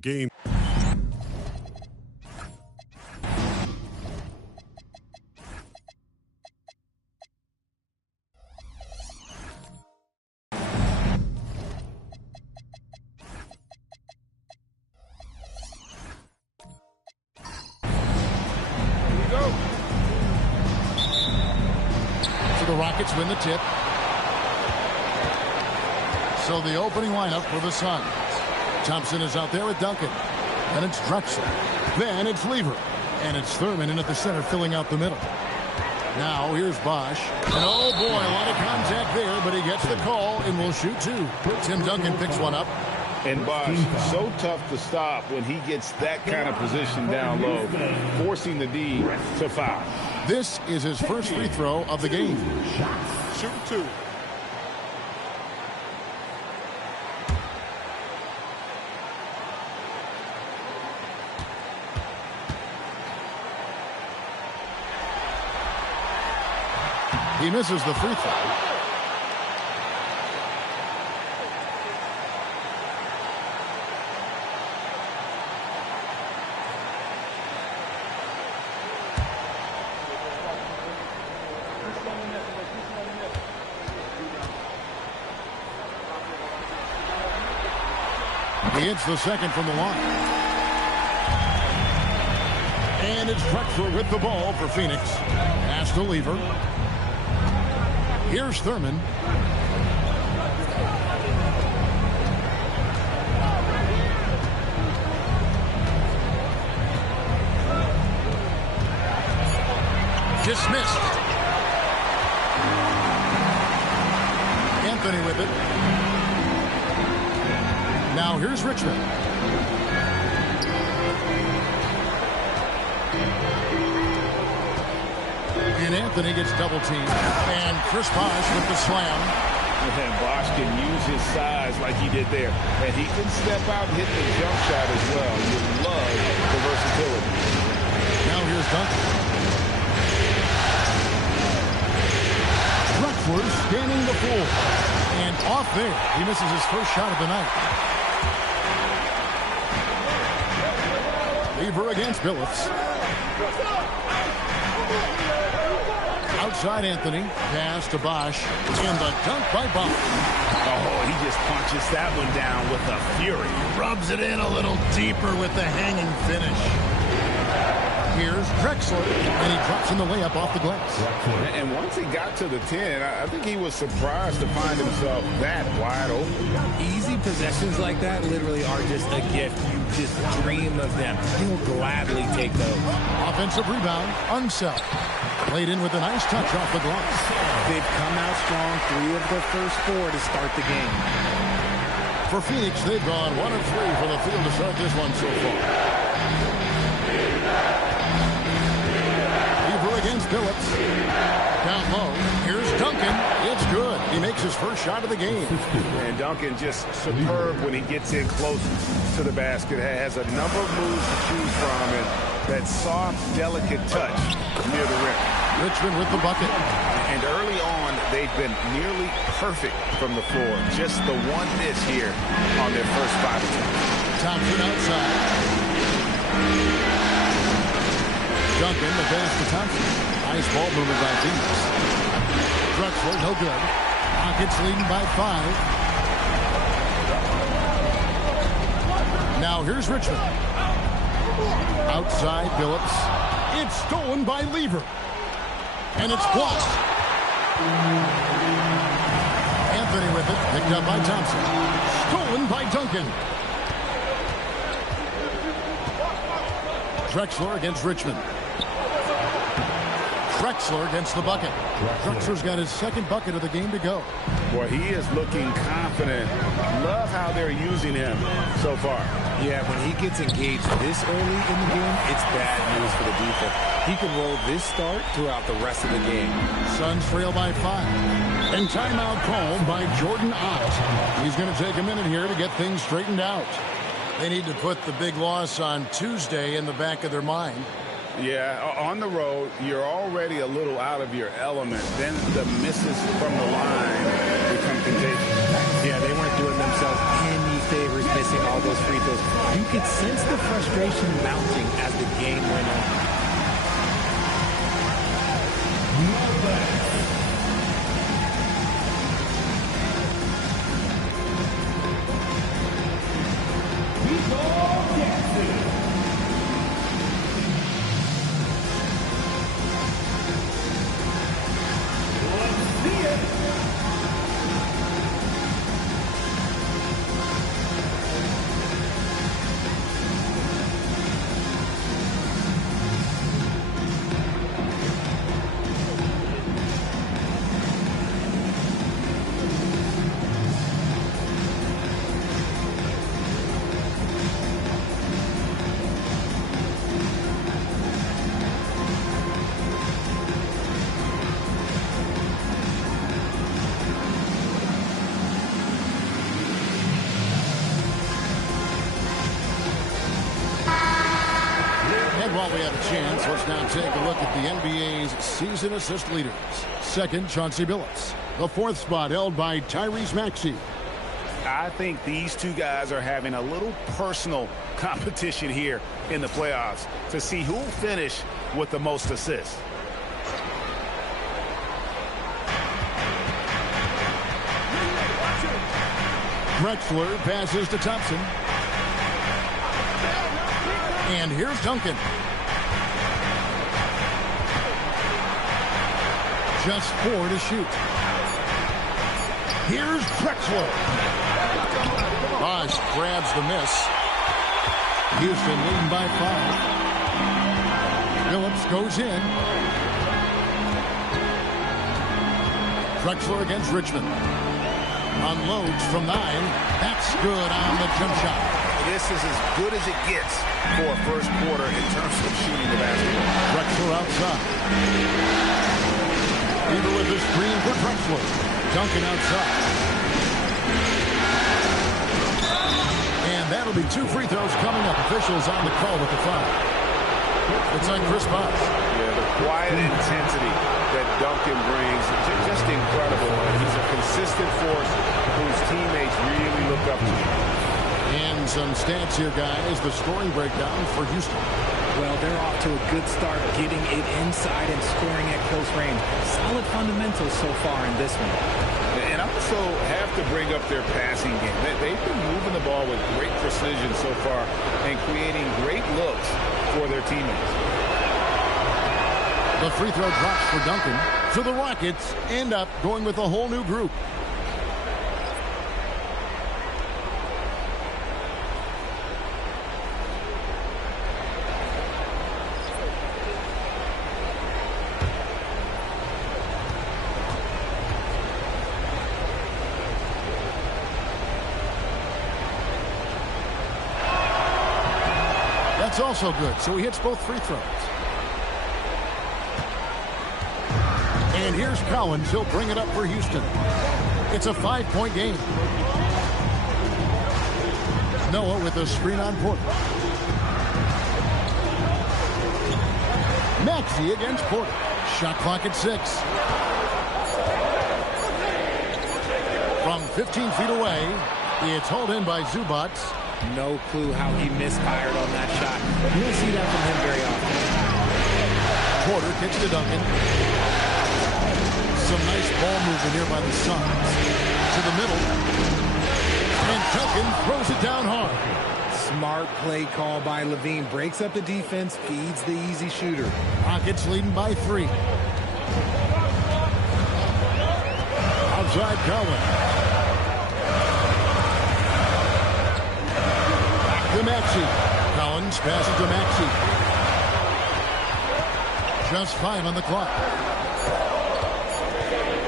Game. The Rockets win the tip. So the opening lineup for the Suns. Thompson is out there with Duncan. Then it's Drexler. Then it's Lever. And it's Thurman in at the center filling out the middle. Now here's Bosch. And oh boy, a lot of contact there, but he gets the call and will shoot two. Tim Duncan picks one up. And Bosch, so tough to stop when he gets that kind of position down low, forcing the D to foul. This is his first free throw of the game. Shoot two. He misses the free throw. He hits the second from the line. And it's Drexler with the ball for Phoenix. Pass to Lever. Here's Thurman. Dismissed. Anthony with it. Now here's Richmond. And Anthony gets double teamed. And Chris Bosh with the slam. And Bosch can use his size like he did there. And he can step out and hit the jump shot as well. You love the versatility. Now here's Duncan. Drexler scanning the floor. And off there. He misses his first shot of the night. Lever against Billups. Outside Anthony. Pass to Bosch. And the dunk by Bosch. Oh, he just punches that one down with a fury. Rubs it in a little deeper with the hanging finish. Here's Drexler. And he drops in the layup off the glass. And once he got to the 10, I think he was surprised to find himself that wide open. Easy possessions like that literally are just a gift. You just dream of them. He will gladly take those. Offensive rebound. Unseld. Played in with a nice touch off the glass. They've come out strong 3 of the first 4 to start the game. For Phoenix, they've gone 1 of 3 for the field to start this one so far. Lever against Billups. Down low. Here's Duncan. It's good. He makes his first shot of the game. And Duncan just superb when he gets in close to the basket. Has a number of moves to choose from. And that soft, delicate touch near the rim. Richmond with the bucket. And early on, they've been nearly perfect from the floor. Just the one miss here on their first 5 attempts. Thompson outside. Duncan, the pass to Thompson. Nice ball movement by Phoenix. Drexler, no good. Rockets leading by 5. Now here's Richmond. Outside Billups. It's stolen by Lever. And it's blocked. Anthony with it. Picked up by Thompson. Stolen by Duncan. Drexler against Richmond. Drexler against the bucket. Drexler's got his second bucket of the game to go. Boy, he is looking confident. Love how they're using him so far. Yeah, when he gets engaged this early in the game, it's bad news for the defense. He can roll this start throughout the rest of the game. Suns trail by 5. And timeout called by Jordan Ott. He's going to take a minute here to get things straightened out. They need to put the big loss on Tuesday in the back of their mind. Yeah, on the road, you're already a little out of your element. Then the misses from the line become contagious. Yeah, they weren't doing themselves any favors missing all those free throws. You could sense the frustration mounting as the game went on. While we have a chance, let's now take a look at the NBA's season assist leaders. Second, Chauncey Billups. The fourth spot held by Tyrese Maxey. I think these two guys are having a little personal competition here in the playoffs to see who will finish with the most assists. Drexler passes to Thompson. And here's Duncan. Just 4 to shoot. Here's Drexler. Bosch grabs the miss. Houston leading by 5. Billups goes in. Drexler against Richmond. Unloads from 9. That's good on the jump shot. This is as good as it gets for a first quarter in terms of shooting the basketball. Drexler outside. Even with the screen for Drexler. Duncan outside. And that'll be 2 free throws coming up. Officials on the call with the foul. It's on Chris Bosh. Yeah, the quiet intensity that Duncan brings, just incredible. He's a consistent force whose teammates really look up to. And some stats here, guys. The scoring breakdown for Houston. Well, they're off to a good start getting it inside and scoring at close range. Solid fundamentals so far in this one. And I also have to bring up their passing game. They've been moving the ball with great precision so far and creating great looks for their teammates. The free throw drops for Duncan. So the Rockets end up going with a whole new group. That's also good. So he hits both free throws. And here's Collins. He'll bring it up for Houston. It's a 5-point game. Noah with a screen on Porter. Maxey against Porter. Shot clock at 6. From 15 feet away, it's hauled in by Zubac. No clue how he misfired on that shot. You don't see that from him very often. Porter kicks to Duncan. Some nice ball movement here by the Suns. To the middle. And Duncan throws it down hard. Smart play call by Levine. Breaks up the defense, feeds the easy shooter. Rockets leading by 3. Outside Collins. To Maxey. Collins passes to Maxey. Just 5 on the clock.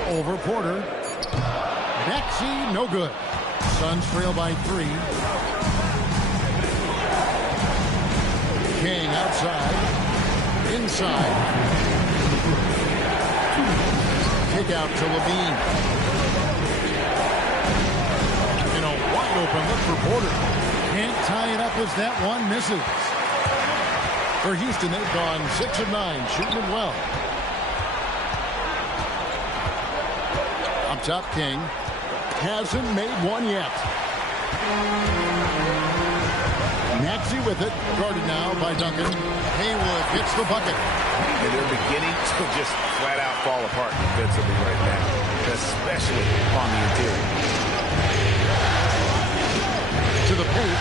Over Porter. Maxey, no good. Suns trail by 3. King outside. Inside. Kick out to Levine. And a wide open look for Porter. Can't tie it up as that one misses. For Houston, they've gone 6 of 9, shooting it well. Up top, King. Hasn't made one yet. Maxey with it. Guarded now by Duncan. Haywood hits the bucket. And they're beginning to just flat out fall apart defensively right now, especially on the interior. To the paint.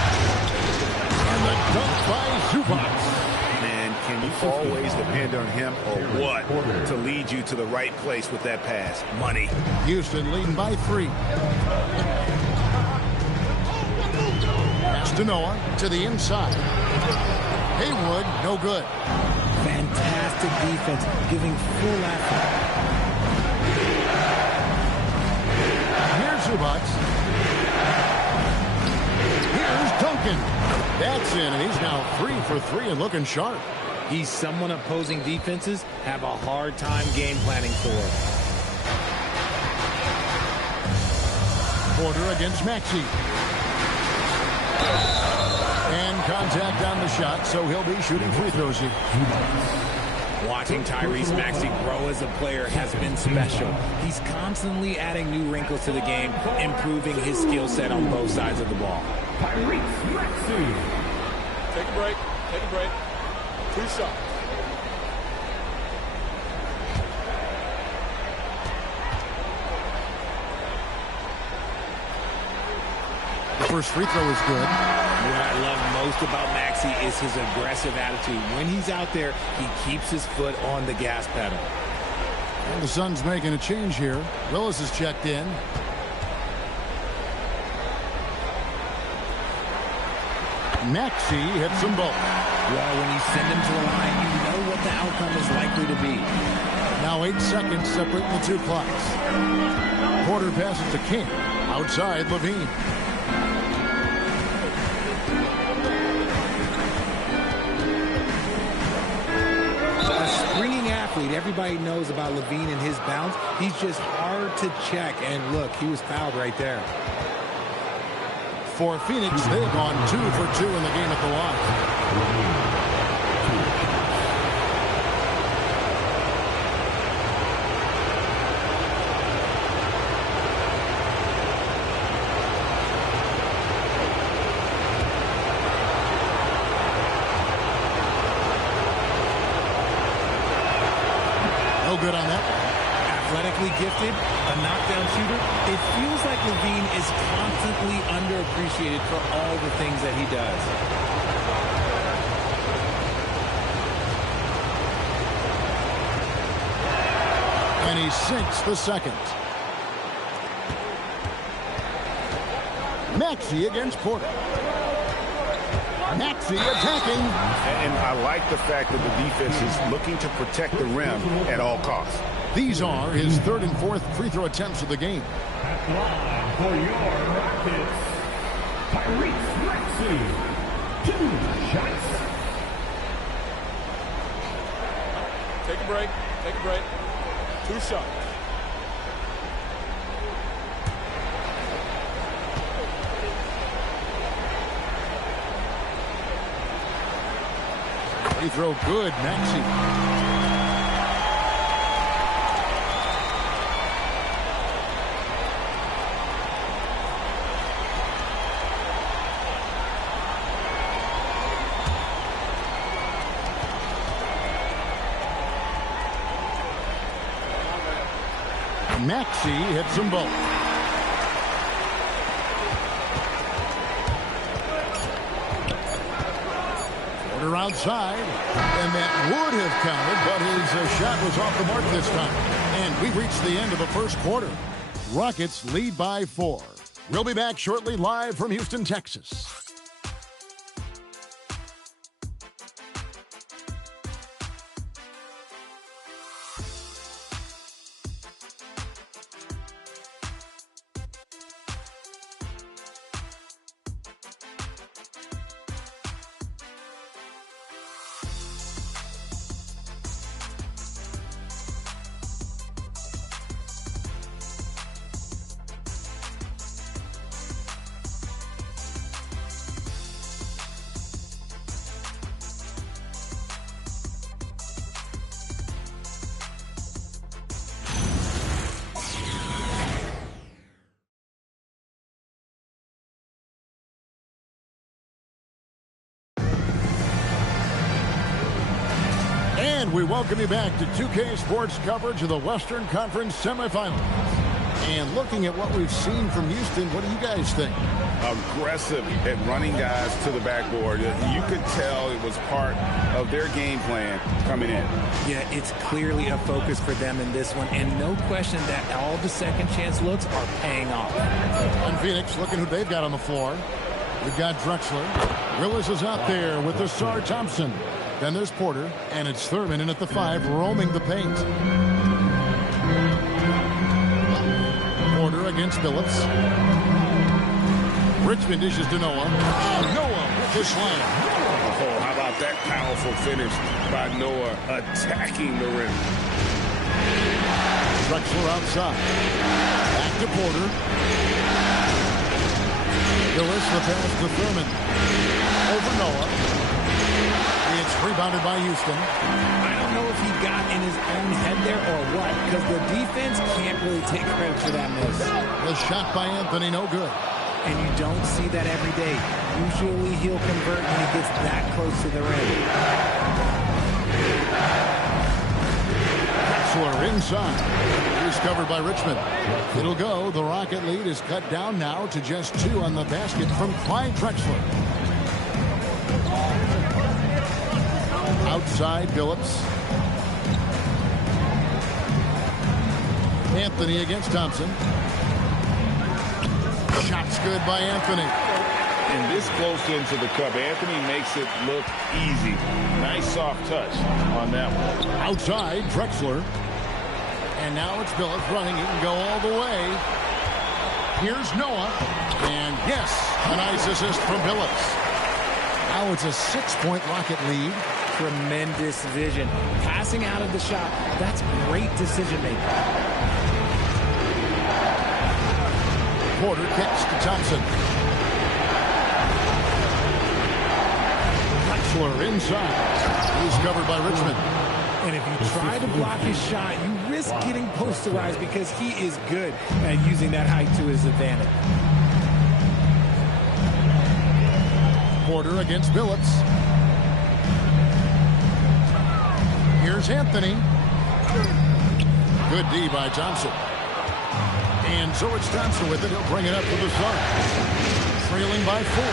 And the dunk by Zubac. Man, can you always depend on him or what to lead you to the right place with that pass? Money. Houston leading by 3. Pass to Noah to the inside. Haywood, no good. Fantastic defense, giving full effort. Here's Zubac. Here's Duncan. That's in, and he's now 3 for 3 and looking sharp. He's someone opposing defenses have a hard time game planning for. Porter against Maxey. And contact on the shot, so he'll be shooting free throws here. Watching Tyrese Maxey grow as a player has been special. He's constantly adding new wrinkles to the game, improving his skill set on both sides of the ball. Tyrese Maxey. Take a break. Take a break. 2 shots. The first free throw is good. What I love most about Maxey is his aggressive attitude. When he's out there, he keeps his foot on the gas pedal. And the Suns making a change here. Willis is checked in. Maxey hits them both. Well, when you send him to the line, you know what the outcome is likely to be. Now 8 seconds separating the 2 clocks. Porter passes to King. Outside, Levine. A springing athlete, everybody knows about Levine and his bounce. He's just hard to check. And look, he was fouled right there. For Phoenix, they've gone 2 for 2 in the game at the line. No good on that. Athletically gifted, a knockdown shooter. It feels like Levine is constantly underappreciated for all the things that he does. And he sinks the second. Maxey against Porter. Maxey attacking. And I like the fact that the defense is looking to protect the rim at all costs. These are his 3rd and 4th free throw attempts of the game. At line for your Rockets, Tyrese Maxey. 2 shots. Take a break. Take a break. 2 shots. Free throw good, Maxey. Maxey hits them both. Porter outside, and that would have counted, but his shot was off the mark this time. And we've reached the end of the first quarter. Rockets lead by 4. We'll be back shortly live from Houston, Texas. And we welcome you back to 2K Sports coverage of the Western Conference semifinals. And looking at what we've seen from Houston, what do you guys think? Aggressive at running guys to the backboard. You could tell it was part of their game plan coming in. Yeah, it's clearly a focus for them in this one, and no question that all the second chance looks are paying off. And Phoenix looking who they've got on the floor. We've got Drexler. Willis is out there with Asar Thompson. Then there's Porter, and it's Thurman in at the 5, roaming the paint. Porter against Phillips. Richmond dishes to Noah. And Noah with the slam. Oh, how about that powerful finish by Noah attacking the rim. Drexler outside. Back to Porter. Willis the pass to Thurman. Over Noah. It's rebounded by Houston. I don't know if he got in his own head there or what, because the defense can't really take credit for that miss. The shot by Anthony, no good. And you don't see that every day. Usually he'll convert when he gets that close to the rim. Drexler inside. He's covered by Richmond. It'll go. The Rocket lead is cut down now to just 2 on the basket from Clyde Drexler. Outside, Phillips. Anthony against Thompson. Shot's good by Anthony. And this close into the cup, Anthony makes it look easy. Nice soft touch on that one. Outside, Drexler. And now it's Phillips running. He can go all the way. Here's Noah. And yes, a nice assist from Phillips. Now it's a 6-point Rocket lead. Tremendous vision. Passing out of the shot, that's great decision making. Porter kicks to Thompson. Drexler inside. He's covered by Richmond. And if you try to block his shot, you risk getting posterized because he is good at using that height to his advantage. Porter against Phillips. Here's Anthony. Good D by Thompson. And so it's Thompson with it. He'll bring it up to the Suns. Trailing by 4.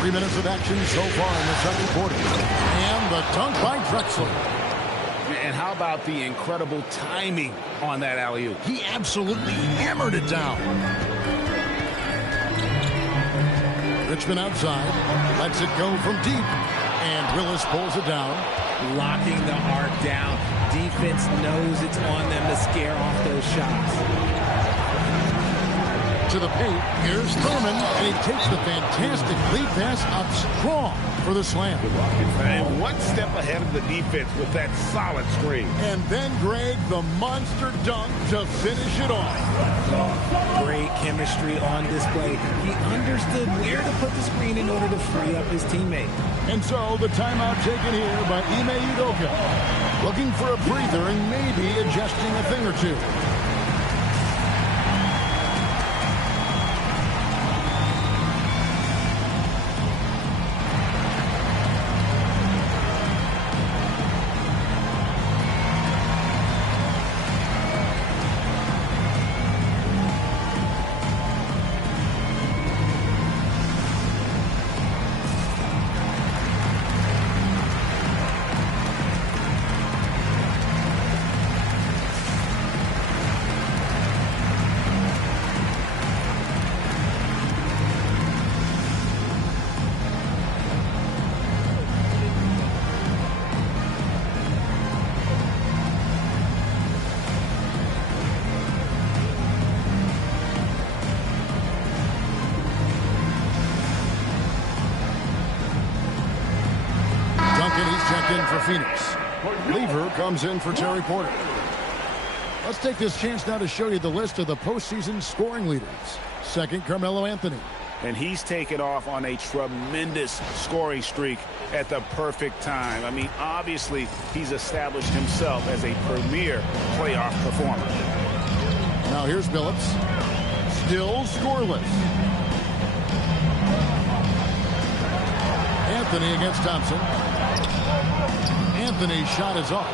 3 minutes of action so far in the second quarter. And the dunk by Drexler. And how about the incredible timing on that alley-oop? He absolutely hammered it down. Richmond outside. Lets it go from deep. And Willis pulls it down. Locking the arc down. Defense knows it's on them to scare off those shots. To the paint. Here's Thurman. And he takes the fantastic lead pass up strong for the slam. And one step ahead of the defense with that solid screen. And then Greg, the monster dunk to finish it off. Great chemistry on display. He understood where to put the screen in order to free up his teammate. And so the timeout taken here by Ime Udoka. Looking for a breather and maybe adjusting a thing or two. In for Phoenix. Lever comes in for Terry Porter. Let's take this chance now to show you the list of the postseason scoring leaders. Second, Carmelo Anthony. And he's taken off on a tremendous scoring streak at the perfect time. I mean, obviously, he's established himself as a premier playoff performer. Now here's Phillips. Still scoreless. Anthony against Thompson. Anthony's shot is off.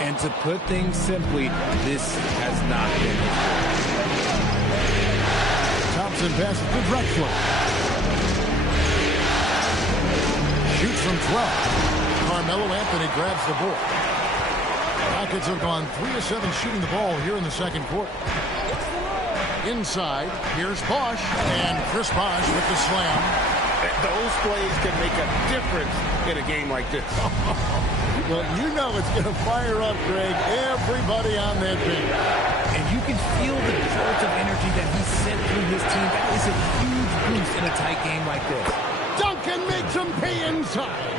And to put things simply, this has not been his day. Thompson passes to Drexler. Shoots from 12. Carmelo Anthony grabs the ball. Rockets have gone 3 of 7 shooting the ball here in the second quarter. Inside, here's Bosh, and Chris Bosh with the slam. Those plays can make a difference in a game like this. Well, you know it's going to fire up, Greg, everybody on that bench. And you can feel the jolt of energy that he sent through his team. That is a huge boost in a tight game like this. Duncan makes him pay inside.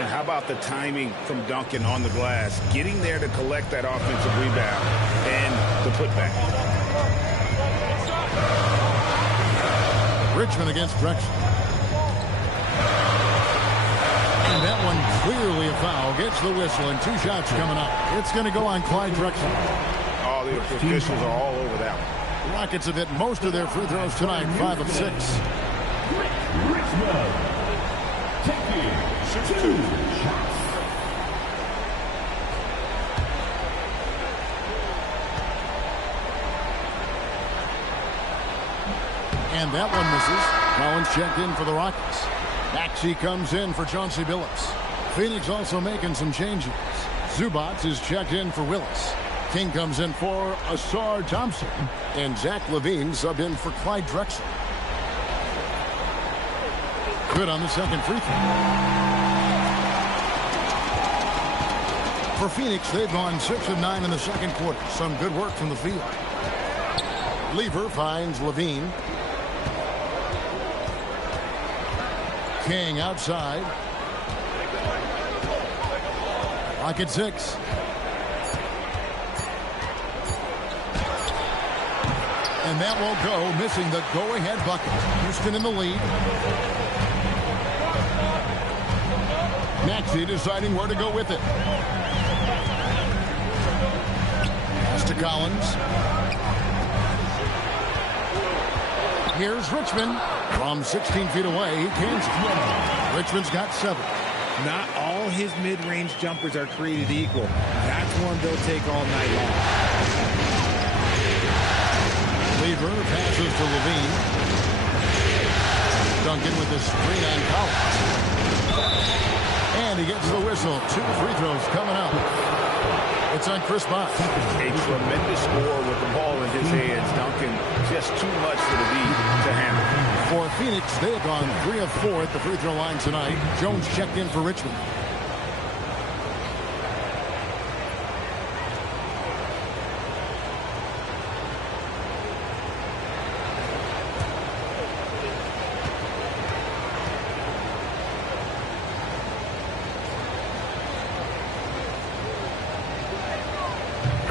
And how about the timing from Duncan on the glass, getting there to collect that offensive rebound and the putback. Richmond against Drexler. And that one clearly a foul. Gets the whistle and 2 shots coming up. It's going to go on Clyde Drexler. Oh, the officials are all over that one. The Rockets have hit most of their free throws tonight, 5 of 6. Richmond taking 2 shots. And that one misses. Collins checked in for the Rockets. Maxey comes in for Chauncey Billups. Phoenix also making some changes. Zubac is checked in for Willis. King comes in for Asar Thompson. And Zach Levine subbed in for Clyde Drexler. Good on the second free throw. For Phoenix, they've gone 6 of 9 in the second quarter. Some good work from the field. Lever finds Levine. King outside. Rocket 6. And that won't go, missing the go-ahead bucket. Houston in the lead. Maxey deciding where to go with it. Pass to Collins. Here's Richmond. From 16 feet away, he cans it. Richmond's got 7. Not all his mid-range jumpers are created equal. That's one they'll take all night long. Lever passes to Levine. Duncan with the screen on Collins. And he gets the whistle. 2 free throws coming up. It's on Chris Bosh. A tremendous score with the ball in his hands. Duncan, just too much for the lead to handle. For Phoenix, they have gone 3 of 4 at the free throw line tonight. Jones checked in for Richmond.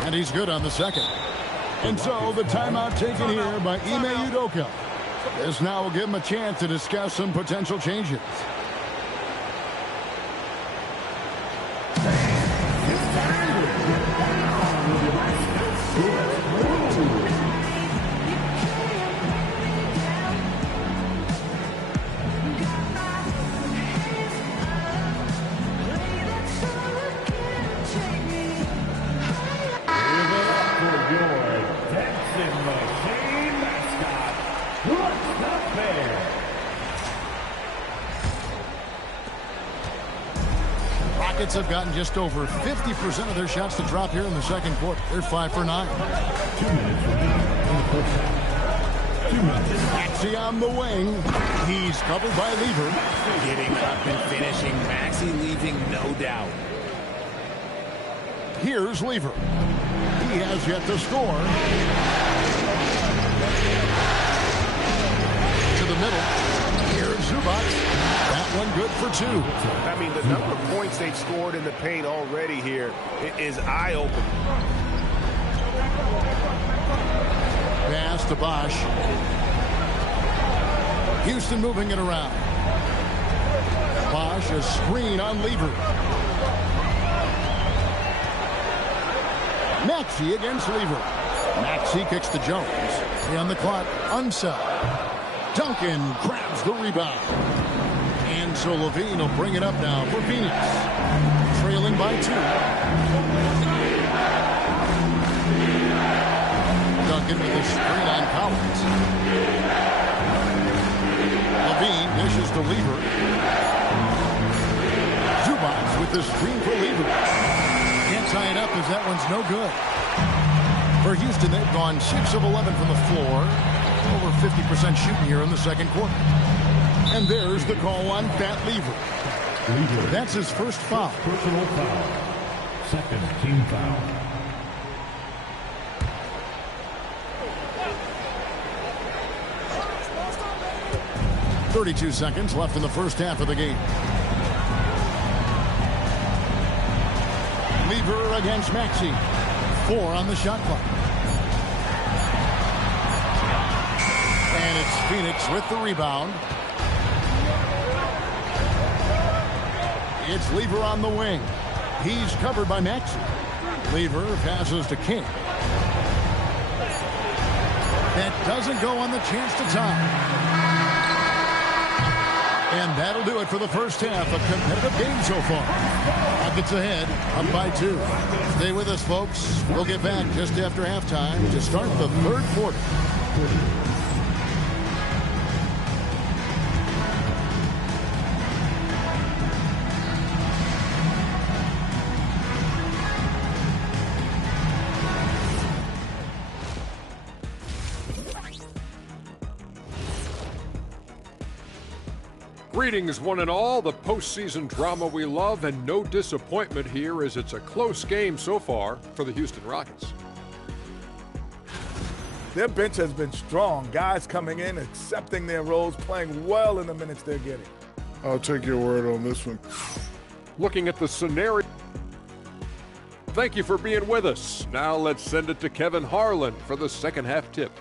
And he's good on the second. And so the timeout taken here by Ime Udoka. This now will give him a chance to discuss some potential changes. Rockets have gotten just over 50% of their shots to drop here in the second quarter. They're 5 for 9. 2 minutes remaining in the first half. 2 minutes. Maxey on the wing. He's covered by Lever. Getting up and finishing. Maxey leaving, no doubt. Here's Lever. He has yet to score. To the middle. Here's Zubac. That one good for 2. I mean, the number of points they've scored in the paint already here is eye-opening. Pass to Bosh. Houston moving it around. Bosh, a screen on Lever. Maxey against Lever. Maxey kicks to Jones. 3 on the clock. Unside. Duncan grabs the rebound. And And so Levine will bring it up now for Phoenix. Trailing by 2. Duncan with a screen on Collins. Levine dishes to Lever. Zubac with the screen for Lever. Can't tie it up as that one's no good. For Houston, they've gone 6 of 11 from the floor. Over 50% shooting here in the second quarter. And there's the call on Pat Lever. That's his first foul. Personal foul. Second team foul. .32 seconds left in the first half of the game. Lever against Maxey. 4 on the shot clock. And it's Phoenix with the rebound. It's Lever on the wing. He's covered by Maxey. Lever passes to King. That doesn't go on the chance to tie. And that'll do it for the first half. A competitive game so far. Rockets ahead, up by 2. Stay with us, folks. We'll get back just after halftime to start the third quarter. Greetings, one and all. The postseason drama we love, and no disappointment here as it's a close game so far for the Houston Rockets. Their bench has been strong. Guys coming in, accepting their roles, playing well in the minutes they're getting. I'll take your word on this one. Looking at the scenario. Thank you for being with us. Now let's send it to Kevin Harlan for the second half tip.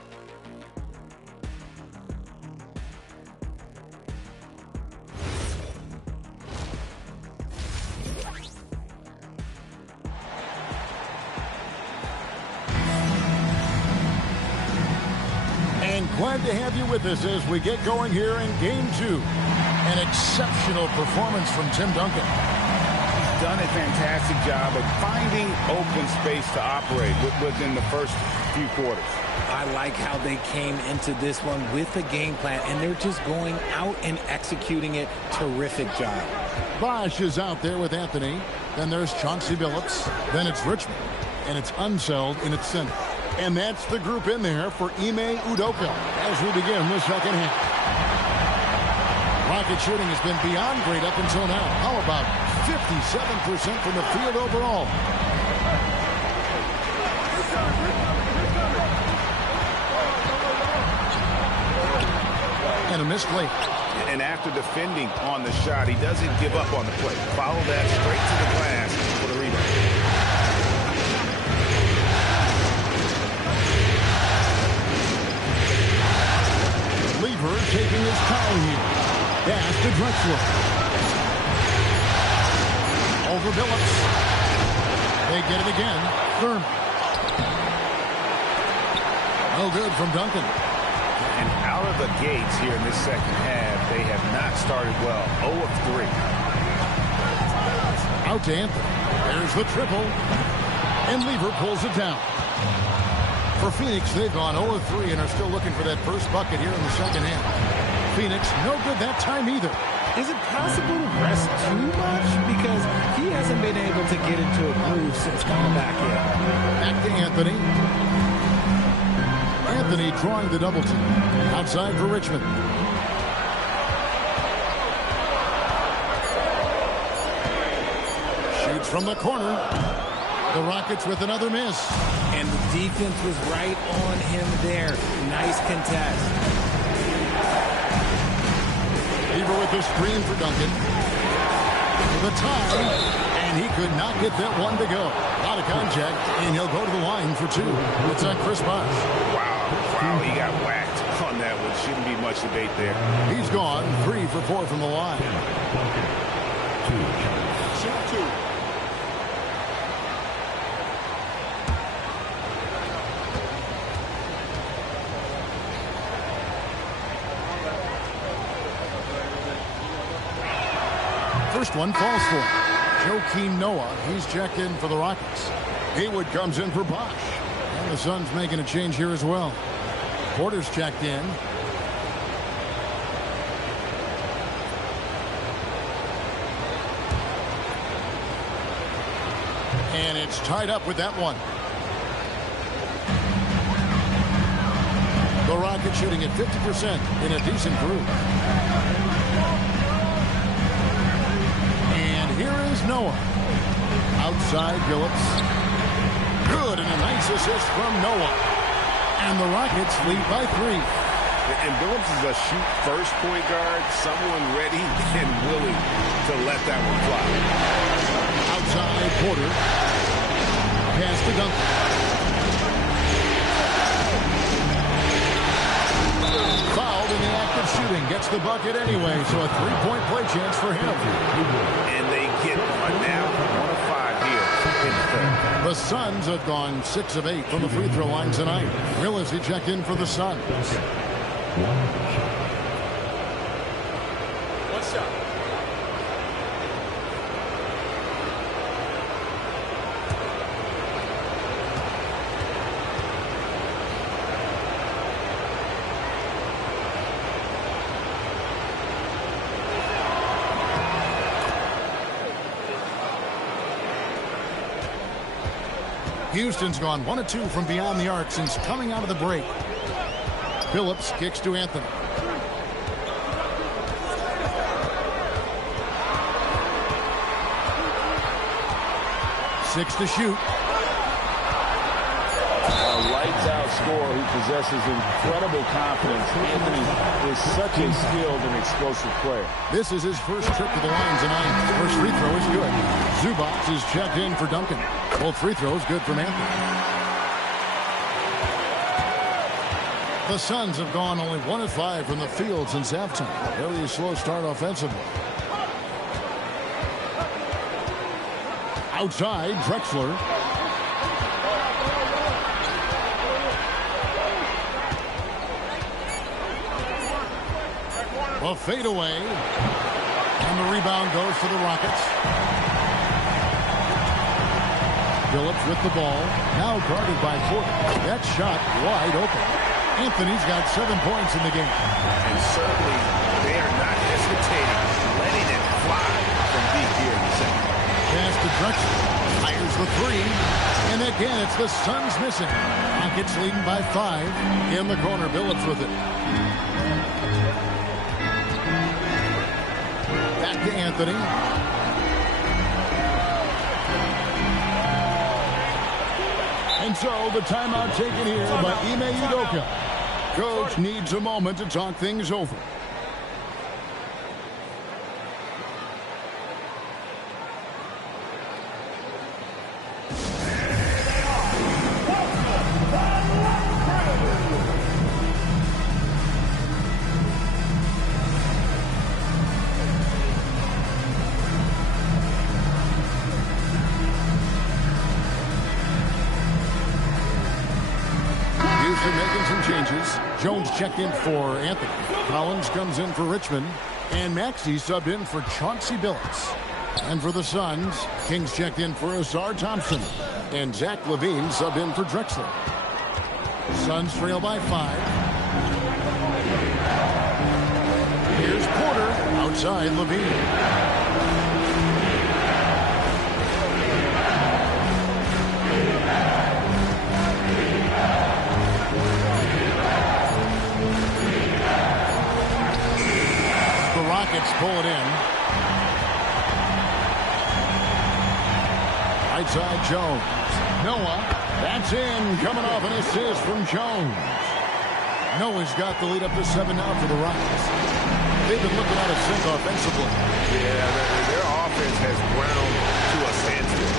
Glad to have you with us as we get going here in Game 2. An exceptional performance from Tim Duncan. He's done a fantastic job of finding open space to operate within the first few quarters. I like how they came into this one with a game plan, and they're just going out and executing it. Terrific job. Bosch is out there with Anthony. Then there's Chauncey Billups. Then it's Richmond. And it's Unseld in its center. And that's the group in there for Ime Udoka as we begin the second half. Rocket shooting has been beyond great up until now. How about 57% from the field overall? And a missed late. And after defending on the shot, he doesn't give up on the play. Follow that straight to the glass for the rebound. Lever taking his time here. Pass to Drexler. Over Billups. They get it again. Thurman. No good from Duncan. And out of the gates here in this second half, they have not started well. 0 of 3. Out to Anthony. There's the triple. And Lever pulls it down. For Phoenix, they've gone 0 of 3 and are still looking for that first bucket here in the second half. Phoenix, no good that time either. Is it possible to rest too much? Because he hasn't been able to get into a groove since coming back in. Back to Anthony. Anthony drawing the double team. Outside for Richmond. Shoots from the corner. The Rockets with another miss. And the defense was right on him there. Nice contest. Lever with the screen for Duncan. The tie. And he could not get that one to go. Out of contact. And he'll go to the line for 2. It's on Chris Bosh. Wow, he got whacked on that one. Shouldn't be much debate there. He's gone 3 for 4 from the line. Shoot 2. First one falls for him. Joakim Noah, he's checked in for the Rockets. Haywood comes in for Bosch. And the Suns making a change here as well. Porter's checked in. And it's tied up with that one. The Rockets shooting at 50% in a decent groove. And here is Noah. Outside Phillips. Good, and a nice assist from Noah. And the Rockets lead by 3. And Phillips is a shoot-first point guard, someone ready and willing to let that one fly. Outside Porter. Pass to Duncan. Fouled in the act of shooting. Gets the bucket anyway, so a 3-point play chance for him. And they get one now. 1 of 5 here in the third. The Suns have gone 6 of 8 from the free throw line tonight. Willis, he checked in for the Suns. One shot. Houston's gone 1 of 2 from beyond the arc since coming out of the break. Phillips kicks to Anthony. Six to shoot. A lights-out scorer who possesses incredible confidence. Anthony is such a skilled and explosive player. This is his first trip to the line tonight. First free throw is good. Zubac is checked in for Duncan. Both free throws good from Anthony. The Suns have gone only 1 of 5 from the field since halftime. Very slow start offensively. Outside, Drexler. A fadeaway. And the rebound goes to the Rockets. Phillips with the ball. Now guarded by Porter. That shot wide open. Anthony's got 7 points in the game. And certainly they are not hesitating, letting it fly from deep here in the second. Pass to Drexler. Fires the 3. And again, it's the Suns missing. Rockets leading by 5. In the corner, Phillips with it. Back to Anthony. And so the timeout taken here by Ime Udoka. Coach needs a moment to talk things over. Making some changes. Jones checked in for Anthony. Collins comes in for Richmond. And Maxey subbed in for Chauncey Billups. And for the Suns, Kings checked in for Asar Thompson. And Zach LaVine subbed in for Drexler. Suns trail by 5. Here's Porter outside LaVine. Rockets pull it in. Right side Jones. Noah. That's in. Coming off an assist from Jones. Noah's got the lead up to 7 now for the Rockets. They've been looking out of sync offensively. Yeah, their offense has ground to a standstill.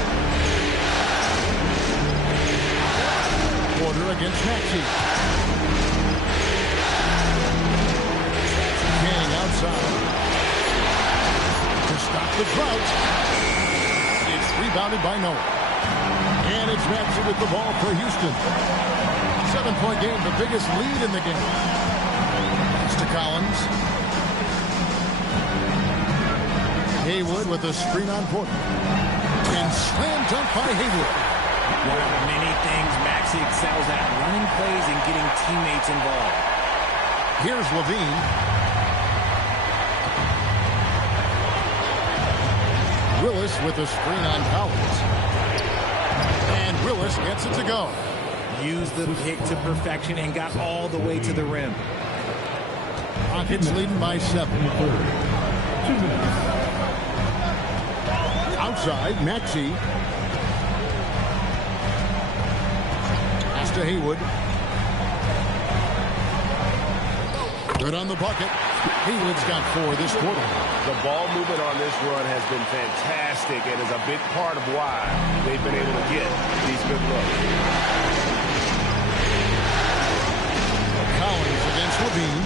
Porter against Maxey. King outside. To stop the drought. It's rebounded by Noah. And it's Maxey with the ball for Houston. 7-point game, the biggest lead in the game. It's to Collins. Haywood with a screen on Porter. And slam dunk by Haywood. One of the many things Maxey excels at, running plays and getting teammates involved. Here's Levine. Willis with a screen on Collins. And Willis gets it to go. Used the pick to perfection and got all the way to the rim. Rockets leading by 7. 2 minutes. Outside, Maxey. Pass to Haywood. Good on the bucket. Haywood's got 4 this quarter. The ball movement on this run has been fantastic and is a big part of why they've been able to get these good looks. Collins against Levine.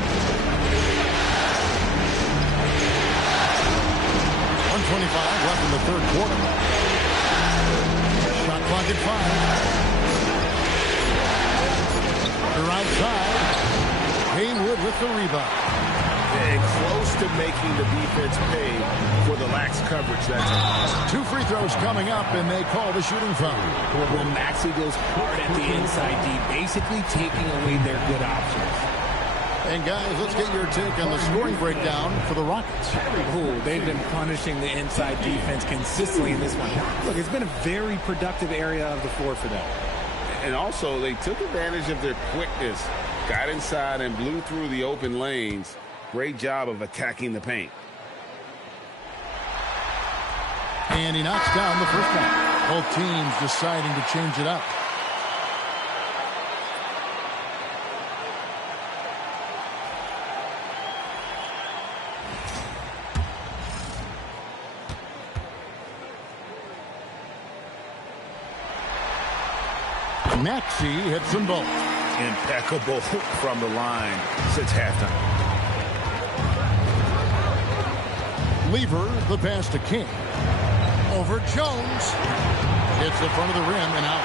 1:25 left in the third quarter. Shot clock at 5. They're outside. Haywood with the rebound. And close to making the defense pay for the lax coverage that time. 2 free throws coming up, and they call the shooting foul. Well, Maxey goes hard at the inside D, basically taking away their good options. And guys, let's get your take on the scoring breakdown for the Rockets. Oh, they've been punishing the inside defense consistently in this one. Look, it's been a very productive area of the floor for them. And also, they took advantage of their quickness, got inside and blew through the open lanes. Great job of attacking the paint. And he knocks down the first one. Both teams deciding to change it up. Maxey hits them both. Impeccable from the line since halftime. Lever, the pass to King. Over Jones. Hits the front of the rim and out.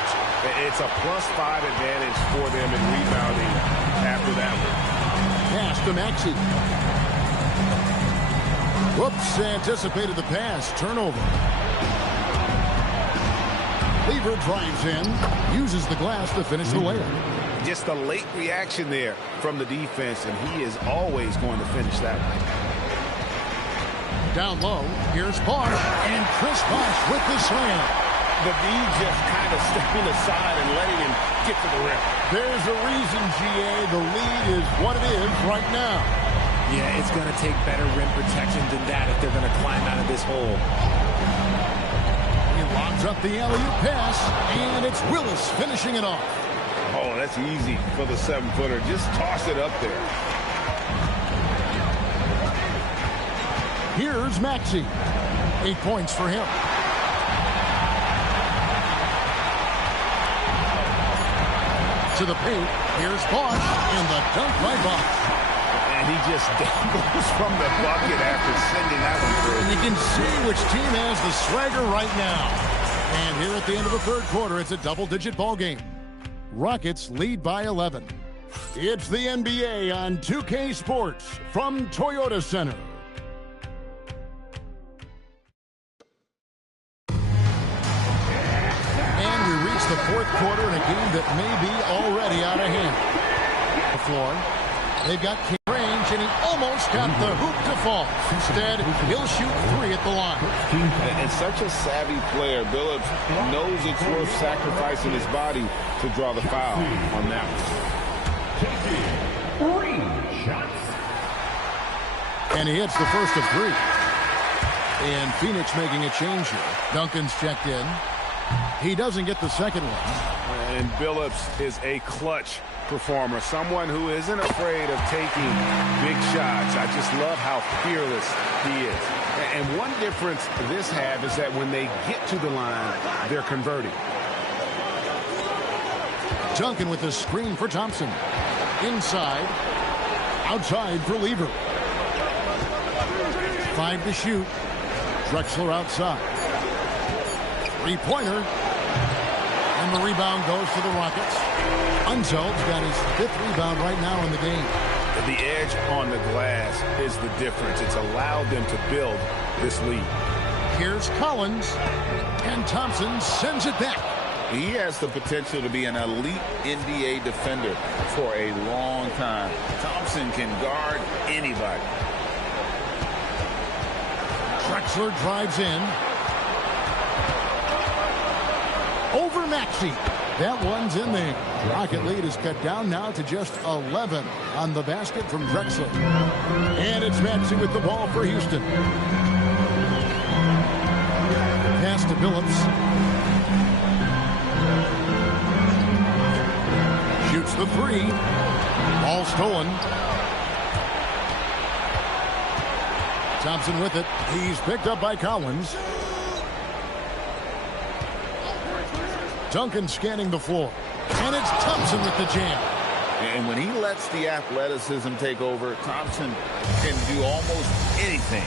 It's a +5 advantage for them in rebounding after that one. Pass to Maxey. Whoops, anticipated the pass. Turnover. Lever drives in, uses the glass to finish the layup. Just a late reaction there from the defense, and he is always going to finish that one. Down low, here's Bosch, and Chris Bosch with the slam. The D just kind of stepping aside and letting him get to the rim. There's a reason, GA, the lead is what it is right now. Yeah, it's going to take better rim protection than that if they're going to climb out of this hole. He lobs up the alley-oop pass, and it's Willis finishing it off. Oh, that's easy for the 7-footer. Just toss it up there. Here's Maxey. 8 points for him. To the paint. Here's Bosch, and the dunk by Bosch. And he just dangles from the bucket after sending that one through. And you can see which team has the swagger right now. And here at the end of the third quarter, it's a double-digit ball game. Rockets lead by 11. It's the NBA on 2K Sports from Toyota Center. And we reach the fourth quarter in a game that may be already out of hand. The floor. They've got King range, and he almost got the hoop to fall. Instead, he'll shoot 3 at the line. And such a savvy player, Billups knows it's worth sacrificing his body to draw the foul on that one. 3 shots. And he hits the first of 3. And Phoenix making a change here. Duncan's checked in. He doesn't get the second one. And Billups is a clutch performer, someone who isn't afraid of taking big shots. I just love how fearless he is. And one difference this have is that when they get to the line, they're converting. Duncan with the screen for Thompson. Inside. Outside for Lever. 5 to shoot. Drexler outside. 3-pointer. And the rebound goes to the Rockets. Unsel's got his 5th rebound right now in the game. The edge on the glass is the difference. It's allowed them to build this lead. Here's Collins, and Thompson sends it back. He has the potential to be an elite NBA defender for a long time. Thompson can guard anybody. Drexler drives in. Over Maxey. That one's in there. Rocket lead is cut down now to just 11 on the basket from Drexler. And it's Maxey with the ball for Houston. Pass to Billups. Shoots the three. Ball stolen. Thompson with it. He's picked up by Collins. Duncan scanning the floor. And it's Thompson with the jam. And when he lets the athleticism take over, Thompson can do almost anything.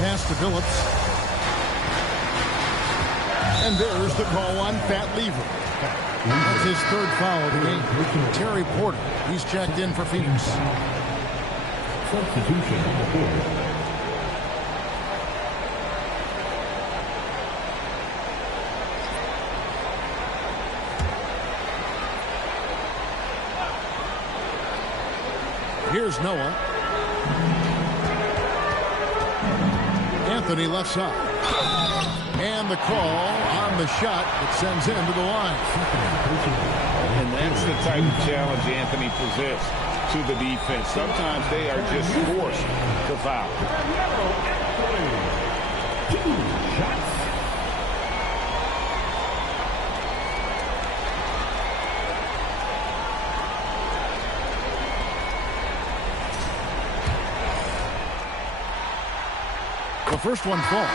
Pass to Billups. And there's the call on Fat Lever. That's his third foul of the game. Terry Porter. He's checked in for Phoenix. Substitution on the board. Here's Noah. Anthony left side. And the call on the shot that sends him to the line. And that's the type of challenge Anthony presents to the defense. Sometimes they are just forced to foul. The first one falls.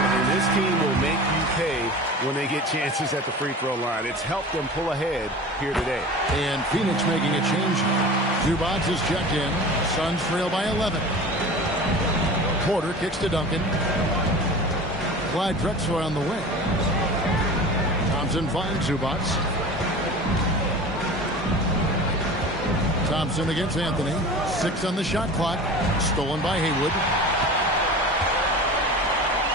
And this team will make you pay when they get chances at the free throw line. It's helped them pull ahead here today. And Phoenix making a change. Zubac is checked in. Suns trail by 11. Porter kicks to Duncan. Clyde Drexler on the wing. Thompson finds Zubac. Thompson against Anthony. 6 on the shot clock. Stolen by Haywood.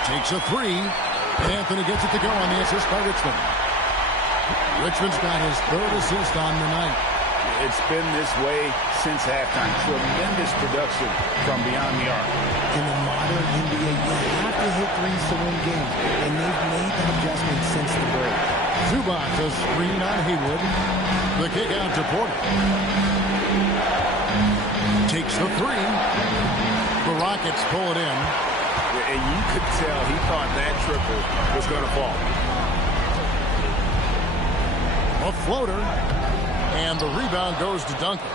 Takes a three. And Anthony gets it to go on the assist by Richmond. Richmond's got his third assist on the night. It's been this way since halftime. Tremendous production from beyond the arc. In the modern NBA, you have to hit threes to win games, and they've made that adjustment since the break. Zubac a screen on Haywood. The kick out to Porter. Takes the three. The Rockets pull it in. And you could tell he thought that triple was going to fall. A floater. And the rebound goes to Duncan.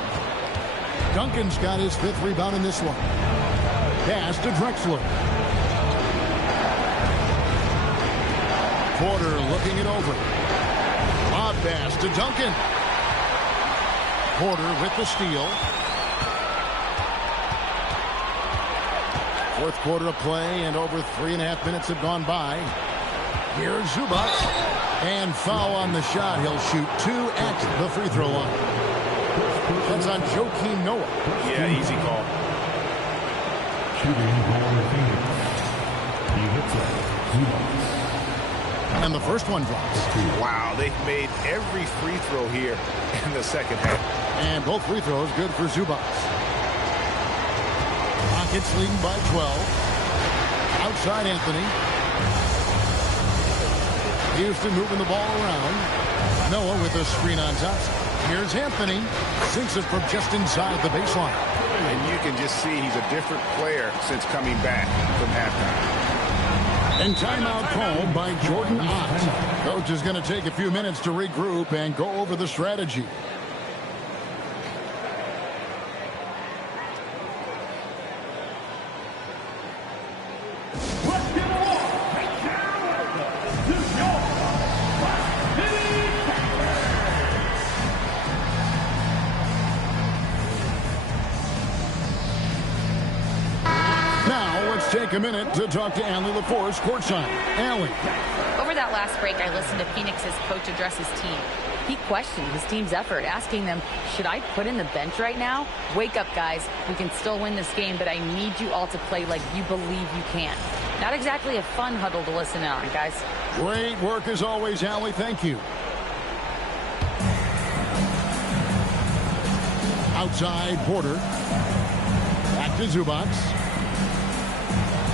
Duncan's got his 5th rebound in this one. Pass to Drexler. Porter looking it over. Lob pass to Duncan. Porter with the steal. 4th quarter of play, and over 3.5 minutes have gone by. Here's Zubac. And foul on the shot. He'll shoot 2 at the free throw line. That's on Joakim Noah. Yeah, easy call. Shooting for Phoenix. He hits it. Zubac. And the first one drops. Wow, they've made every free throw here in the second half. And both free throws good for Zubac. Rockets leading by 12. Outside Anthony. Houston moving the ball around. Noah with a screen on top. Here's Anthony. Sinks it from just inside the baseline. And you can just see he's a different player since coming back from halftime. And timeout called by Jordan Ott. Coach is going to take a few minutes to regroup and go over the strategy. Take a minute to talk to Allie LaForce courtside. Allie. Over that last break, I listened to Phoenix's coach address his team. he questioned his team's effort, asking them, should I put in the bench right now? Wake up, guys. We can still win this game, but I need you all to play like you believe you can. Not exactly a fun huddle to listen on, guys. Great work as always, Allie. Thank you. Outside, Porter. Back to Zubac.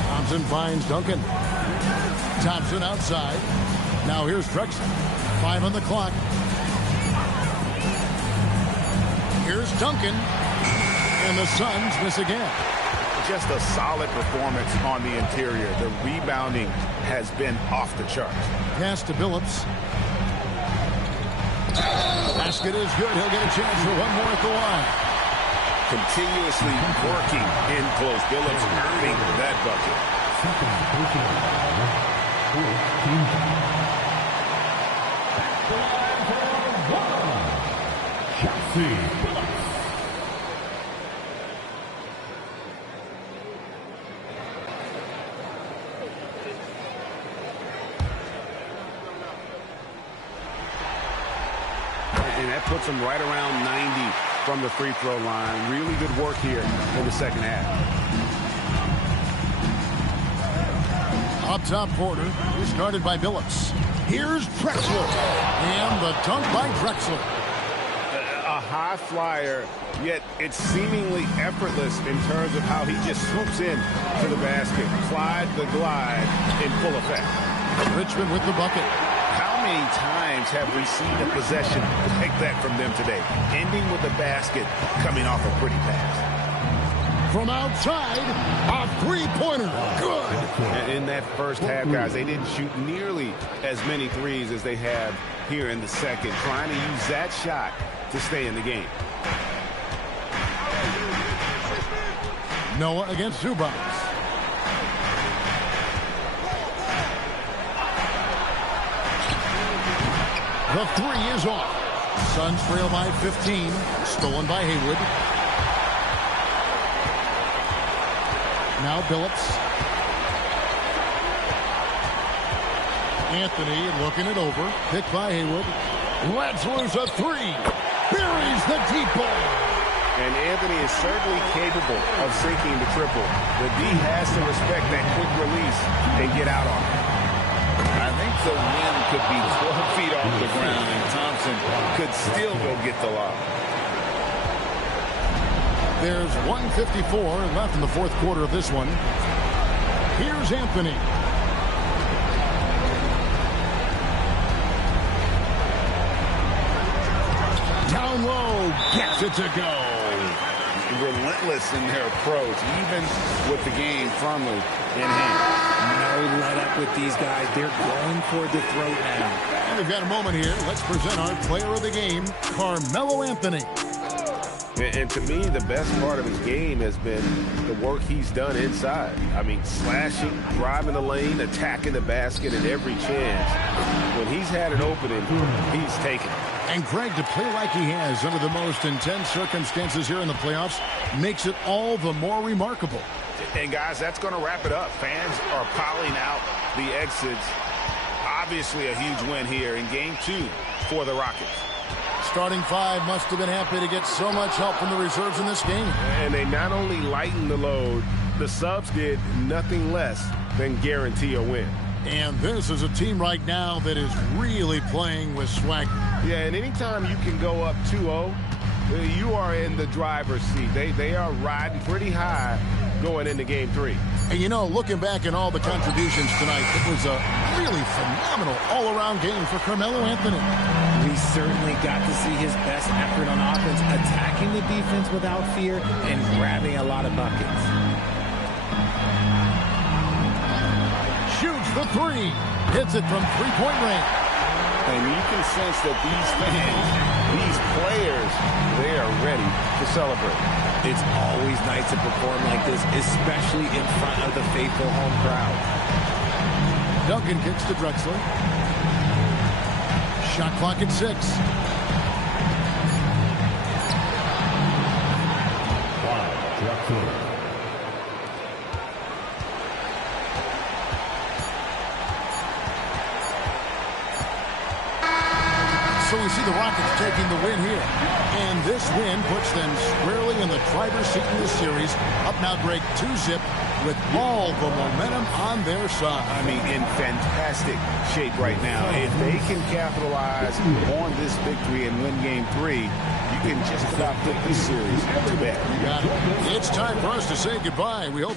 Thompson finds Duncan. Thompson outside. Now here's Drexler. 5 on the clock. Here's Duncan. And the Suns miss again. Just a solid performance on the interior. The rebounding has been off the charts. Pass to Billups. Basket is good. He'll get a chance for one more at the line. Continuously working in close. Billups earning that bucket. And that puts him right around 90 from the free throw line. Really good work here in the second half. Up top, Porter is guarded by Billups. Here's Drexler. And the dunk by Drexler. A high flyer, yet it's seemingly effortless in terms of how he just swoops in to the basket. Clyde the glide in full effect. Richmond with the bucket. How many times have we seen a possession like that from them today? Ending with the basket coming off a pretty pass. From outside, a three-pointer. Good. In that first half, guys, they didn't shoot nearly as many threes as they have here in the second, trying to use that shot to stay in the game. Noah against Zubac. The three is off. Suns trail by 15. Stolen by Haywood. Now Billups. Anthony looking it over. Picked by Haywood. Lets loose a three. Buries the deep ball. And Anthony is certainly capable of sinking the triple. The D has to respect that quick release and get out on it. I think the wind could be 12 feet off the ground, and Thompson could still go get the lob. There's 1:54 left in the fourth quarter of this one. Here's Anthony. Down low, gets it to go. Relentless in their approach, even with the game firmly in hand. No let up with these guys. They're going for the throat now. And we've got a moment here. Let's present our player of the game, Carmelo Anthony. And to me, the best part of his game has been the work he's done inside. I mean, slashing, driving the lane, attacking the basket at every chance. When he's had an opening, he's taken it. And Greg, to play like he has under the most intense circumstances here in the playoffs makes it all the more remarkable. And guys, that's going to wrap it up. Fans are piling out the exits. Obviously a huge win here in game 2 for the Rockets. Starting five must have been happy to get so much help from the reserves in this game. And they not only lightened the load, the subs did nothing less than guarantee a win. And this is a team right now that is really playing with swagger. Yeah, and anytime you can go up 2-0, you are in the driver's seat. They are riding pretty high going into game 3. And you know, looking back at all the contributions tonight, it was a really phenomenal all-around game for Carmelo Anthony. We certainly got to see his best effort on offense, attacking the defense without fear and grabbing a lot of buckets. Shoots the three. Hits it from three-point range. And you can sense that these fans, these players, they are ready to celebrate. It's always nice to perform like this, especially in front of the faithful home crowd. Duncan kicks to Drexler. Shot clock at 6. So you see the Rockets taking the win here. And this win puts them squarely in the driver's seat in this series. Up now, Greg, 2-zip with all the momentum on their side. I mean, in fantastic shape right now. If they can capitalize on this victory and win Game 3, you can just about put this series to bed. You got it. It's time for us to say goodbye. We hope.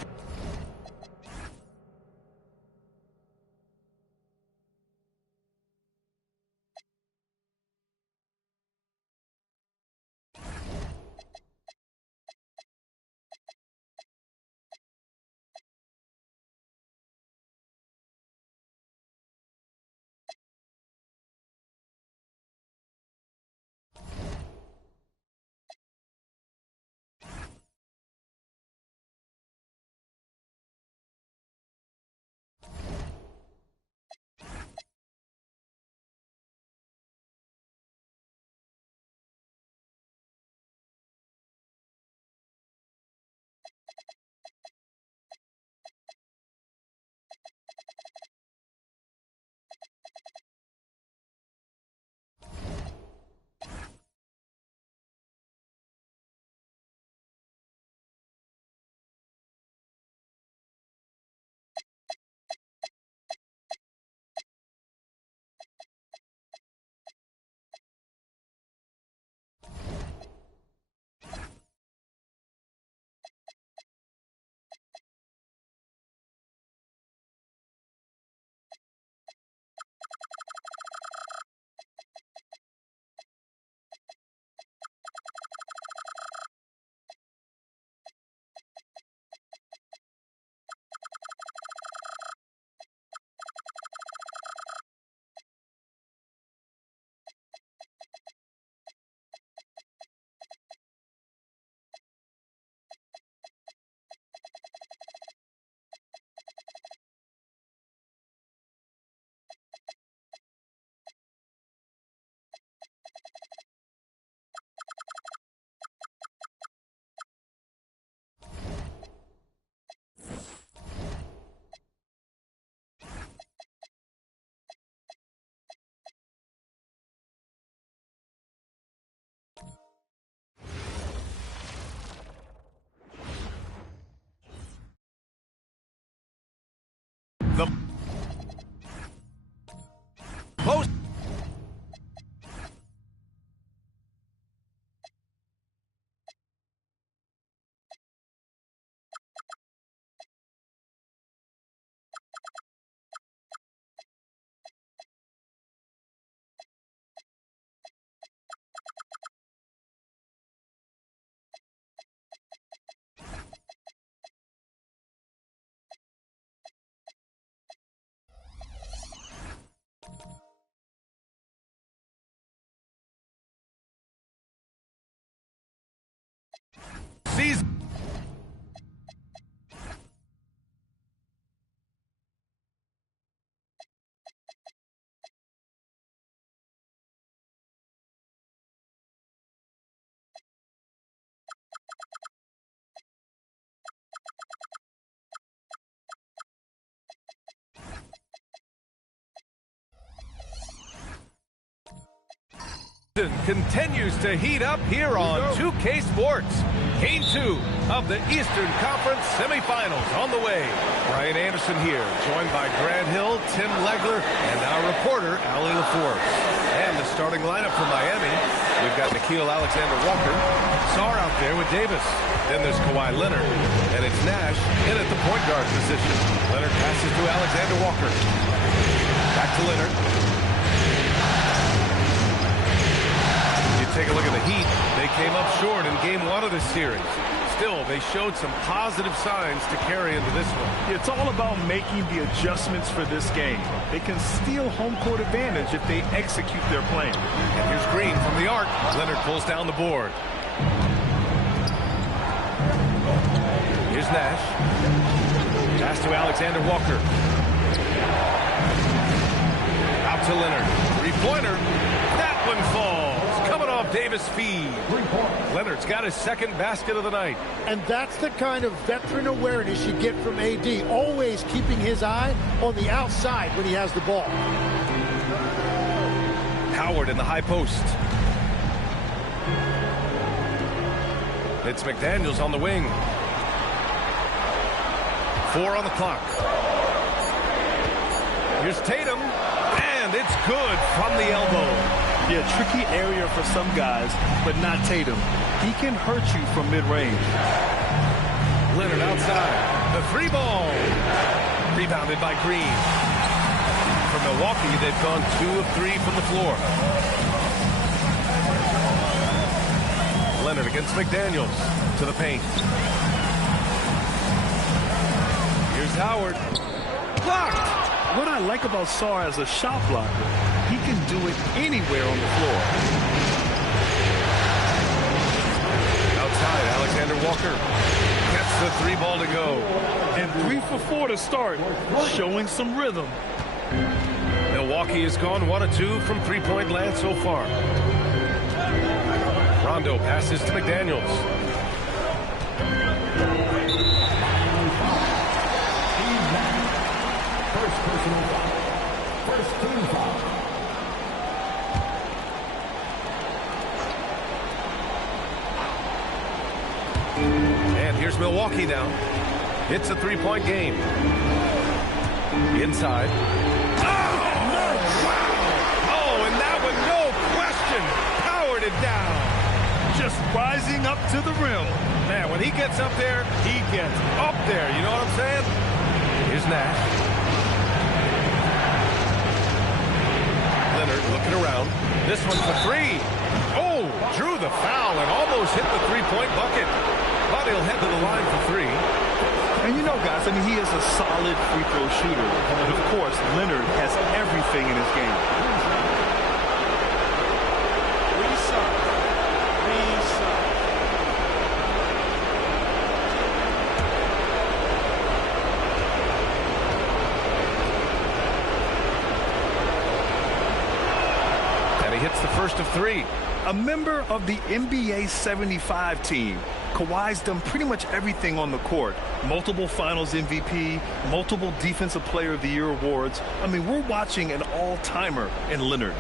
The post. Season. Continues to heat up here on 2K Sports. Game 2 of the Eastern Conference semifinals on the way. Brian Anderson here, joined by Grant Hill, Tim Legler, and our reporter, Allie LaForce. And the starting lineup for Miami, we've got Nickeil Alexander-Walker, Sarr out there with Davis. Then there's Kawhi Leonard, and it's Nash in at the point guard position. Leonard passes to Alexander-Walker. Back to Leonard. Take a look at the Heat. They came up short in Game 1 of this series. Still, they showed some positive signs to carry into this one. It's all about making the adjustments for this game. They can steal home court advantage if they execute their plan. And here's Green from the arc. Leonard pulls down the board. Here's Nash. Pass to Alexander Walker. Out to Leonard. Three-pointer. That one falls. Coming off Davis' feed. Leonard's got his second basket of the night. And that's the kind of veteran awareness you get from AD. Always keeping his eye on the outside when he has the ball. Howard in the high post. It's McDaniels on the wing. 4 on the clock. Here's Tatum, and it's good from the elbow. Yeah, tricky area for some guys, but not Tatum. He can hurt you from mid-range. Leonard outside. The 3-ball. Rebounded by Green. For Milwaukee, they've gone 2 of 3 from the floor. Leonard against McDaniels to the paint. Here's Howard. Blocked. What I like about Sarr as a shot blocker, he can do it anywhere on the floor. Outside, Alexander Walker gets the 3-ball to go. And 3 for 4 to start, showing some rhythm. Milwaukee has gone 1 of 2 from 3-point land so far. Rondo passes to McDaniels. First team foul. And here's Milwaukee now. It's a 3-point game. Inside. Oh, and that one, no question, powered it down. Just rising up to the rim. Man, when he gets up there, he gets up there. You know what I'm saying? Here's Nash. Leonard looking around. This one for 3. Oh, drew the foul and almost hit the 3-point bucket. But he'll head to the line for 3. And you know, guys, I mean, he is a solid free throw shooter. And, of course, Leonard has everything in his game. And he hits the first of 3. A member of the NBA 75 team. Kawhi's done pretty much everything on the court. Multiple Finals MVP, multiple Defensive Player of the Year awards. I mean, we're watching an all-timer in Leonard.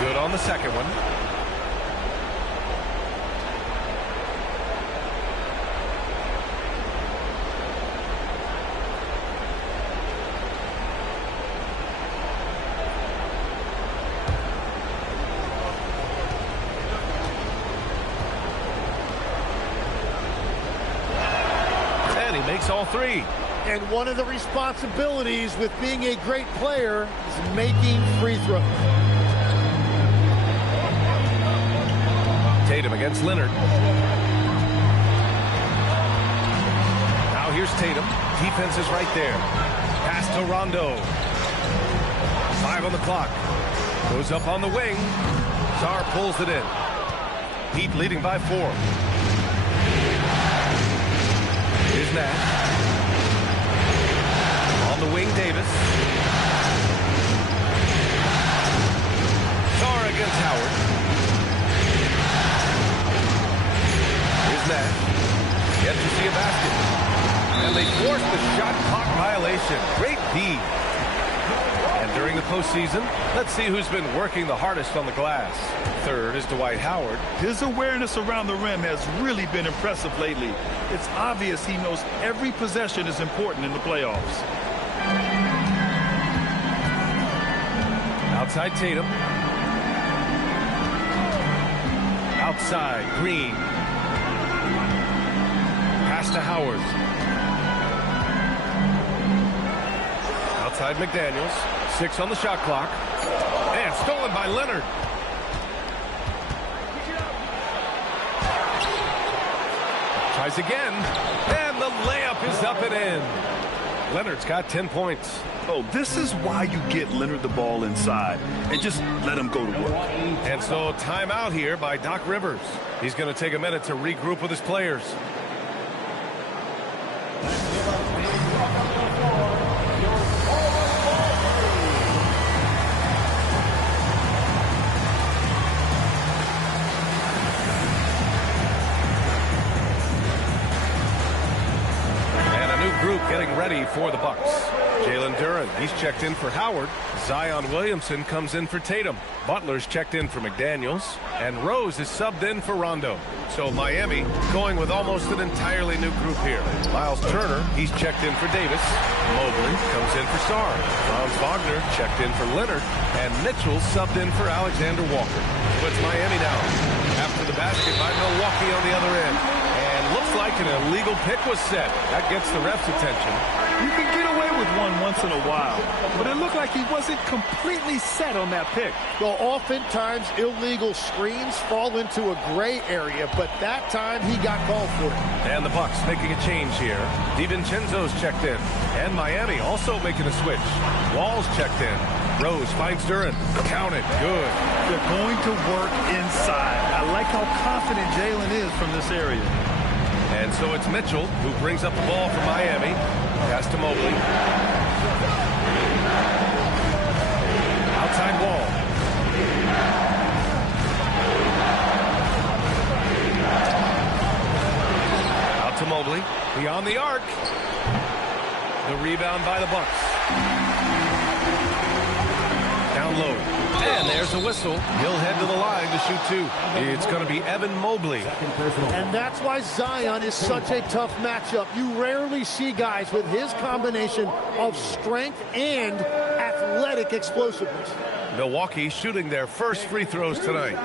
Good on the second one. Makes all 3. And one of the responsibilities with being a great player is making free throws. Tatum against Leonard. Now here's Tatum. Defense is right there. Pass to Rondo. 5 on the clock. Goes up on the wing. Sarr pulls it in. Heat leading by 4. Here's Nash. On the wing, Davis. Sarr against Howard. Here's Nash. Yet to see a basket. And they force the shot clock violation. Great D. And during the postseason, let's see who's been working the hardest on the glass. Third is Dwight Howard. His awareness around the rim has really been impressive lately. It's obvious he knows every possession is important in the playoffs. Outside Tatum. Outside Green. Pass to Howard. Outside McDaniels. 6 on the shot clock. And stolen by Leonard. Tries again. And the layup is up and in. Leonard's got 10 points. Oh, this is why you get Leonard the ball inside and just let him go to work. And so timeout here by Doc Rivers. He's going to take a minute to regroup with his players. Miami for the Bucks. Jalen Duren, he's checked in for Howard. Zion Williamson comes in for Tatum. Butler's checked in for McDaniels. And Rose is subbed in for Rondo. So Miami going with almost an entirely new group here. Miles Turner, he's checked in for Davis. Mobley comes in for Sarr. Franz Wagner checked in for Leonard. And Mitchell subbed in for Alexander Walker. So it's Miami now. After the basket by Milwaukee on the other end. And looks like an illegal pick was set. That gets the ref's attention. You can get away with one once in a while, but it looked like he wasn't completely set on that pick. Well, oftentimes illegal screens fall into a gray area, but that time he got called for it. And the Bucks making a change here. DiVincenzo's checked in. And Miami also making a switch. Wall's checked in. Rose finds Duren. Count it. Good. They're going to work inside. I like how confident Jalen is from this area. And so it's Mitchell who brings up the ball for Miami. Pass to Mobley. Outside Wall. Out to Mobley. Beyond the arc. The rebound by the Bucks. Down low. And there's a whistle. He'll head to the line to shoot two. It's going to be Evan Mobley. And that's why Zion is such a tough matchup. You rarely see guys with his combination of strength and athletic explosiveness. Milwaukee shooting their first free throws tonight.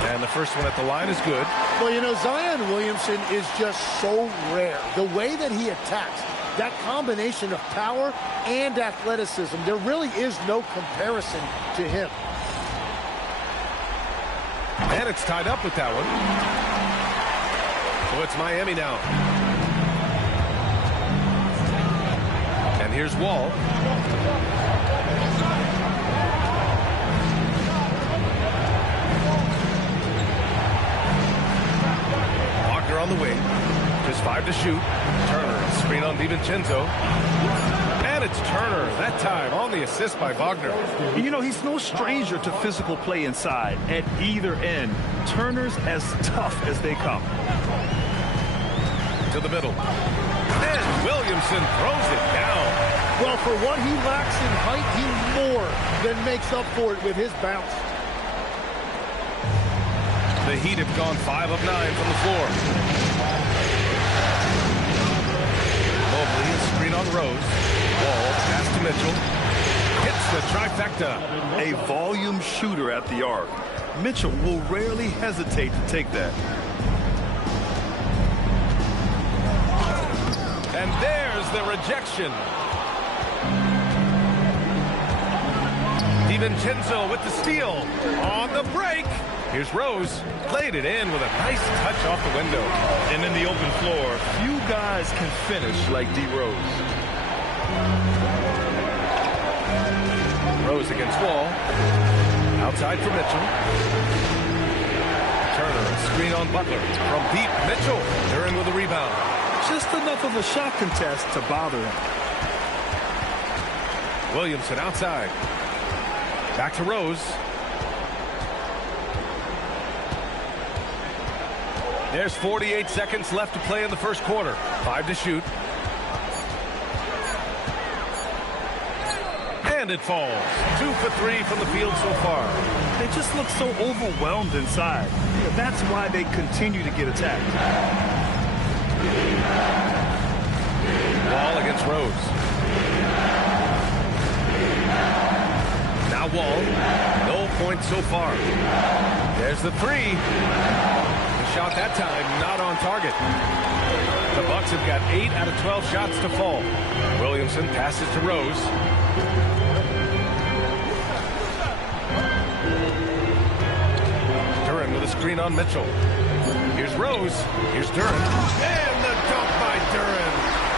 And the first one at the line is good. Well, you know, Zion Williamson is just so rare. The way that he attacks, that combination of power and athleticism, there really is no comparison to him. And it's tied up with that one. So it's Miami now. And here's Wall. On the wing, just 5 to shoot. Turner, screen on DiVincenzo. And it's Turner, that time on the assist by Wagner. You know, he's no stranger to physical play inside at either end. Turner's as tough as they come. To the middle. And Williamson throws it down. Well, for what he lacks in height, he more than makes up for it with his bounce. The Heat have gone 5 of 9 from the floor. Mobley, a screen on Rose. Wall, pass to Mitchell. Hits the trifecta. A volume shooter at the arc. Mitchell will rarely hesitate to take that. And there's the rejection. DiVincenzo with the steal. On the break. Here's Rose. Played it in with a nice touch off the window. And in the open floor, few guys can finish like D. Rose. Rose against Wall. Outside for Mitchell. Turner, screen on Butler. From deep, Mitchell. Duren with a rebound. Just enough of a shot contest to bother him. Williamson outside. Back to Rose. There's 48 seconds left to play in the first quarter. 5 to shoot. And it falls. 2 for 3 from the field so far. They just look so overwhelmed inside. That's why they continue to get attacked. Wall against Rose. Now Wall. No points so far. There's the three. Shot that time, not on target. The Bucks have got 8 out of 12 shots to fall. Williamson passes to Rose. Duren with a screen on Mitchell. Here's Rose. Here's Duren. And the dunk by Duren.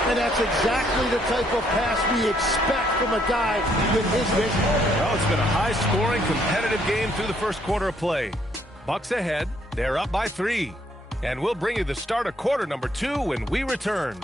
And that's exactly the type of pass we expect from a guy with his vision. Well, it's been a high-scoring, competitive game through the first quarter of play. Bucks ahead. They're up by 3. And we'll bring you the start of quarter number 2 when we return.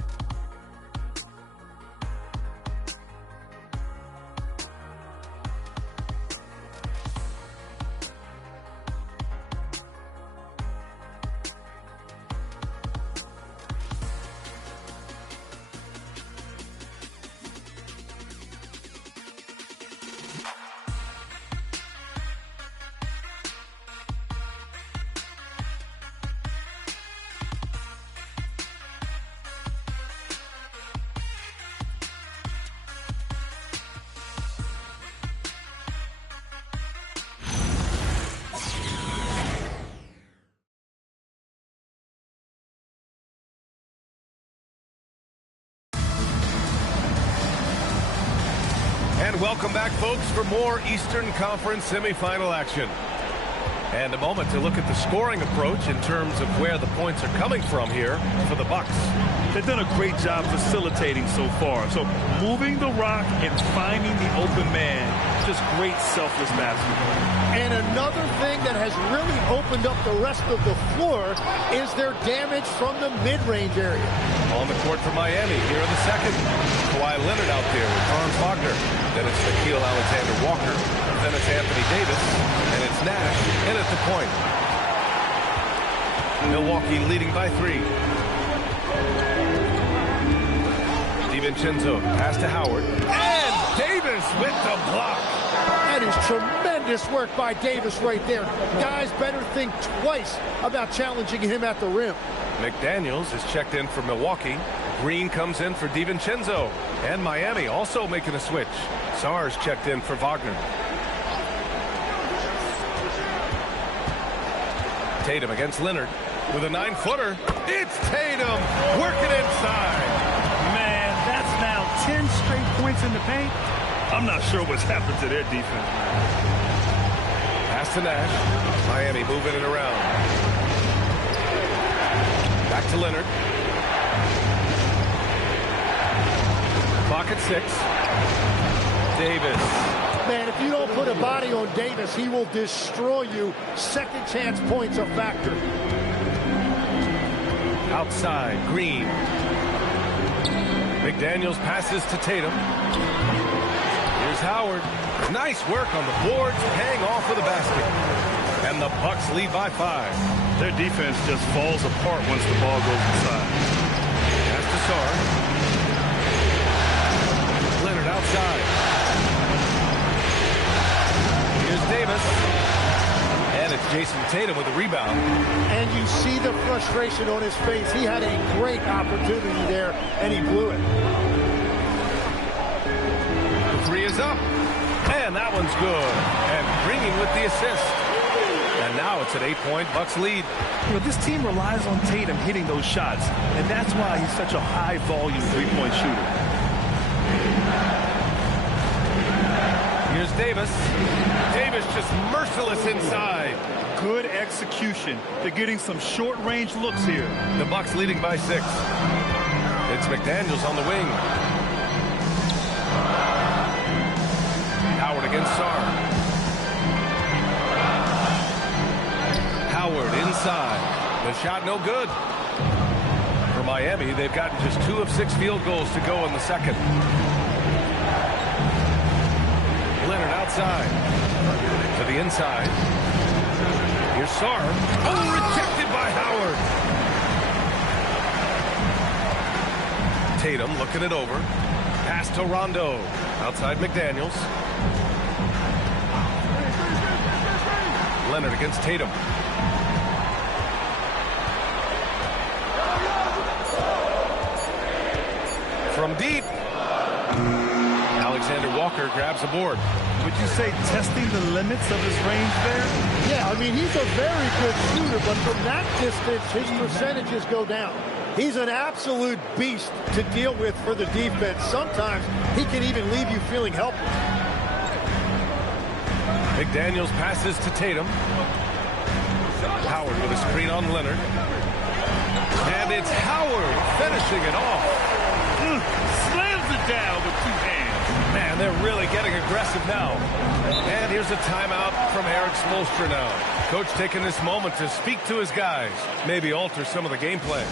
And welcome back, folks, for more Eastern Conference semifinal action. And a moment to look at the scoring approach in terms of where the points are coming from here for the Bucks. They've done a great job facilitating so far. So moving the rock and finding the open man, just great selfless basketball. And another thing that has really opened up the rest of the floor is their damage from the mid-range area. On the court for Miami here in the second. Kawhi Leonard out there with Franz Wagner. Then it's Nickeil Alexander-Walker. Then it's Anthony Davis. And it's Nash in at the point. Milwaukee leading by 3. DiVincenzo pass to Howard. And Davis with the block. That is tremendous work by Davis right there. Guys better think twice about challenging him at the rim. McDaniels is checked in for Milwaukee. Green comes in for DiVincenzo. And Miami also making a switch. Sarr's checked in for Wagner. Tatum against Leonard with a 9-footer. It's Tatum working inside. Man, that's now 10 straight points in the paint. I'm not sure what's happened to their defense. Pass to Nash. Miami moving it around. Back to Leonard. Clock at 6. Davis. Man, if you don't put a body on Davis, he will destroy you. Second chance points a factor. Outside, Green. McDaniels passes to Tatum. Here's Howard. Nice work on the boards, paying off with a basket. And the Bucks lead by 5. Their defense just falls apart once the ball goes inside. Pass to Sarr. Leonard outside. Here's Davis. And it's Jason Tatum with a rebound. And you see the frustration on his face. He had a great opportunity there, and he blew it. The 3 is up. And that one's good. And Green with the assist. And now it's an 8-point Bucks lead. You know, this team relies on Tatum hitting those shots, and that's why he's such a high-volume three-point shooter. Here's Davis. Davis just merciless inside. Good execution. They're getting some short-range looks here. The Bucks leading by 6. It's McDaniels on the wing. Howard against Sarr. Howard inside. The shot no good. For Miami, they've gotten just 2 of 6 field goals to go in the second. Leonard outside. To the inside. Here's Sarr. Oh, rejected by Howard. Tatum looking it over. Pass to Rondo. Outside McDaniels. Leonard against Tatum. From deep. Alexander Walker grabs a board. Would you say testing the limits of his range there? Yeah, I mean, he's a very good shooter, but from that distance, his percentages go down. He's an absolute beast to deal with for the defense. Sometimes he can even leave you feeling helpless. McDaniels passes to Tatum. Howard with a screen on Leonard. And it's Howard finishing it off. Slams it down with 2 hands. Man, they're really getting aggressive now. And here's a timeout from Eric Spoelstra now. Coach taking this moment to speak to his guys. Maybe alter some of the game plan.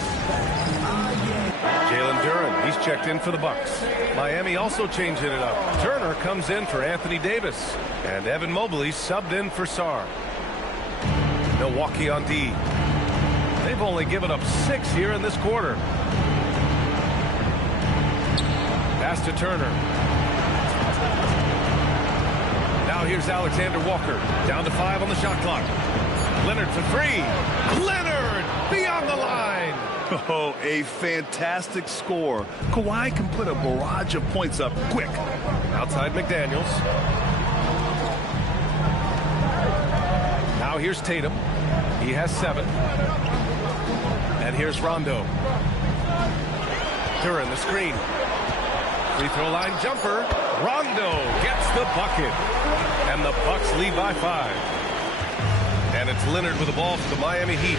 Jalen Duren, he's checked in for the Bucks. Miami also changing it up. Turner comes in for Anthony Davis. And Evan Mobley subbed in for Sarr. Milwaukee on D. They've only given up 6 here in this quarter. Pass to Turner. Now here's Alexander Walker. Down to 5 on the shot clock. Leonard for 3. Leonard beyond the line. Oh, a fantastic score. Kawhi can put a barrage of points up quick. Outside McDaniels. Now here's Tatum. He has 7. And here's Rondo. Duren the screen. Free throw line jumper. Rondo gets the bucket. And the Bucks lead by 5. And it's Leonard with the ball for the Miami Heat.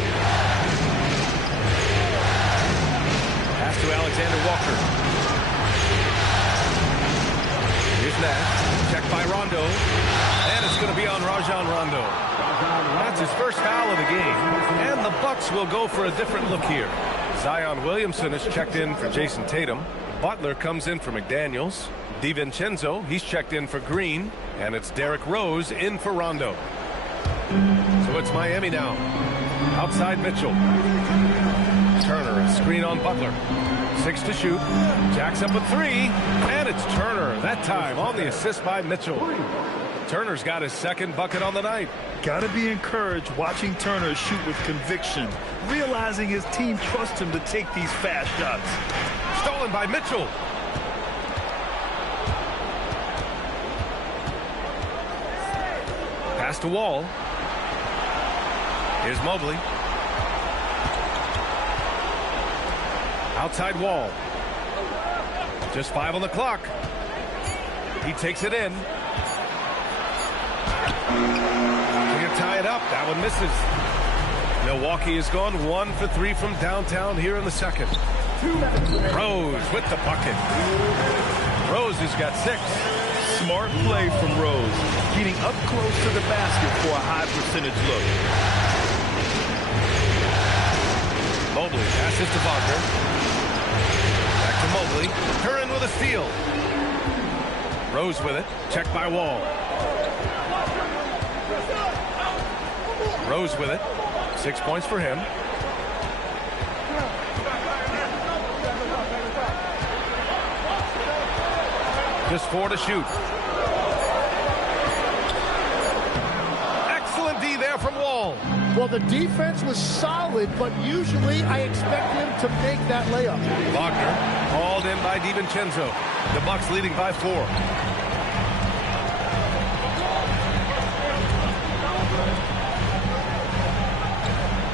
Pass to Alexander Walker. Here's Nash. Checked by Rondo. And it's going to be on Rajon Rondo. That's his first foul of the game. And the Bucks will go for a different look here. Zion Williamson is checked in for Jason Tatum. Butler comes in for McDaniels. DiVincenzo, he's checked in for Green. And it's Derrick Rose in for Rondo. So it's Miami now. Outside Mitchell. Turner, a screen on Butler. 6 to shoot. Jacks up a 3. And it's Turner, that time on the assist by Mitchell. Turner's got his second bucket on the night. Got to be encouraged watching Turner shoot with conviction, realizing his team trusts him to take these fast shots. Stolen by Mitchell. Pass to Wall. Here's Mobley. Outside Wall. Just 5 on the clock. He takes it in. They can tie it up. That one misses. Milwaukee has gone 1 for 3 from downtown here in the second. Rose with the bucket. Rose has got 6. Smart play from Rose, getting up close to the basket for a high percentage look. Mobley passes to Wagner. Back to Mobley. Curran with a steal. Rose with it. Checked by Wall. Rose with it. 6 points for him. Just 4 to shoot. Excellent D there from Wall. Well, the defense was solid, but usually I expect him to make that layup. Wagner called in by DiVincenzo. The Bucks leading by 4.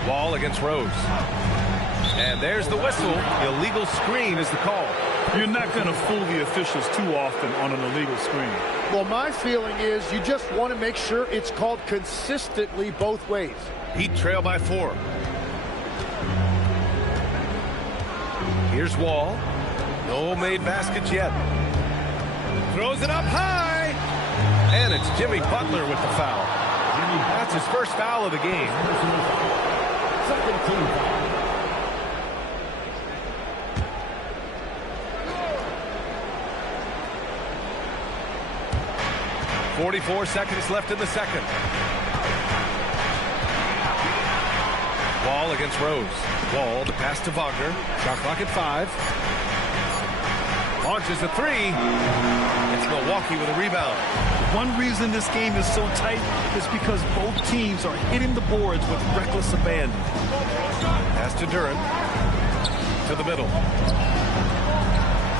Wall against Rose. And there's the whistle. Illegal screen is the call. You're not going to fool the officials too often on an illegal screen. Well, my feeling is you just want to make sure it's called consistently both ways. Heat trail by 4. Here's Wall. No made baskets yet. Throws it up high. And it's Jimmy Butler with the foul. That's his first foul of the game. Second team. 44 seconds left in the second. Wall against Rose. Wall, the pass to Wagner. Shot clock at 5. Launches a 3. It's Milwaukee with a rebound. One reason this game is so tight is because both teams are hitting the boards with reckless abandon. Pass to Duran. To the middle.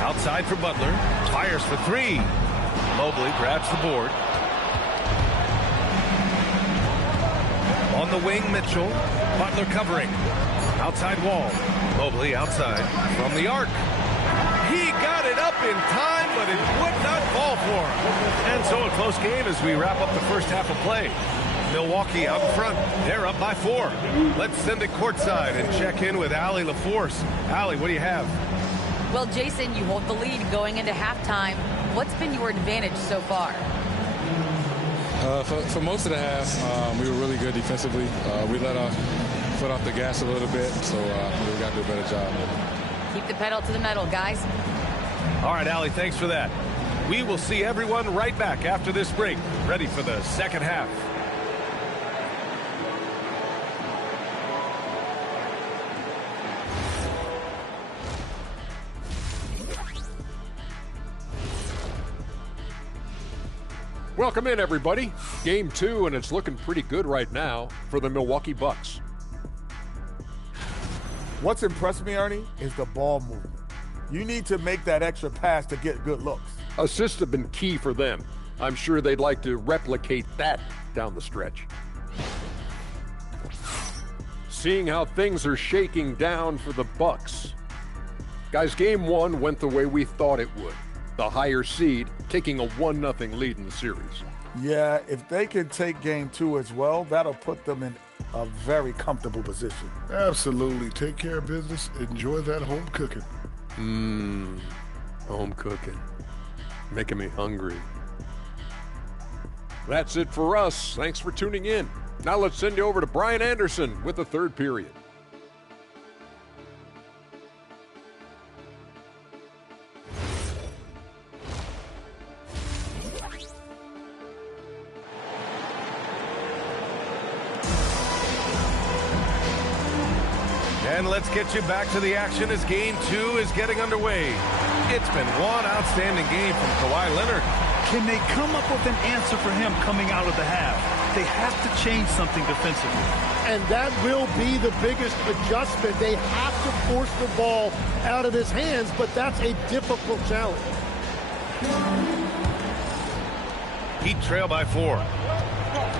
Outside for Butler. Fires for 3. Mobley grabs the board. On the wing, Mitchell. Butler covering. Outside Wall. Mobley outside from the arc. He got it up in time, but it would not fall for him. And so a close game as we wrap up the first half of play. Milwaukee out in front. They're up by 4. Let's send it courtside and check in with Allie LaForce. Allie, what do you have? Well, Jason, you hold the lead going into halftime. What's been your advantage so far? For most of the half, we were really good defensively. We let our foot off the gas a little bit, so we got to do a better job. Keep the pedal to the metal, guys. All right, Allie, thanks for that. We will see everyone right back after this break, ready for the second half. Welcome in, everybody. Game 2, and it's looking pretty good right now for the Milwaukee Bucks. What's impressed me, Ernie, is the ball movement. You need to make that extra pass to get good looks. Assists have been key for them. I'm sure they'd like to replicate that down the stretch. Seeing how things are shaking down for the Bucks. Guys, game 1 went the way we thought it would. the higher seed, taking a 1-0 lead in the series. Yeah, if they can take game 2 as well, that'll put them in a very comfortable position. Absolutely. Take care of business. Enjoy that home cooking. Home cooking. Making me hungry. That's it for us. Thanks for tuning in. Now let's send you over to Brian Anderson with the third period. And let's get you back to the action as game 2 is getting underway. It's been one outstanding game from Kawhi Leonard. Can they come up with an answer for him coming out of the half? They have to change something defensively. And that will be the biggest adjustment. They have to force the ball out of his hands, but that's a difficult challenge. Heat trail by 4.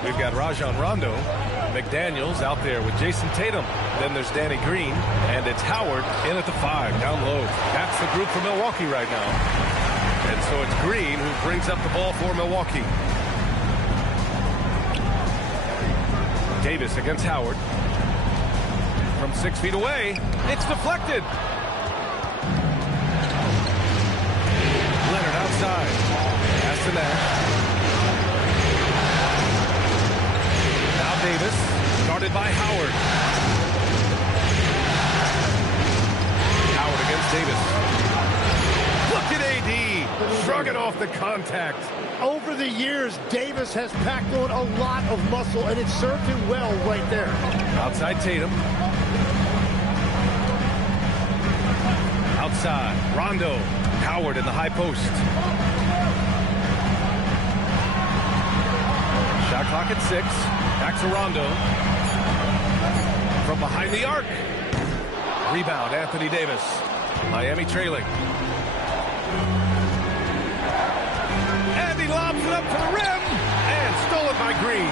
We've got Rajon Rondo. McDaniels out there with Jason Tatum. Then there's Danny Green, and it's Howard in at the 5, down low. That's the group for Milwaukee right now. And so it's Green who brings up the ball for Milwaukee. Davis against Howard. From 6 feet away, it's deflected. Leonard outside. Pass to Nash. Davis, guarded by Howard. Howard against Davis. Look at AD, shrugging off the contact. Over the years, Davis has packed on a lot of muscle, and it served him well right there. Outside Tatum. Outside, Rondo. Howard in the high post. Shot clock at 6. Back to Rondo. From behind the arc. Rebound, Anthony Davis. Miami trailing. And he lobs it up to the rim. And stolen by Green.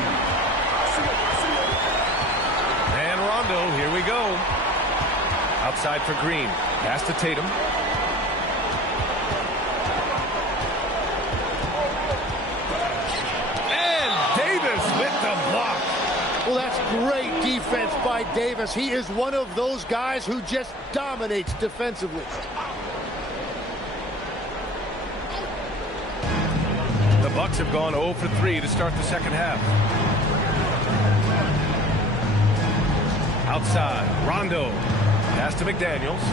And Rondo, here we go. Outside for Green. Pass to Tatum. Well, that's great defense by Davis. He is one of those guys who just dominates defensively. The Bucks have gone 0 for 3 to start the second half. Outside, Rondo. Pass to McDaniels.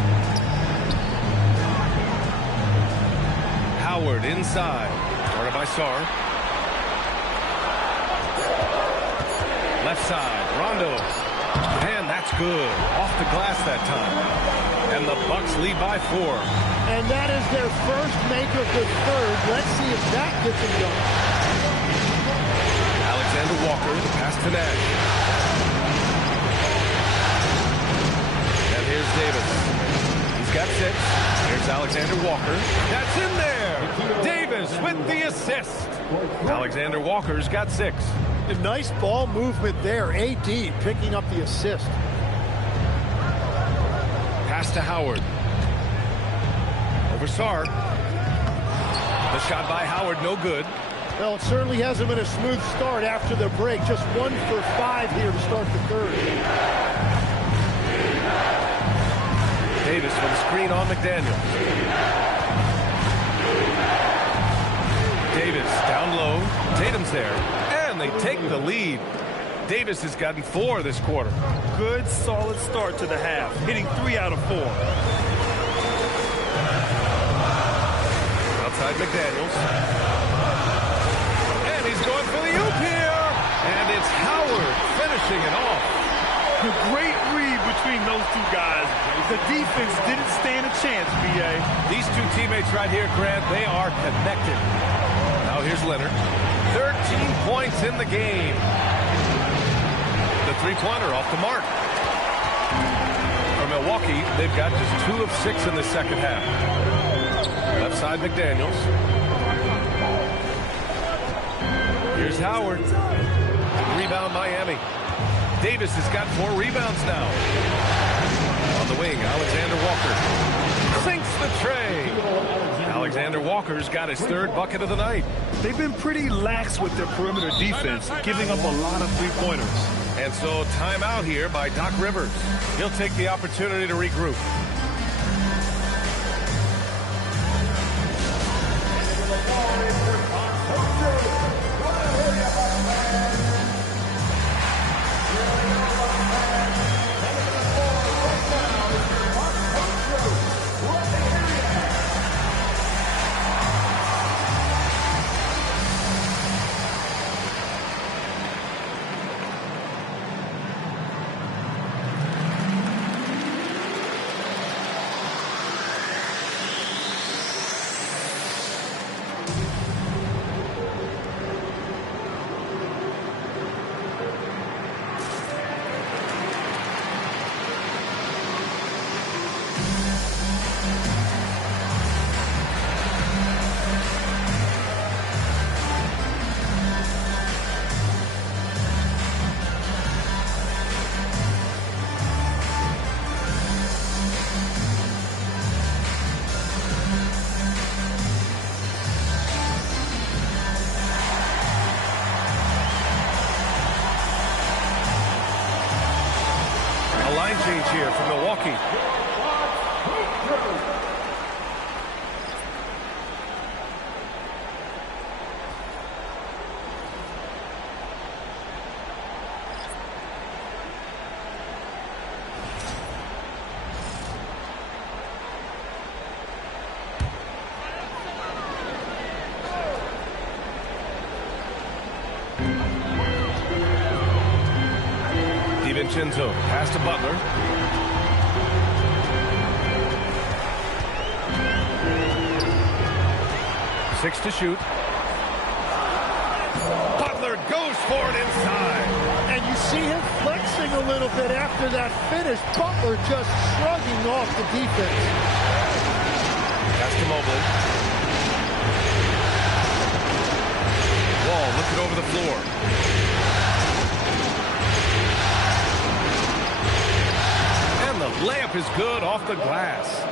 Howard inside. Guarded by Sarr. Left side, Rondo. And that's good. Off the glass that time. And the Bucks lead by 4. And that is their first make of the third. Let's see if that gets them going. Alexander Walker, the pass to Nash. And here's Davis. He's got 6. Here's Alexander Walker. That's in there. Davis with the assist. Alexander Walker's got 6. A nice ball movement there. AD picking up the assist. Pass to Howard. Over Sarr. The shot by Howard, no good. Well, it certainly hasn't been a smooth start after the break. Just 1 for 5 here to start the third. Davis with a screen on McDaniels. Davis down low. Tatum's there. And they take the lead. Davis has gotten 4 this quarter. Good, solid start to the half, hitting 3 out of 4. Outside McDaniels. And he's going for the oop here. And it's Howard finishing it off. A great read between those two guys. The defense didn't stand a chance, B.A. These two teammates right here, Grant, they are connected. Now here's Leonard. 13 points in the game. The three-pointer off the mark. For Milwaukee, they've got just 2 of 6 in the second half. Left side, McDaniels. Here's Howard. Rebound, Miami. Davis has got 4 rebounds now. On the wing, Alexander Walker sinks the tray. Alexander Walker's got his third bucket of the night. They've been pretty lax with their perimeter defense, giving up a lot of three-pointers. And so timeout here by Doc Rivers. He'll take the opportunity to regroup. Change here from Milwaukee. DiVincenzo pass to Butler. Six to shoot. Butler goes for it inside. And you see him flexing a little bit after that finish. Butler just shrugging off the defense. Pass to Mobley. Wall looking over the floor. And the layup is good off the glass.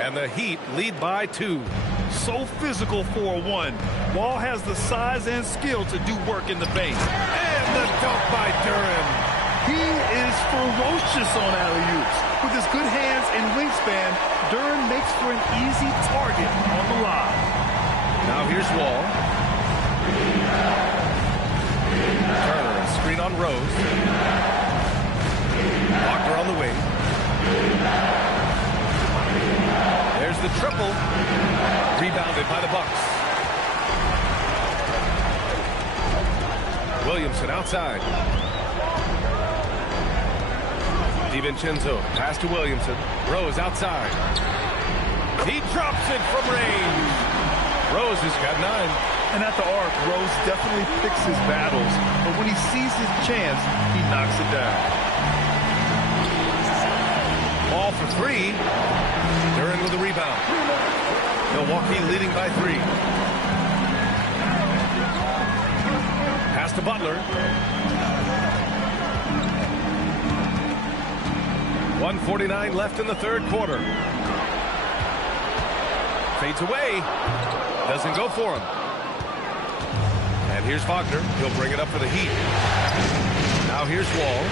And the Heat lead by 2. So physical for a 1. Wall has the size and skill to do work in the paint. And the dunk by Duren. He is ferocious on alley-oops. With his good hands and wingspan, Duren makes for an easy target on the lob. Now here's Wall. Turner, a screen on Rose. Walker on the wing. There's the triple. Rebounded by the Bucks. Williamson outside. DiVincenzo pass to Williamson. Rose outside. He drops it from range. Rose has got 9. And at the arc, Rose definitely picks his battles. But when he sees his chance, he knocks it down. Ball for 3. Duren with a rebound. Milwaukee leading by 3. Pass to Butler. 1:49 left in the third quarter. Fades away. Doesn't go for him. And here's Wagner. He'll bring it up for the Heat. Now here's Wall.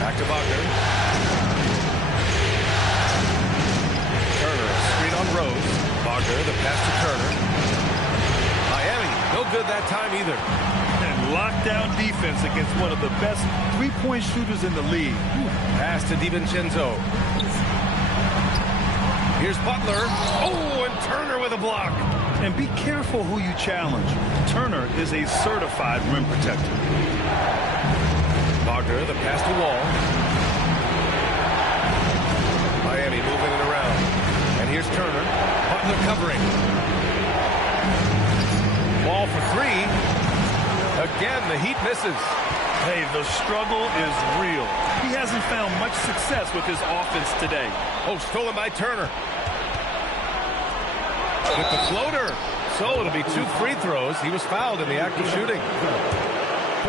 Back to Wagner. Turner, a screen on Rose. Wagner, the pass to Turner. Miami, no good that time either. And lockdown defense against one of the best three-point shooters in the league. Pass to DiVincenzo. Here's Butler. Oh, and Turner with a block. And be careful who you challenge. Turner is a certified rim protector. Wagner, the pass to Wall. Miami moving it around. And here's Turner. Butler covering. Wall for 3. Again, the Heat misses. Hey, the struggle is real. He hasn't found much success with his offense today. Oh, stolen by Turner. With the floater. So it'll be 2 free throws. He was fouled in the act of shooting.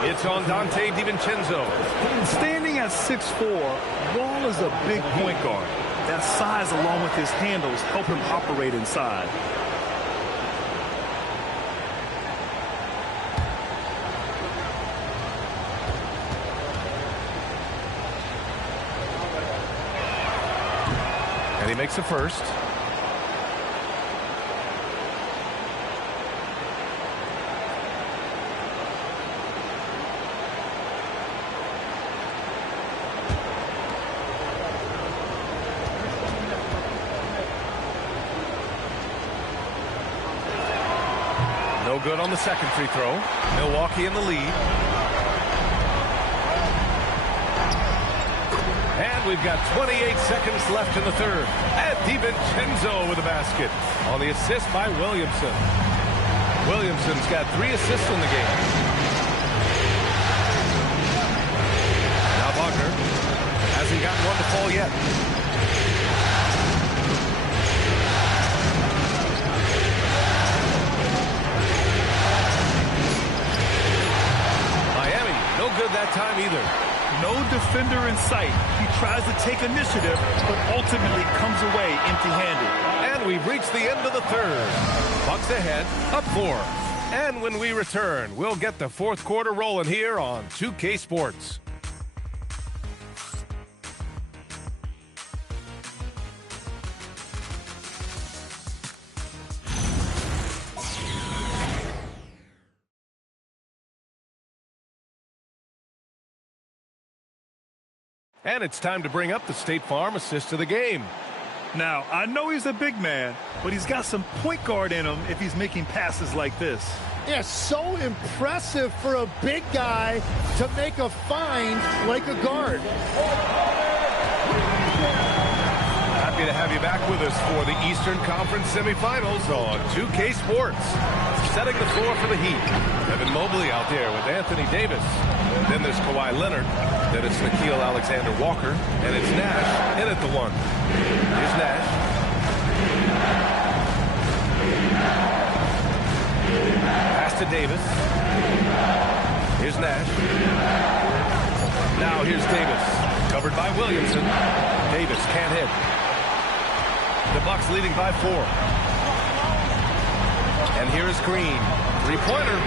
It's on DiVincenzo. Standing at 6'4", Wall is a big point guard. That size along with his handles help him operate inside. And he makes the first. No good on the second free throw. Milwaukee in the lead. And we've got 28 seconds left in the third. And DiVincenzo with a basket on the assist by Williamson. Williamson's got 3 assists in the game. Now Wagner hasn't gotten one to fall yet. Miami, no good that time either. No defender in sight. He tries to take initiative, but ultimately comes away empty-handed. And we've reached the end of the third. Bucks ahead, up 4. And when we return, we'll get the fourth quarter rolling here on 2K Sports. And it's time to bring up the State Farm assist of the game. Now, I know he's a big man, but he's got some point guard in him if he's making passes like this. Yeah, so impressive for a big guy to make a find like a guard. Happy to have you back with us for the Eastern Conference semifinals on 2K Sports. Setting the floor for the Heat. Evan Mobley out there with Anthony Davis. Then there's Kawhi Leonard. Then it's Nickeil Alexander-Walker. And it's Nash in at the 1. Here's Nash. Pass to Davis. Here's Nash. Now here's Davis. Covered by Williamson. Davis can't hit. The Bucks leading by 4. And here is Green. Three-pointer.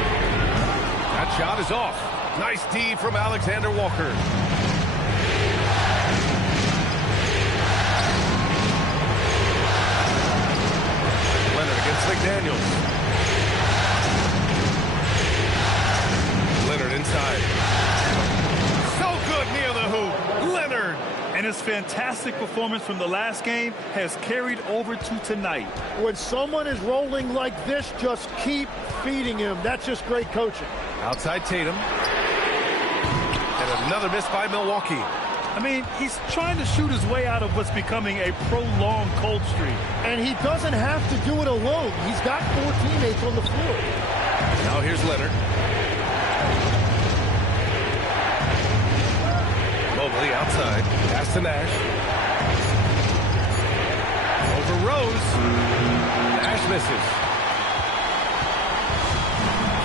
That shot is off. Nice D from Alexander Walker. Leonard against McDaniels. Leonard inside. So good near the hoop. Leonard. And his fantastic performance from the last game has carried over to tonight. When someone is rolling like this, just keep feeding him. That's just great coaching. Outside Tatum. And another miss by Milwaukee. I mean, he's trying to shoot his way out of what's becoming a prolonged cold streak. And he doesn't have to do it alone. He's got 4 teammates on the floor. Now here's Leonard. Mobley outside. Pass to Nash. Over Rose. Nash misses.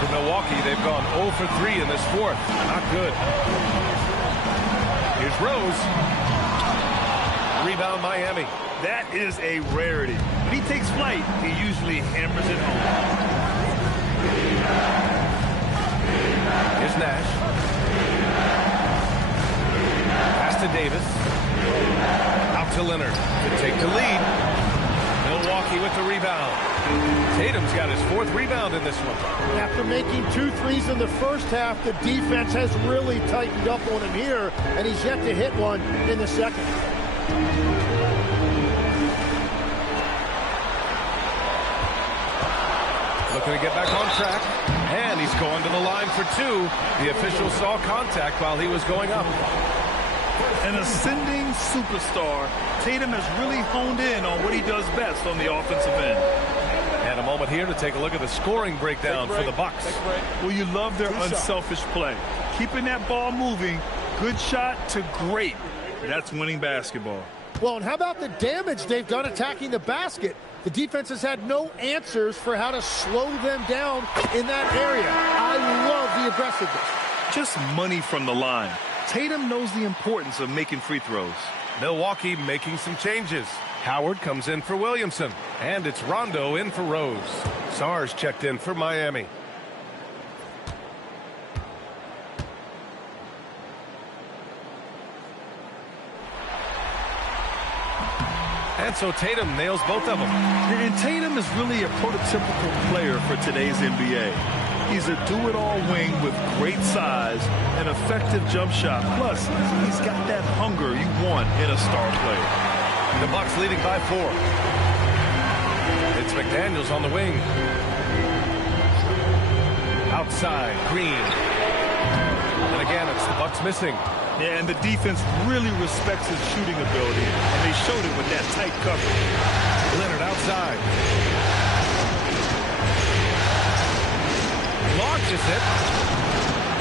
For Milwaukee, they've gone 0 for 3 in this fourth. Not good. Here's Rose. Rebound Miami. That is a rarity. When he takes flight, he usually hammers it home. Here's Nash. Pass to Davis. Out to Leonard to take the lead. Milwaukee with the rebound. Tatum's got his 4th rebound in this one. After making 2 threes in the first half, the defense has really tightened up on him here, and he's yet to hit one in the second. Looking to get back on track, and he's going to the line for 2. The official saw contact while he was going up. An ascending superstar, Tatum has really honed in on what he does best on the offensive end. And a moment here to take a look at the scoring breakdown for the Bucks. Well, you love their unselfish play. Keeping that ball moving, good shot to great. That's winning basketball. Well, and how about the damage they've done attacking the basket? The defense has had no answers for how to slow them down in that area. I love the aggressiveness. Just money from the line. Tatum knows the importance of making free throws. Milwaukee making some changes. Howard comes in for Williamson, and it's Rondo in for Rose. Sarge checked in for Miami. And so Tatum nails both of them. And Tatum is really a prototypical player for today's NBA. He's a do-it-all wing with great size, an effective jump shot. Plus, he's got that hunger you want in a star player. The Bucks leading by 4. It's McDaniels on the wing. Outside, Green. And again, it's the Bucks missing. Yeah, and the defense really respects his shooting ability, and they showed it with that tight coverage. Leonard outside. Launches it.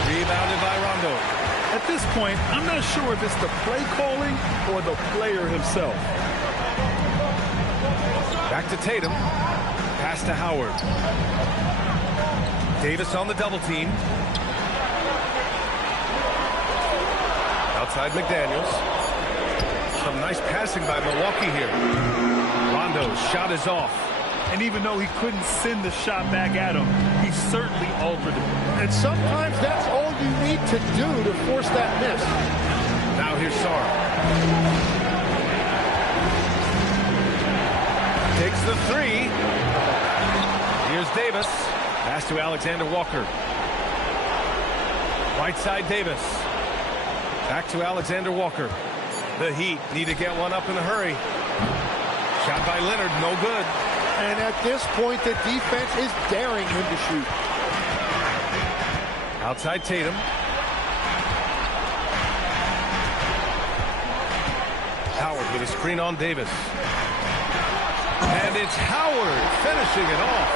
Rebounded by Rondo. At this point, I'm not sure if it's the play calling or the player himself. Back to Tatum. Pass to Howard. Davis on the double team. Outside McDaniels. Some nice passing by Milwaukee here. Rondo's shot is off. And even though he couldn't send the shot back at him, he certainly altered it. And sometimes that's all you need to do to force that miss. Now here's Sarr. Takes the 3. Here's Davis. Pass to Alexander Walker. Right side Davis. Back to Alexander Walker. The Heat need to get one up in a hurry. Shot by Leonard, no good. And at this point, the defense is daring him to shoot. Outside Tatum. Howard with a screen on Davis. And it's Howard finishing it off.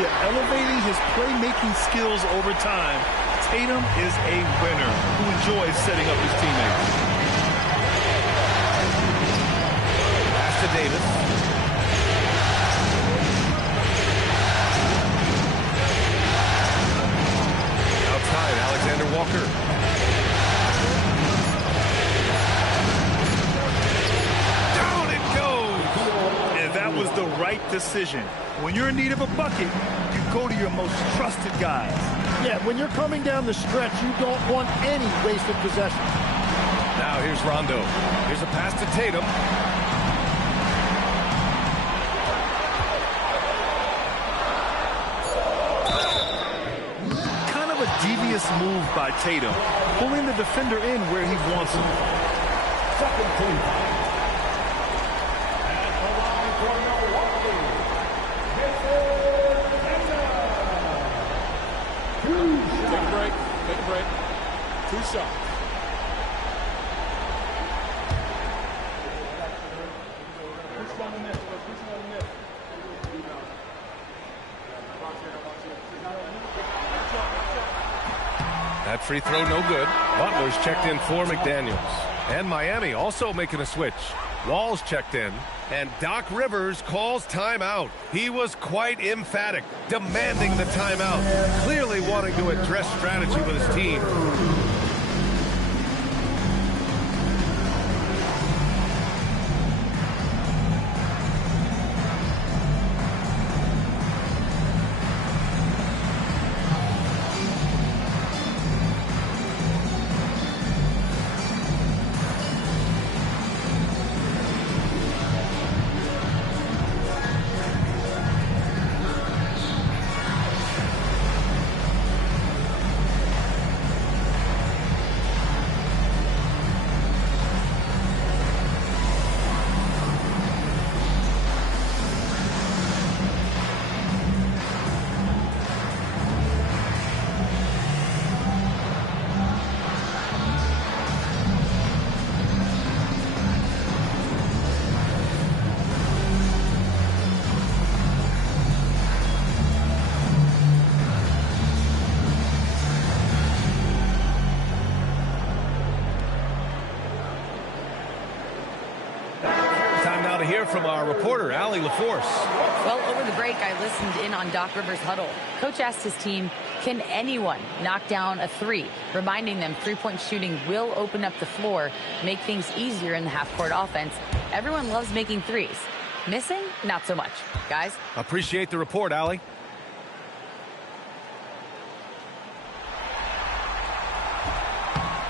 Yeah, elevating his playmaking skills over time. Tatum is a winner who enjoys setting up his teammates. Pass to Davis. Outside, Alexander Walker. Down it goes! And that was the right decision. When you're in need of a bucket, you go to your most trusted guys. Yeah, when you're coming down the stretch, you don't want any wasted possession. Now here's Rondo. Here's a pass to Tatum. Kind of a devious move by Tatum, pulling the defender in where he wants him. Second team. Take a break. 2 shots. That free throw no good. Butler's checked in for McDaniels. And Miami also making a switch. Wall's checked in. And Doc Rivers calls timeout. He was quite emphatic, demanding the timeout. Clearly wanting to address strategy with his team. To hear from our reporter, Allie LaForce. Well, over the break, I listened in on Doc Rivers' huddle. Coach asked his team, Can anyone knock down a three? Reminding them three-point shooting will open up the floor, make things easier in the half-court offense. Everyone loves making threes. Missing? Not so much. Guys? Appreciate the report, Allie.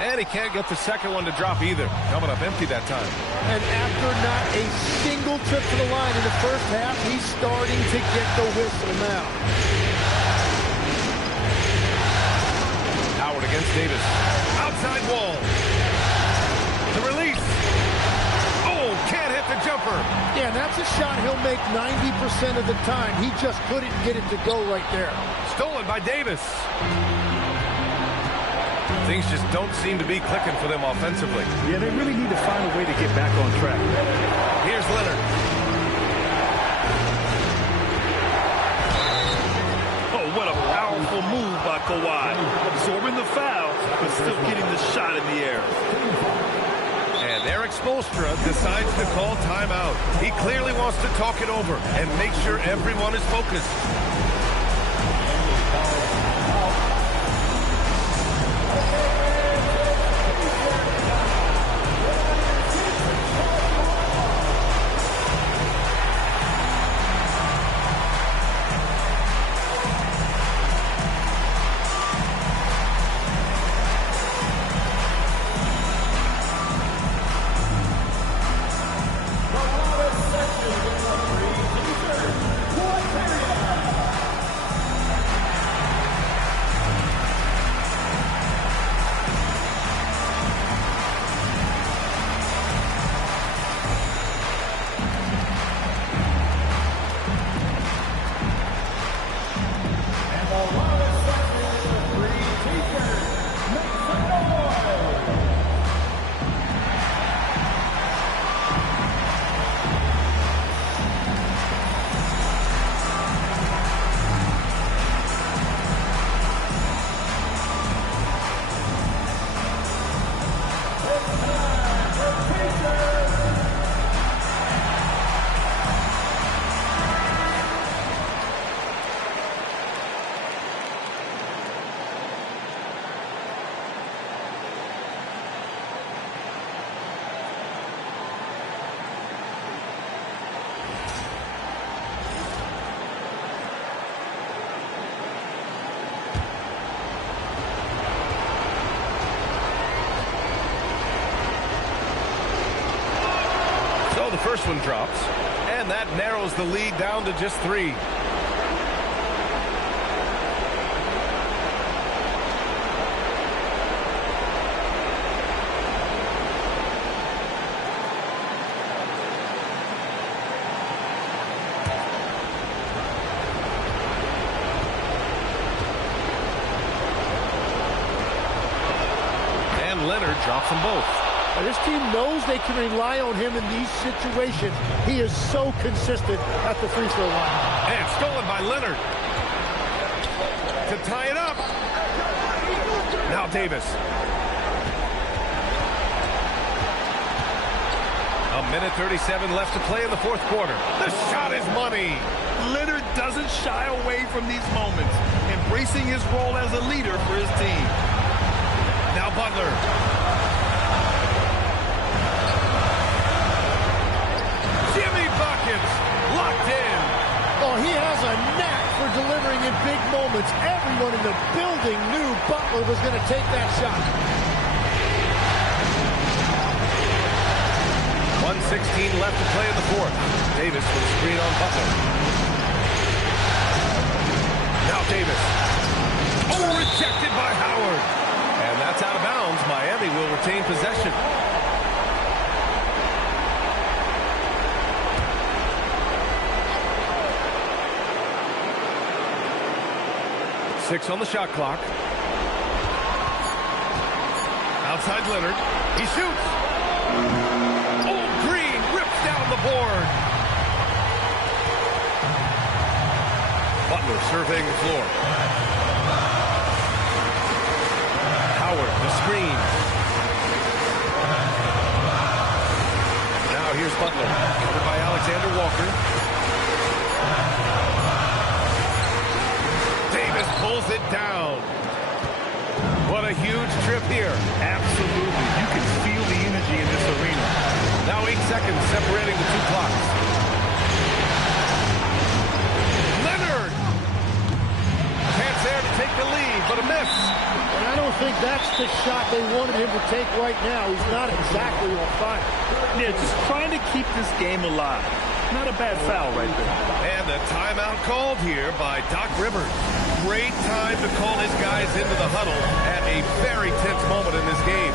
And he can't get the second one to drop either. Coming up empty that time. And after not a single trip to the line in the first half, he's starting to get the whistle now. Howard against Davis. Outside wall. The release. Oh, can't hit the jumper. Yeah, and that's a shot he'll make 90% of the time. He just couldn't get it to go right there. Stolen by Davis. Things just don't seem to be clicking for them offensively. Yeah, they really need to find a way to get back on track. Here's Leonard. Oh, what a powerful move by Kawhi. Absorbing the foul, but still getting the shot in the air. And Eric Spoelstra decides to call timeout. He clearly wants to talk it over and make sure everyone is focused. The first one drops, and that narrows the lead down to just 3. And Leonard drops them both. This team knows they can rely on him in these situations. He is so consistent at the free throw line. And stolen by Leonard. To tie it up. Now Davis. A minute 37 left to play in the fourth quarter. The shot is money. Leonard doesn't shy away from these moments, embracing his role as a leader for his team. Now Butler. Locked in. Oh, he has a knack for delivering in big moments. Everyone in the building knew Butler was going to take that shot. 1:16 left to play in the fourth. Davis with a screen on Butler. Now Davis. Oh, rejected by Howard. And that's out of bounds. Miami will retain possession. 6 on the shot clock. Outside Leonard. He shoots. Oh, Green rips down the board. Butler surveying the floor. Howard, the screen. Now here's Butler. Covered by Alexander Walker. Davis pulls it down. What a huge trip here. Absolutely. You can feel the energy in this arena. Now 8 seconds separating the two clocks. Leonard! Chance there to take the lead, but a miss. And I don't think that's the shot they wanted him to take right now. He's not exactly on fire. Yeah, just trying to keep this game alive. Not a bad foul right there. And a timeout called here by Doc Rivers. Great time to call his guys into the huddle at a very tense moment in this game.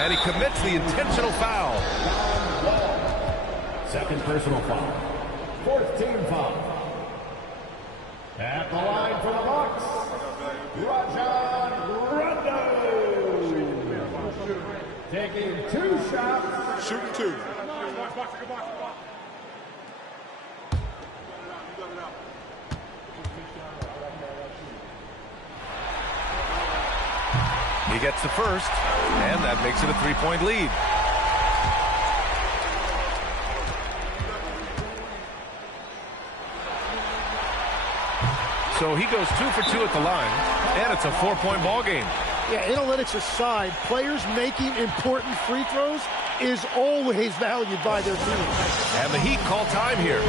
And he commits the intentional foul. Second personal foul. Fourth team foul. At the line for the Bucks, Rajon Rondo. Taking 2 shots. Shooting 2. He gets the first, and that makes it a 3-point lead. So he goes 2 for 2 at the line, and it's a 4-point ball game. Yeah, analytics aside, players making important free throws is always valued by their team. And the Heat call time here.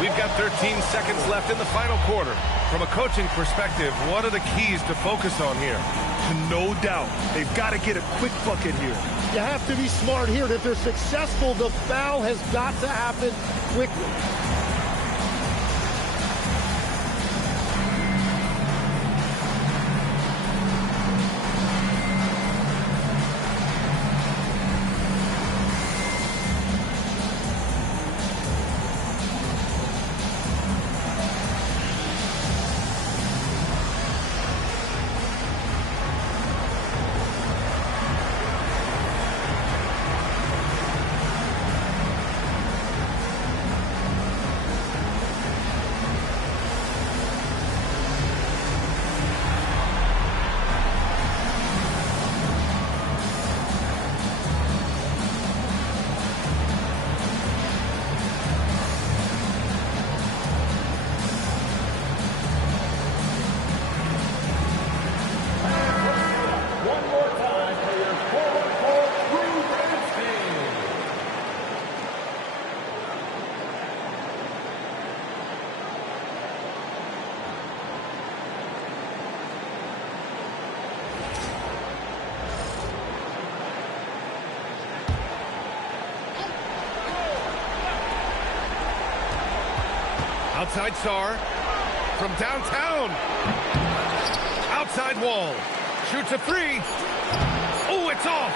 We've got 13 seconds left in the final quarter. From a coaching perspective, what are the keys to focus on here? No doubt. They've got to get a quick bucket here. You have to be smart here. If they're successful, the foul has got to happen quickly. Outside Sarr from downtown. Outside wall. Shoots a 3. Oh, it's off.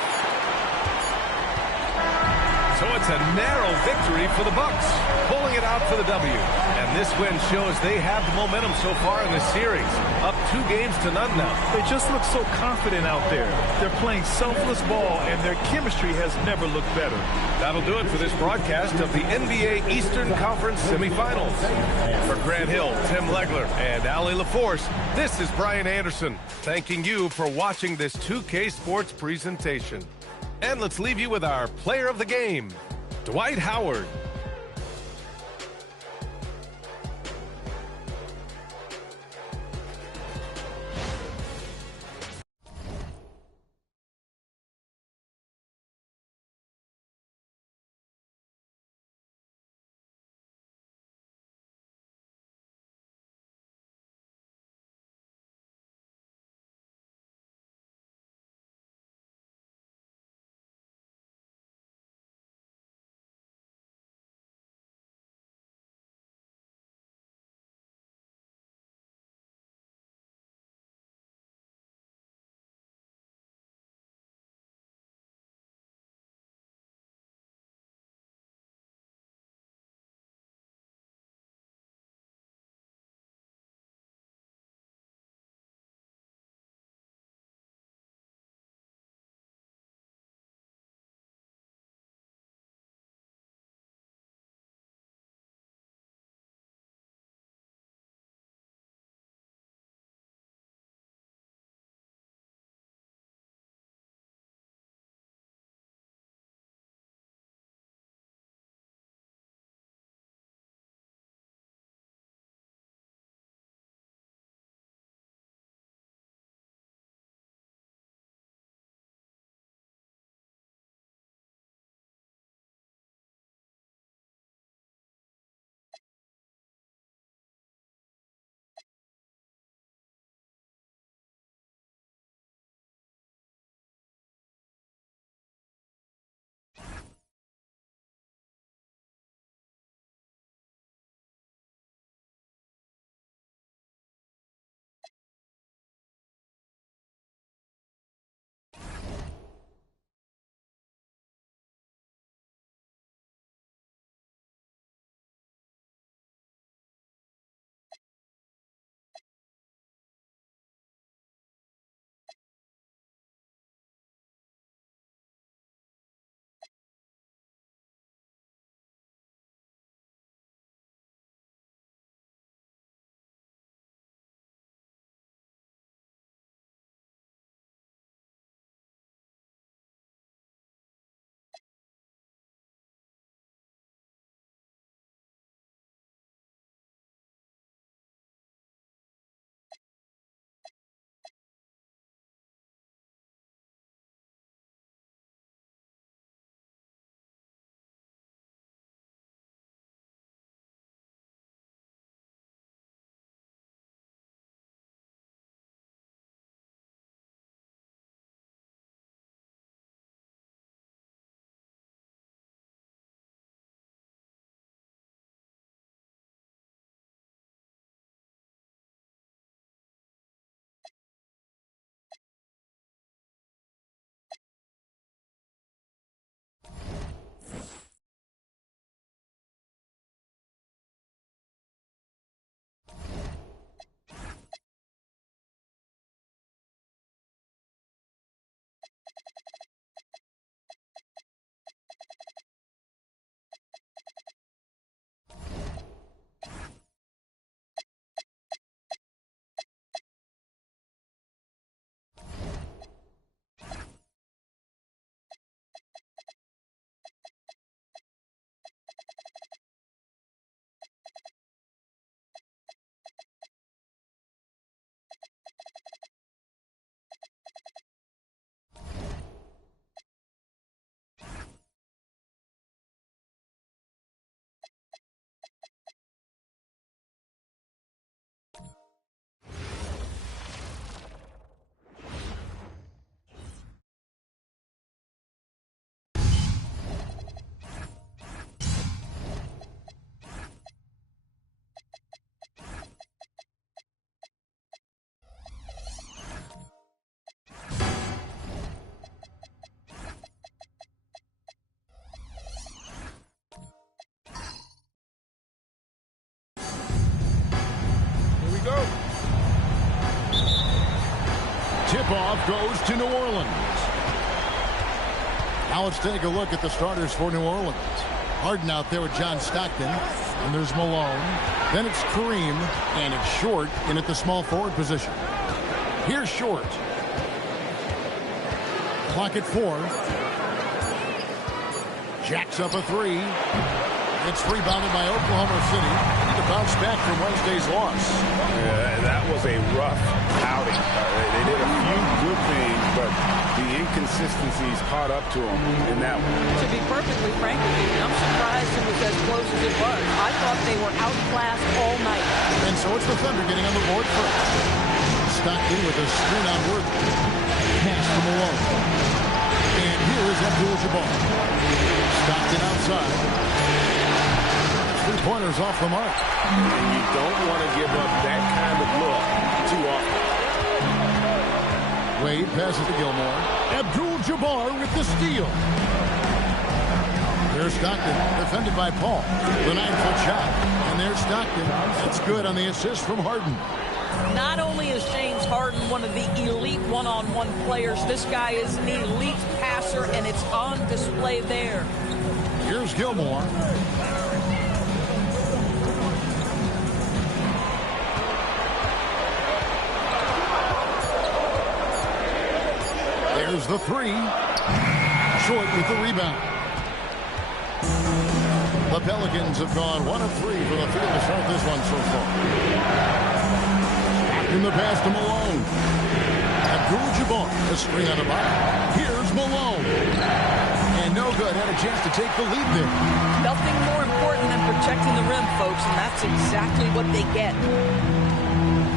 So it's a narrow victory for the Bucks, pulling it out for the W. And this win shows they have the momentum so far in this series. Up 2 games to none now. They just look so confident out there. They're playing selfless ball, and their chemistry has never looked better. That'll do it for this broadcast of the NBA Eastern Conference Semifinals. For Grant Hill, Tim Legler, and Allie LaForce, this is Brian Anderson, thanking you for watching this 2K Sports presentation. And let's leave you with our player of the game, Dwight Howard. Tip-off goes to New Orleans. Now let's take a look at the starters for New Orleans. Harden out there with John Stockton. And there's Malone. Then it's Kareem. And it's Short in at the small forward position. Here's Short. Clock at 4. Jacks up a 3. It's rebounded by Oklahoma City. They need to bounce back from Wednesday's loss. Yeah, that was a rough outing. They did a few good things, but the inconsistencies caught up to them in that one. To be perfectly frank with you, I'm surprised it was as close as it was. I thought they were outclassed all night. And so it's the Thunder getting on the board first. Stockton with a screen on Worthy. Pass to Malone. And here is Abdul-Jabbar. Stockton outside. 3-pointers off the mark. And you don't want to give up that kind of look too often. Wade passes to Gilmore. Abdul-Jabbar with the steal. There's Stockton, defended by Paul. The 9-foot shot. And there's Stockton. That's good on the assist from Harden. Not only is James Harden one of the elite one-on-one players, this guy is an elite passer, and it's on display there. Here's Gilmore. There's the 3. Short with the rebound. The Pelicans have gone 1 of 3 from the field to start this one so far. In the pass to Malone. Abdul-Jabbar, the screen on the bottom. Here's Malone. And no good. Had a chance to take the lead there. Nothing more important than protecting the rim, folks, and that's exactly what they get.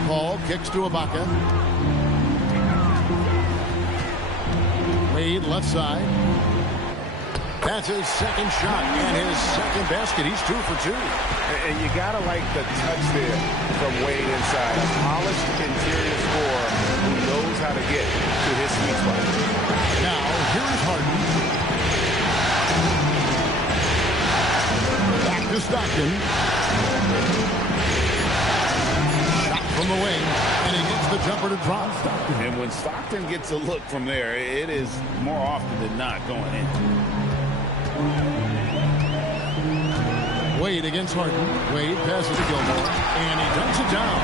Paul kicks to Ibaka. Wade left side. That's his second shot and his second basket. He's 2 for 2. And you got to like the touch there from Wade inside. A polished interior scorer who knows how to get to his sweet spot. Now, here is Harden. Back to Stockton. Shot from the wing. And he gets the jumper to drop. And when Stockton gets a look from there, it is more often than not going in. Wade against Harden. Wade passes to Gilmore. And he dunks it down.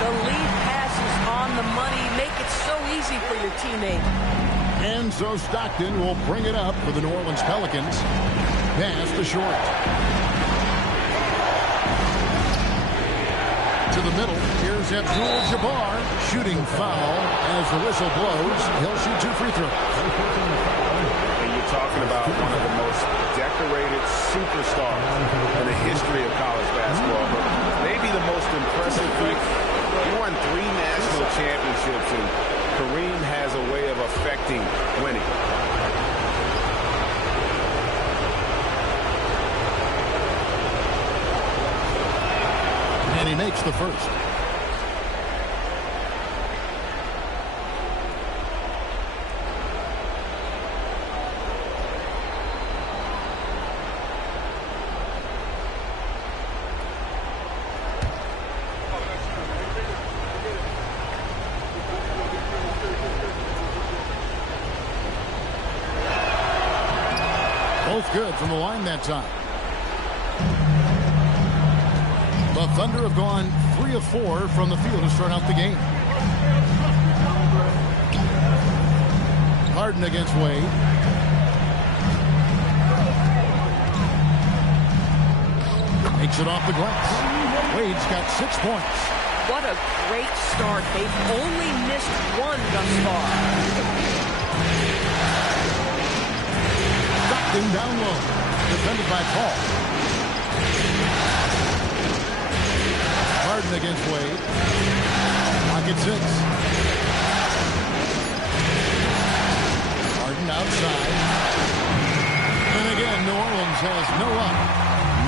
The lead pass is on the money. Make it so easy for your teammate. And so Stockton will bring it up for the New Orleans Pelicans. Pass to Short. To the middle. Here's Abdul-Jabbar. Shooting foul as the whistle blows. He'll shoot 2 free throws. And you're talking about one of the most decorated superstars in the history of college basketball. But maybe the most impressive thing, he won 3 national championships, and Kareem has a way of affecting winning. And he makes the first. Both good from the line that time. The Thunder have gone 3 of 4 from the field to start out the game. Harden against Wade. Makes it off the glass. Wade's got 6 points. What a great start. They've only missed 1 thus far. Stockton down low. Defended by Paul. Harden against Wade. Pocket 6. Harden outside. And again, New Orleans has no luck.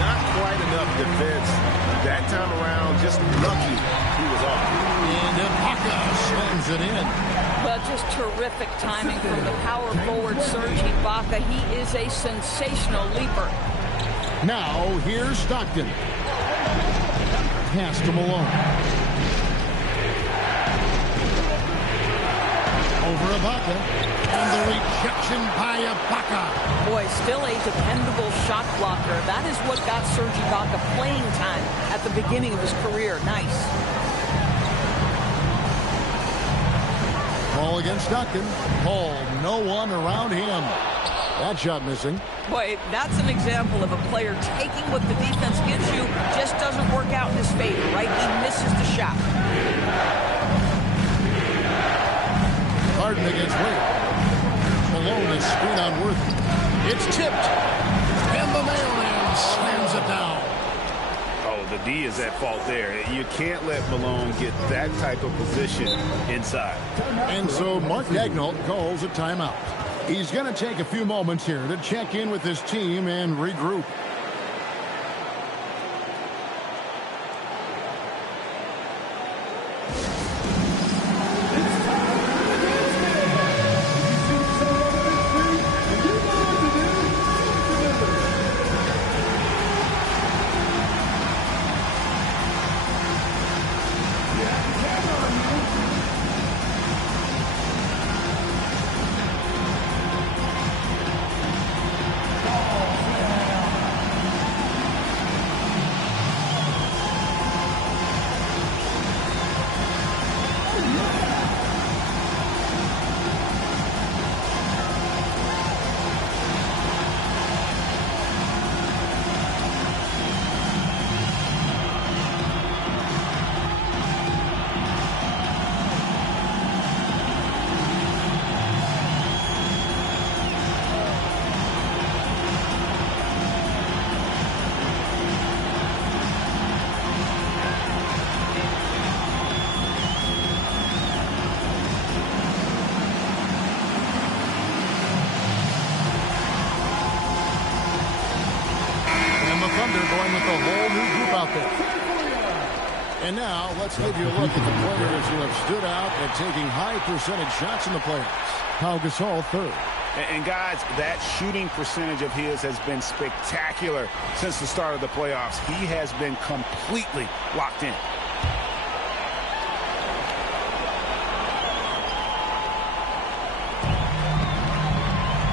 Not quite enough defense. That time around, just lucky he was off. And Ibaka slams it in. Well, just terrific timing from the power forward Serge Ibaka. He is a sensational leaper. Now, here's Stockton. Pass to Malone. over Ibaka. And the rejection by Ibaka. Boy, still a dependable shot blocker. That is what got Serge Ibaka playing time at the beginning of his career. Nice. Ball against Duncan. Paul, no one around him. That shot missing. Boy, that's an example of a player taking what the defense gives you, just doesn't work out in his favor, right? He misses the shot. Harden against Wade. Malone is screen on Worthy. It's tipped. And the mailman slams it down. Oh, the D is at fault there. You can't let Malone get that type of position inside. And so Mark Daigneault calls a timeout. He's going to take a few moments here to check in with his team and regroup. And now, let's give you a look at the players who have stood out at taking high percentage shots in the playoffs. Pau Gasol, third. And guys, that shooting percentage of his has been spectacular since the start of the playoffs. He has been completely locked in.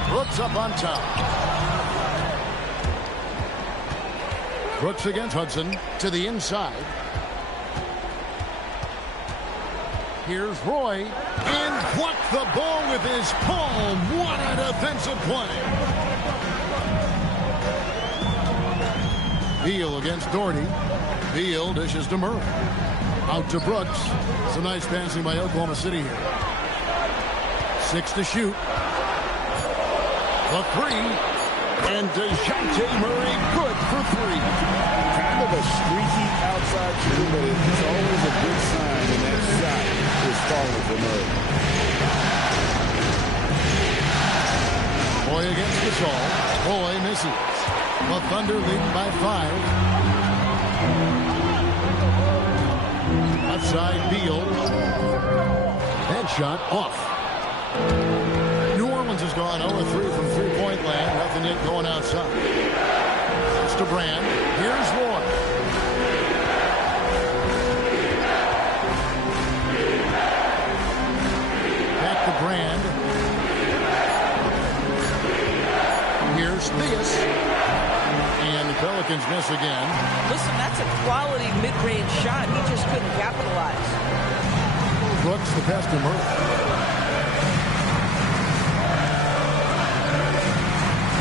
Brooks up on top. Brooks against Hudson to the inside. Here's Roy, and blocked the ball with his palm. What a defensive play. Beal against Doherty. Beal dishes to Murray. Out to Brooks. Some nice passing by Oklahoma City here. 6 to shoot. The three. And DeJounte Murray good for 3. Kind of a streaky outside shooter, but it's always a good sign when that shot is falling for Murray. Boy against Gasol. Boy misses. The Thunder lead by 5. Outside Beal. That shot off. New Orleans has gone 0-3 from three-point land. Nothing yet going outside. It's to Brand. Here's Roy. Back to Brand. Here's Theus. And the Pelicans miss again. Listen, that's a quality mid-range shot. He just couldn't capitalize. Brooks the pass to Murray.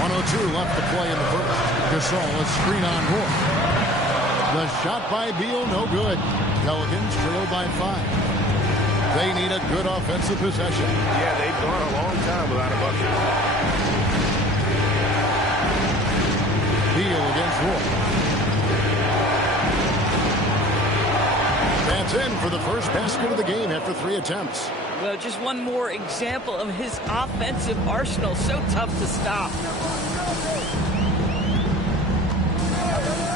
1:02 left to play in the first. Gasol, a screen on Roy. The shot by Beal, no good. Pelicans trail by 5. They need a good offensive possession. Yeah, they've gone a long time without a bucket. Beal against Roy. That's in for the first basket of the game after 3 attempts. Well, just one more example of his offensive arsenal. So tough to stop.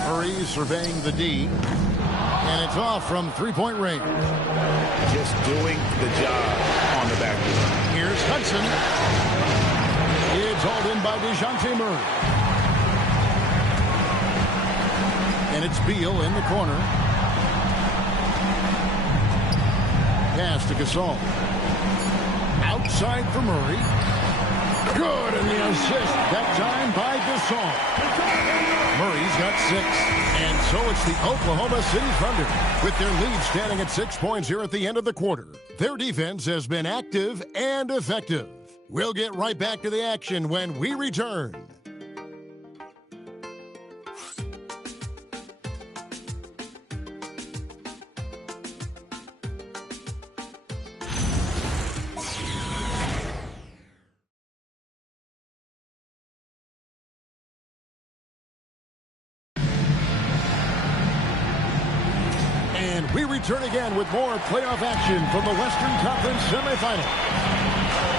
Murray surveying the D. And it's off from three-point range. Just doing the job on the backboard. Here's Hudson. It's hauled in by DeJounte Murray. And it's Beal in the corner. Pass to Gasol. Out Outside for Murray. Good, and the assist, that time by Gasol. Murray's got 6. And so it's the Oklahoma City Thunder with their lead standing at 6 points here at the end of the quarter. Their defense has been active and effective. We'll get right back to the action when we return. And we return again with more playoff action from the Western Conference semifinal.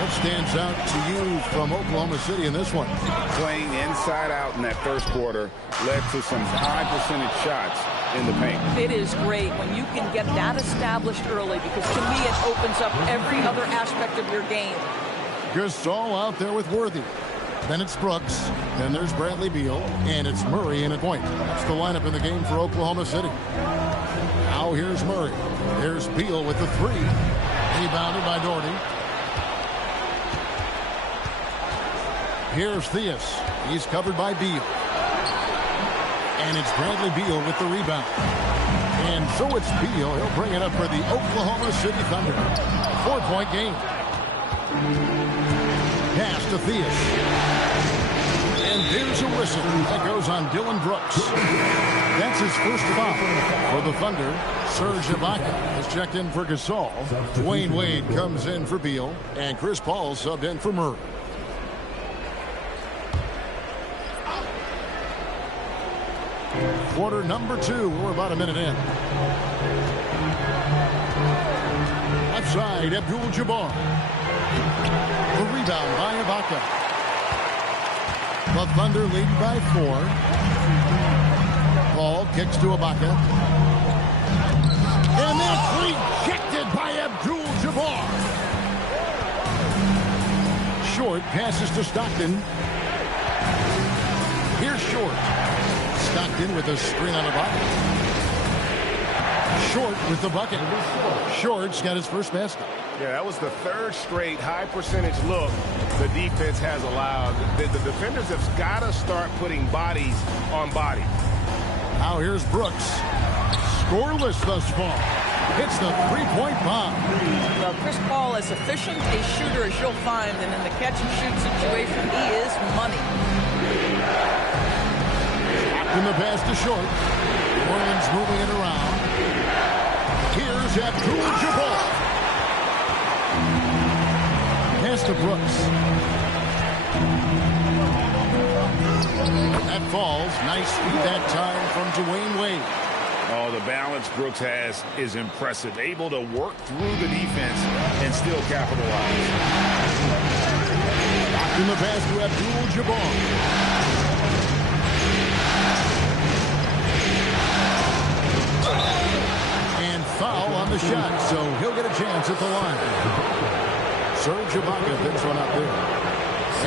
What stands out to you from Oklahoma City in this one? Playing inside out in that first quarter led to some high percentage shots in the paint. It is great when you can get that established early, because to me it opens up every other aspect of your game. Gasol out there with Worthy. Then it's Brooks. Then there's Bradley Beal. And it's Murray in a point. That's the lineup in the game for Oklahoma City. Now here's Murray. There's Beal with the 3. Rebounded by Doherty. Here's Theus. He's covered by Beal. And it's Bradley Beal with the rebound. And so it's Beal. He'll bring it up for the Oklahoma City Thunder. 4-point game. Pass to Theus. And there's a whistle. That goes on Dylan Brooks. That's his first foul for the Thunder. Serge Ibaka has checked in for Gasol. Dwayne Wade comes in for Beal. And Chris Paul subbed in for Murray. Quarter number 2. We're about a minute in. Left side, Abdul-Jabbar. The rebound by Ibaka. The Thunder lead by 4. Paul kicks to Ibaka. And that's rejected by Abdul-Jabbar. Short passes to Stockton. Here's Short. Stockton with a screen on Ibaka. Short with the bucket. Short's got his first basket. Yeah, that was the 3rd straight high percentage look the defense has allowed. The defenders have got to start putting bodies on bodies. Now here's Brooks. Scoreless thus far. Hits the 3-point bomb. Well, Chris Paul, as efficient a shooter as you'll find, and in the catch-and-shoot situation, he is money. In the pass to Short. New Orleans moving it around. Here's Abdul-Jabbar. Pass to Brooks. That falls. Nice feed that time from Dwayne Wade. Oh, the balance Brooks has is impressive. Able to work through the defense and still capitalize. Locked in the pass to Abdul-Jabbar. Foul on the shot, so he'll get a chance at the line. Serge Ibaka picks one up there.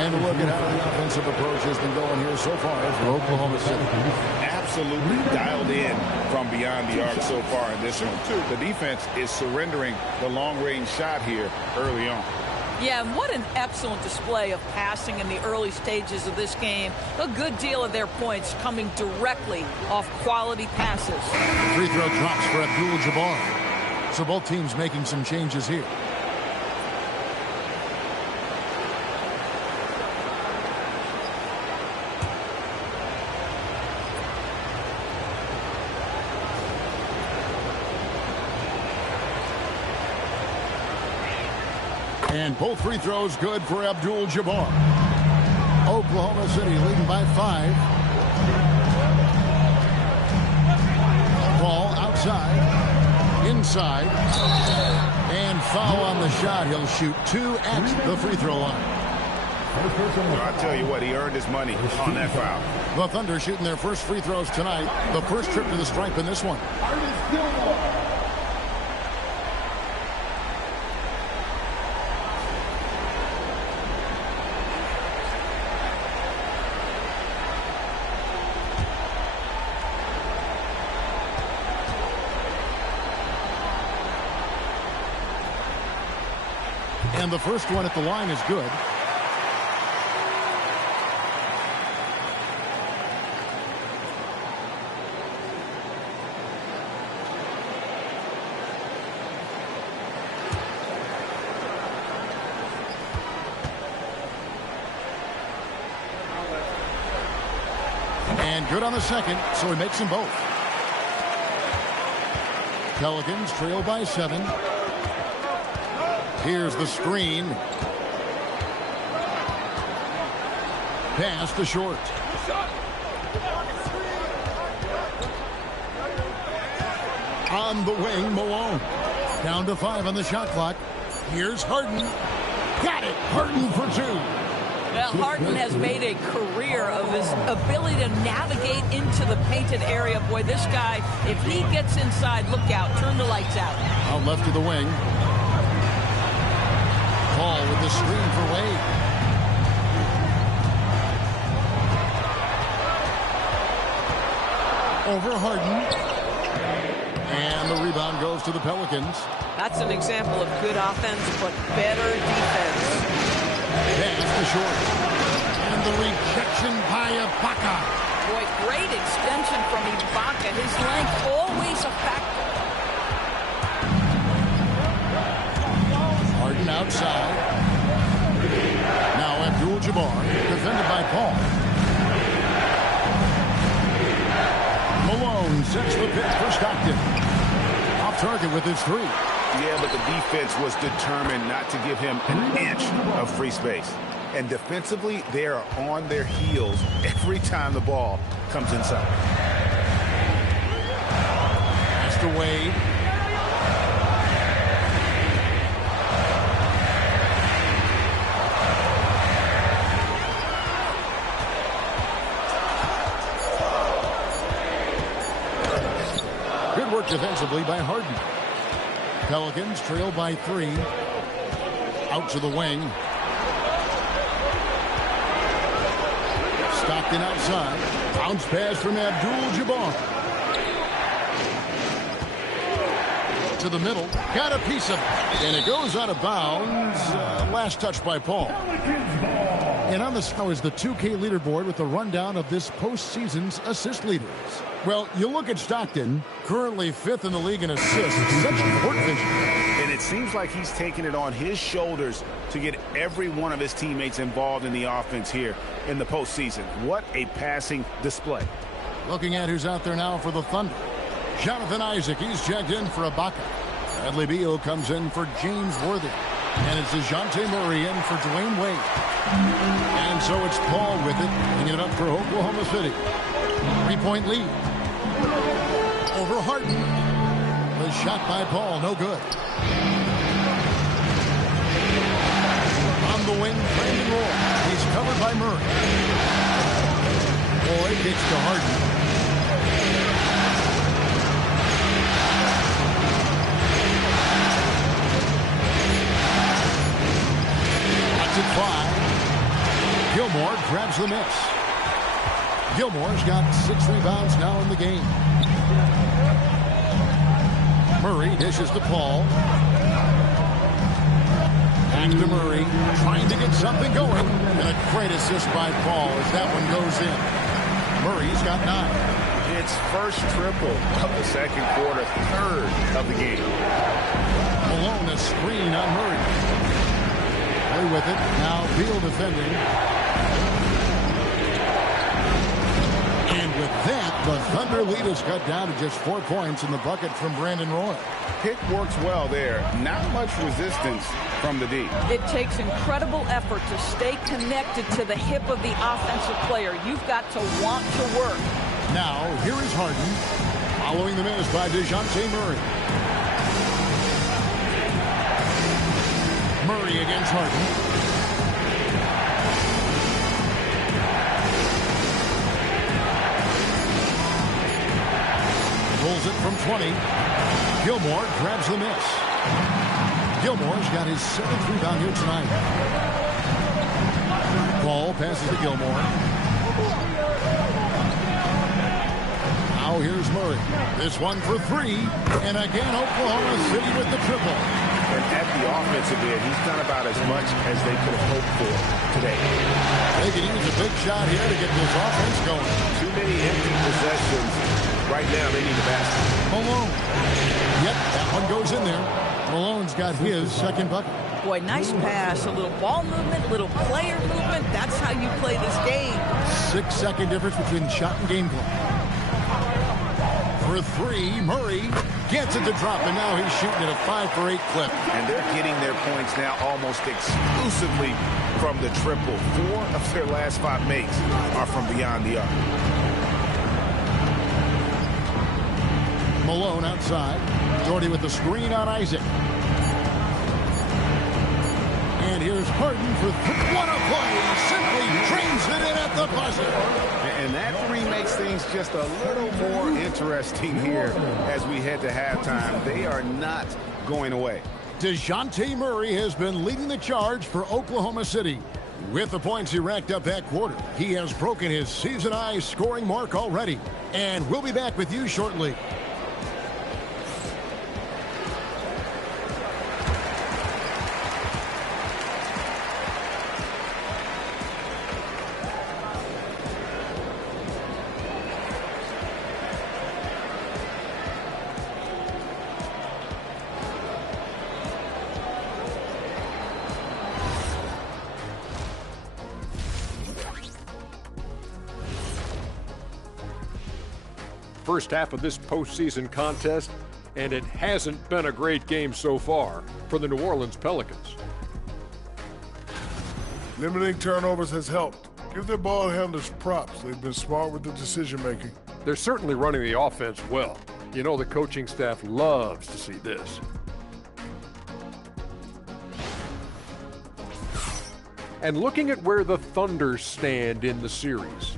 And a look at how the offensive approach has been going here so far for Oklahoma City. Absolutely dialed in from beyond the arc so far in this one. The defense is surrendering the long-range shot here early on. Yeah, and what an excellent display of passing in the early stages of this game. A good deal of their points coming directly off quality passes. The free throw drops for Abdul-Jabbar. So both teams making some changes here. And both free throws good for Abdul-Jabbar. Oklahoma City leading by 5. Ball outside. Inside. And foul on the shot. He'll shoot 2 at the free throw line. I'll tell you what, he earned his money on that foul. The Thunder shooting their first free throws tonight. The first trip to the stripe in this one. And the first one at the line is good. And good on the second, so he makes them both. Pelicans trail by 7. Here's the screen. Pass to Short. On the wing, Malone. Down to 5 on the shot clock. Here's Harden. Got it. Harden for 2. Well, Harden has made a career of his ability to navigate into the painted area. Boy, this guy, if he gets inside, look out. Turn the lights out. Out left to the wing. Paul with the screen for Wade. Over Harden. And the rebound goes to the Pelicans. That's an example of good offense, but better defense. Pass to Short. And the rejection by Ibaka. Boy, great extension from Ibaka. His length always a factor. Harden outside. Now Abdul-Jabbar, defended by Paul. Malone sets the pick for Stockton. Off target with his 3. Yeah, but the defense was determined not to give him an inch of free space. And defensively, they are on their heels every time the ball comes inside. Pass to Wade. Good work defensively by Harden. Pelicans trail by 3. Out to the wing. Stockton outside. Bounce pass from Abdul-Jabbar. To the middle. Got a piece of it. And it goes out of bounds. Last touch by Paul. And on the show is the 2K leaderboard with the rundown of this postseason's assist leaders. Well, you look at Stockton, currently 5th in the league in assists. Such court vision. And it seems like he's taking it on his shoulders to get every one of his teammates involved in the offense here in the postseason. What a passing display. Looking at who's out there now for the Thunder. Jonathan Isaac, he's checked in for Ibaka. Bradley Beal comes in for James Worthy. And it's DeJounte Murray in for Dwayne Wade. And so it's Paul with it, bringing it up for Oklahoma City. 3-point lead. Over Harden. The shot by Paul, no good. On the wing, Brandon Roy. He's covered by Murray. Roy kicks to Harden. Watch it fly. Gilmore grabs the miss. Gilmore's got 6 rebounds now in the game. Murray dishes to Paul. Back to Murray, trying to get something going. And a great assist by Paul as that one goes in. Murray's got 9. It's first triple of the second quarter, 3rd of the game. Malone, a screen on Murray. Play with it. Now Beal defending. With that, the Thunder lead is cut down to just 4 points in the bucket from Brandon Roy. Pick works well there. Not much resistance from the D. It takes incredible effort to stay connected to the hip of the offensive player. You've got to want to work. Now, here is Harden, following the miss by DeJounte Murray. Murray against Harden. Pulls it from 20. Gilmore grabs the miss. Gilmore's got his 7th rebound here tonight. Ball passes to Gilmore. Now here's Murray. This one for 3. And again, Oklahoma City with the triple. And at the offensive end, he's done about as much as they could have hoped for today. They can use a big shot here to get this offense going. Too many empty possessions. Right now, they need the basket. Malone. Yep, that one goes in there. Malone's got his second bucket. Boy, nice pass. A little ball movement, a little player movement. That's how you play this game. 6-second difference between the shot and game clock. For three, Murray gets it to drop, and now he's shooting at a 5-for-8 clip. And they're getting their points now almost exclusively from the triple. 4 of their last 5 makes are from beyond the arc. Malone outside. Jordy with the screen on Isaac. And here's Harden for what a play. Simply drains it in at the buzzer. And that 3 makes things just a little more interesting here as we head to halftime. They are not going away. DeJounte Murray has been leading the charge for Oklahoma City. With the points he racked up that quarter, he has broken his season-high scoring mark already. And we'll be back with you shortly. First half of this postseason contest, and it hasn't been a great game so far for the New Orleans Pelicans. Limiting turnovers has helped. Give their ball handlers props. They've been smart with the decision-making. They're certainly running the offense well. You know the coaching staff loves to see this. And looking at where the Thunder stand in the series,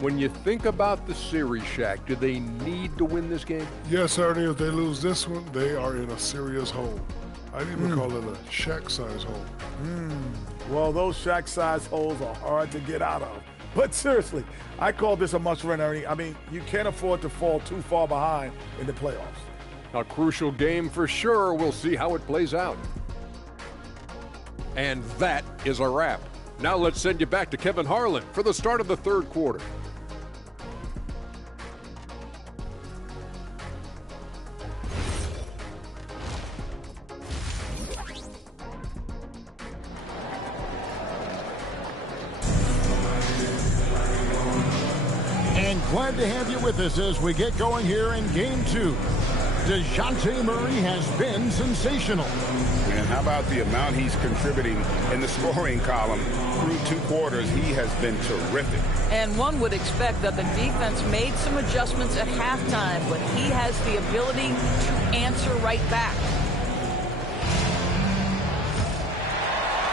when you think about the series, Shaq, do they need to win this game? Yes, Ernie, if they lose this one, they are in a serious hole. I'd even call it a Shaq-size hole. Well, those Shaq-size holes are hard to get out of. But seriously, I call this a must-win, Ernie. I mean, you can't afford to fall too far behind in the playoffs. A crucial game for sure. We'll see how it plays out. And that is a wrap. Now let's send you back to Kevin Harlan for the start of the third quarter. And glad to have you with us as we get going here in Game 2. DeJounte Murray has been sensational. And how about the amount he's contributing in the scoring column? Through 2 quarters, he has been terrific. And one would expect that the defense made some adjustments at halftime, but he has the ability to answer right back.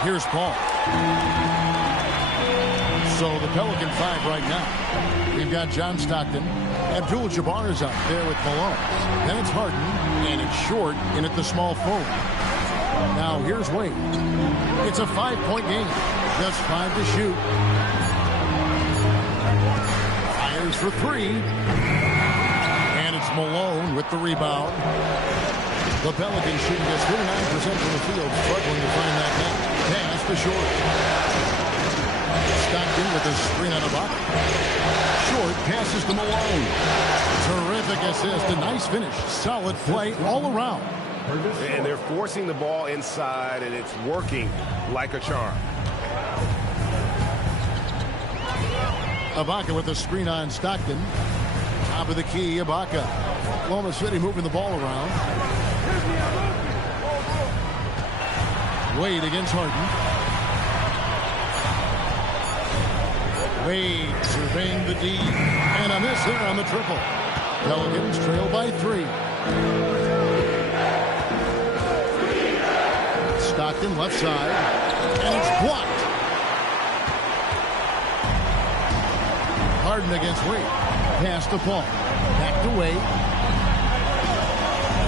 Here's Paul. So the Pelican 5 right now. We've got John Stockton. Abdul-Jabbar is out there with Malone. Then it's Harden, and it's Short in at the small forward. Now here's Wade. It's a 5-point game. Just 5 to shoot. Fires for 3. And it's Malone with the rebound. The Pelicans shooting just 39% from the field, struggling to find that net. Pass to Short. Stockton with a screen on a block. Short passes to Malone. Terrific assist. A nice finish. Solid play all around. And they're forcing the ball inside, and it's working like a charm. Ibaka with a screen on Stockton. Top of the key, Ibaka. Oklahoma City moving the ball around. Wade against Harden. Wade surveying the D. And a miss there on the triple. Pelicans trail by 3. Stockton left side. And it's blocked. Harden against Wade. Pass to Paul. Back to Wade.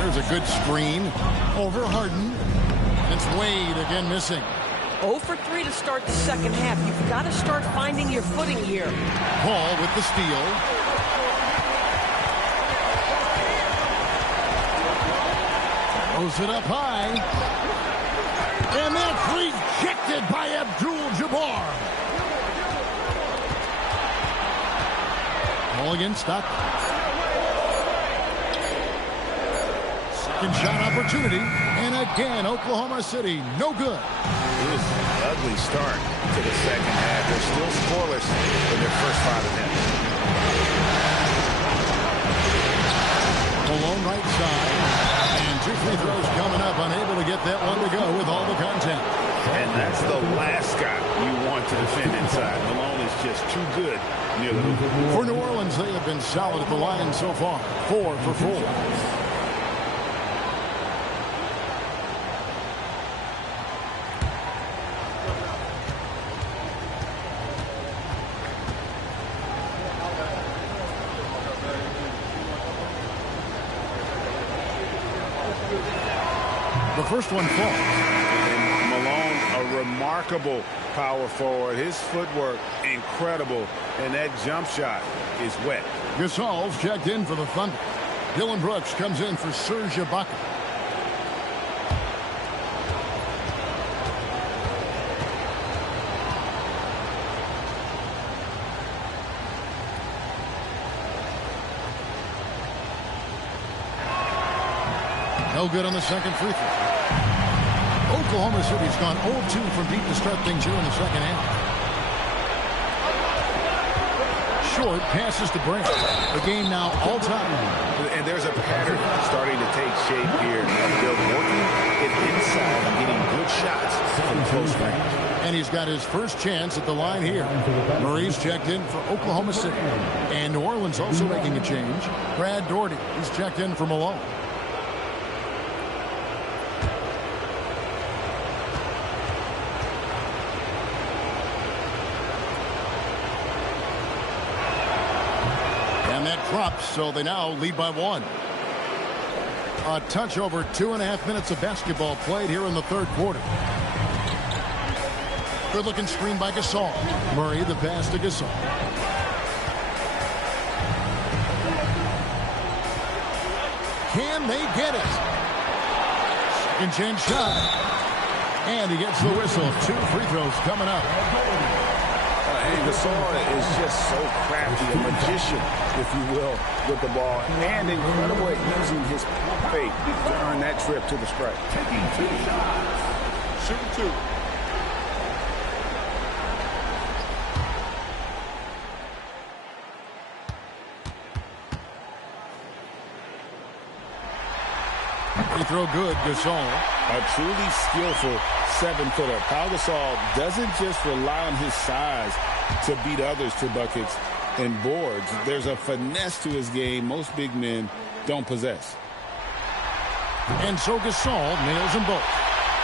There's a good screen. Over Harden. It's Wade again missing. 0 for 3 to start the second half. You've got to start finding your footing here. Paul with the steal. Throws it up high. And that's rejected by Abdul-Jabbar. Mulligan stopped. Second shot opportunity. And again, Oklahoma City, no good. It was an ugly start to the second half. They're still scoreless in their first 5 attempts. Malone right side. And 2 free throws coming up. Unable to get that one to go with all the contact. And that's the last guy you want to defend inside. Malone is just too good near the hoop. For New Orleans, they have been solid at the line so far. 4 for 4. The first one falls. And Malone, a remarkable power forward. His footwork, incredible. And that jump shot is wet. Gasol's checked in for the Thunder. Dylan Brooks comes in for Serge Ibaka. No good on the second free throw. Oklahoma City's gone 0-2 from deep to start things here in the second half. Short passes to Brand. The game now all time. And there's a pattern starting to take shape here. They're working it inside and getting good shots from close range. And he's got his first chance at the line here. Murray's checked in for Oklahoma City. And New Orleans also making a change. Brad Daugherty, he's checked in for Malone. Drops, so they now lead by 1. A touch over 2.5 minutes of basketball played here in the third quarter. Good looking screen by Gasol. Murray the pass to Gasol. Can they get it? Second chance shot. And he gets the whistle. 2 free throws coming up. And Gasol is just so crafty, a magician, if you will, with the ball. And incredible at using his pump fake to earn that trip to the stripe. Taking 2 shots. Shooting 2. Free throw good, Gasol. A truly skillful 7-footer. Pau Gasol doesn't just rely on his size to beat others to buckets and boards. There's a finesse to his game most big men don't possess. And so Gasol nails them both.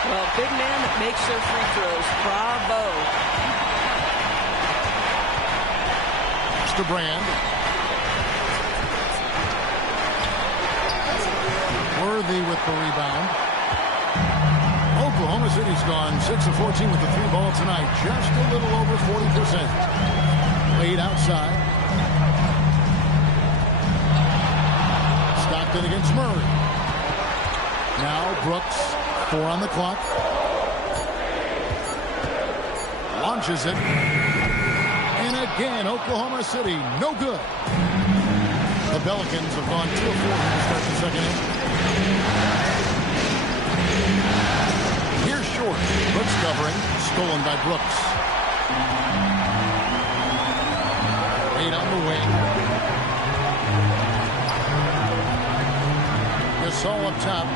Well, big man that makes their free throws. Bravo. Mr. Brand. Worthy with the rebound. Oklahoma City's gone 6 of 14 with the 3 ball tonight. Just a little over 40%. Laid outside. Stockton against Murray. Now Brooks, 4 on the clock. Launches it. And again, Oklahoma City, no good. The Pelicans have gone 2 of 4 to start the second half. Here's Short. Brooks covering. Stolen by Brooks. 8 on the wing. Gasol up top.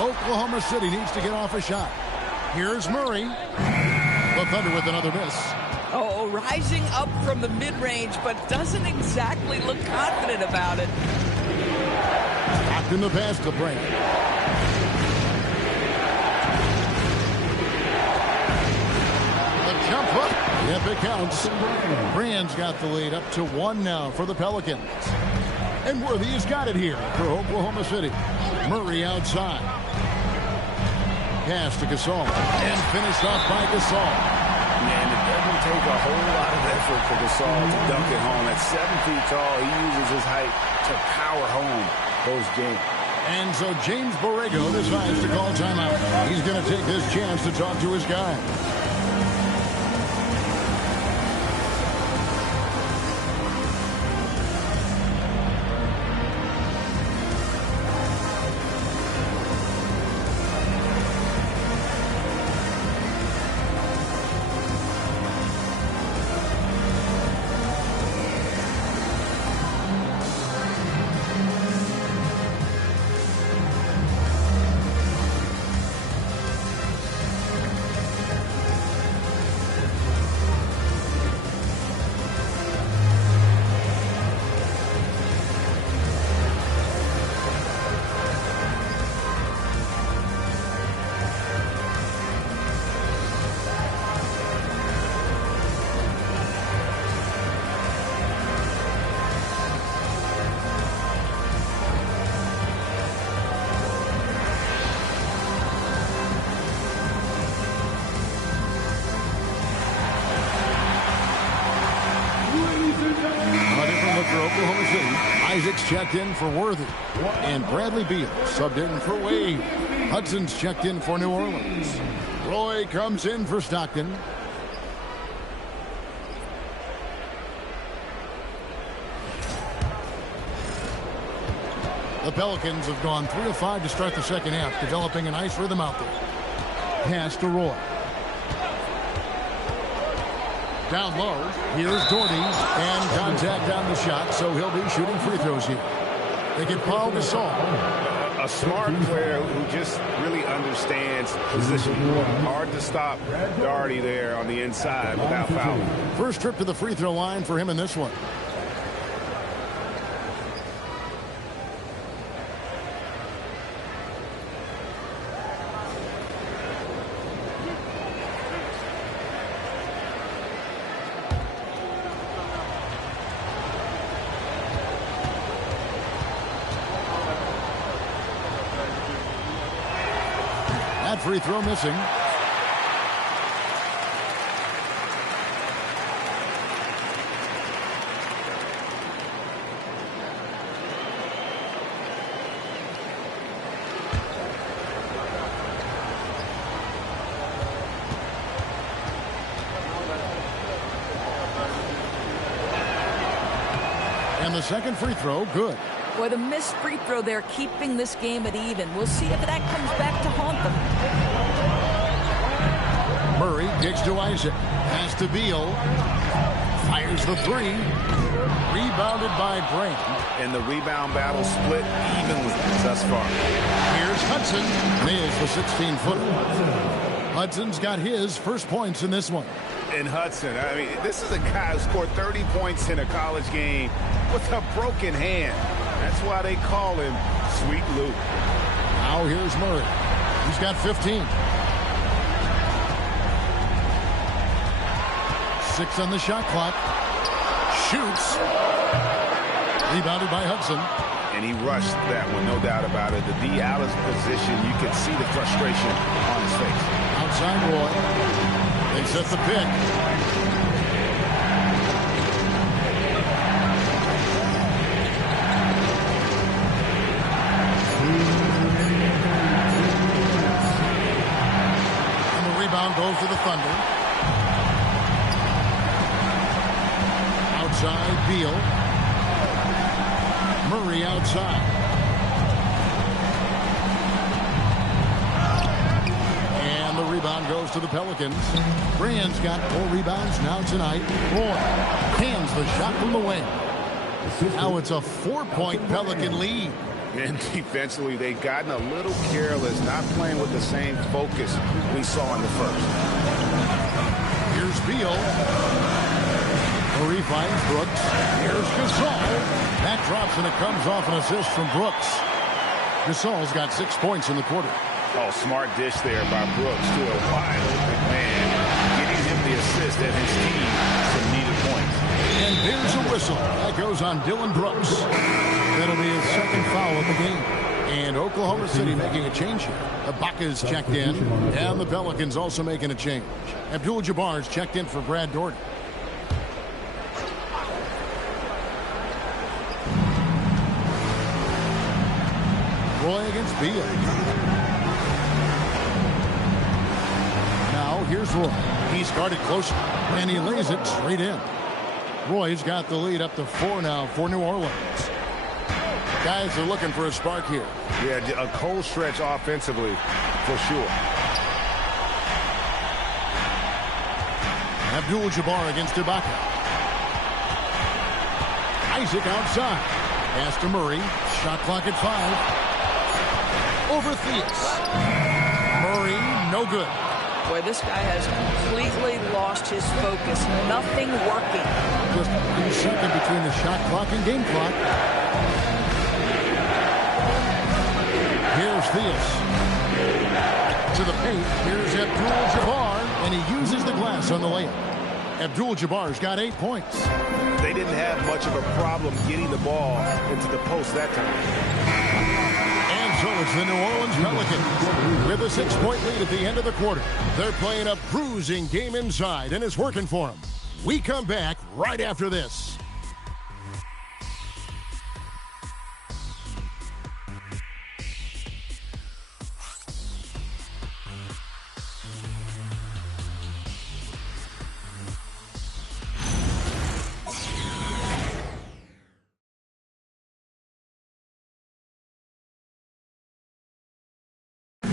Oklahoma City needs to get off a shot. Here's Murray. The Thunder with another miss. Oh, rising up from the mid-range, but doesn't exactly look confident about it. Locked in the pass to Brand. The jump up. Yep, it counts. Brand's got the lead up to 1 now for the Pelicans. And Worthy has got it here for Oklahoma City. Murray outside. Pass to Gasol. And finished off by Gasol. And every take a whole lot of effort for Gasol to dunk it home. At 7 feet tall, he uses his height to power home those games. And so James Borrego decides to call timeout. He's going to take this chance to talk to his guy. Oklahoma City. Isaac's checked in for Worthy. And Bradley Beal subbed in for Wade. Hudson's checked in for New Orleans. Roy comes in for Stockton. The Pelicans have gone 3 of 5 to start the second half, developing a nice rhythm out there. Pass to Roy. Down low, here's Doherty, and contact on the shot, so he'll be shooting free throws here. They get Paul Gasol. A smart player who just really understands position. Hard to stop Doherty there on the inside without fouling. First trip to the free throw line for him in this one. Free throw missing. And the second free throw, good. Boy, the missed free throw there, keeping this game at even. We'll see if that comes back to haunt them. Murray kicks to Isaac. Pass to Beal. Fires the three. Rebounded by Brand. And the rebound battle split evenly thus far. Here's Hudson. Nails the 16-footer. Hudson's got his first points in this one. And Hudson, I mean, this is a guy who scored 30 points in a college game with a broken hand. That's why they call him Sweet Luke. Now here's Murray. He's got 15. 6 on the shot clock. Shoots. Rebounded by Hudson. And he rushed that one, no doubt about it. The D out of position, you can see the frustration on his face. Outside Roy. They set the pick. Goes to the Thunder. Outside, Beal. Murray outside. And the rebound goes to the Pelicans. Brand's got 4 rebounds now tonight. Roy hands the shot from the wing. Now it's a 4-point Pelican lead. And defensively, they've gotten a little careless, not playing with the same focus we saw in the first. Here's Beal. Murray finds Brooks. Here's Gasol. That drops, and it comes off an assist from Brooks. Gasol's got 6 points in the quarter. Oh, smart dish there by Brooks to a wide open man, getting him the assist and his team some needed points. And there's a whistle. That goes on Dylan Brooks. That'll be his second foul of the game. And Oklahoma City making a change here. Ibaka's checked in, and the Pelicans also making a change. Abdul-Jabbar's checked in for Brad Daugherty. Roy against Beal. Now here's Roy. He's guarded closer, and he lays it straight in. Roy's got the lead up to 4 now for New Orleans. Guys are looking for a spark here. Yeah, a cold stretch offensively, for sure. Abdul-Jabbar against Ibaka. Isaac outside. Pass to Murray. Shot clock at 5. Over Theus. Murray, no good. Boy, this guy has completely lost his focus. Nothing working. Just 1 second between the shot clock and game clock. Here's Theus. To the paint. Here's Abdul-Jabbar, and he uses the glass on the layup. Abdul-Jabbar's got 8 points. They didn't have much of a problem getting the ball into the post that time. And so it's the New Orleans Pelicans with a 6-point lead at the end of the quarter. They're playing a bruising game inside, and it's working for them. We come back right after this.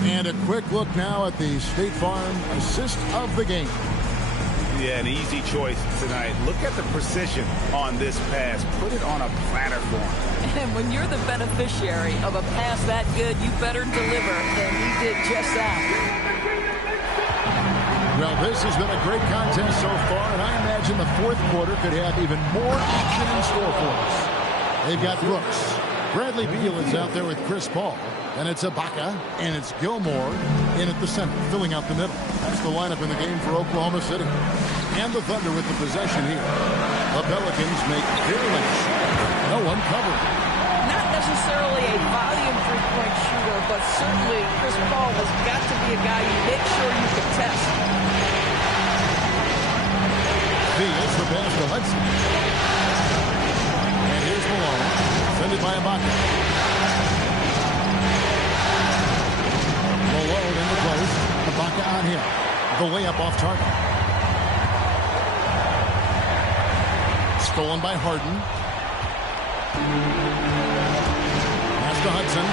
And a quick look now at the State Farm assist of the game. Yeah, an easy choice tonight. Look at the precision on this pass. Put it on a platter for him. And when you're the beneficiary of a pass that good, you better deliver. And he did just that. Well, this has been a great contest so far, and I imagine the fourth quarter could have even more action in store for us. They've got Brooks. Bradley Beal is out there with Chris Paul. And it's Ibaka, and it's Gilmore in at the center, filling out the middle. That's the lineup in the game for Oklahoma City. And the Thunder with the possession here. The Pelicans make their lane shot. No one covered. Not necessarily a volume three-point shooter, but certainly Chris Paul has got to be a guy you make sure you can test. Theus the pass to Hudson. And here's Malone, defended by Ibaka. Malone in the post. Ibaka on him. The layup off target. Stolen by Harden. Pass to Hudson.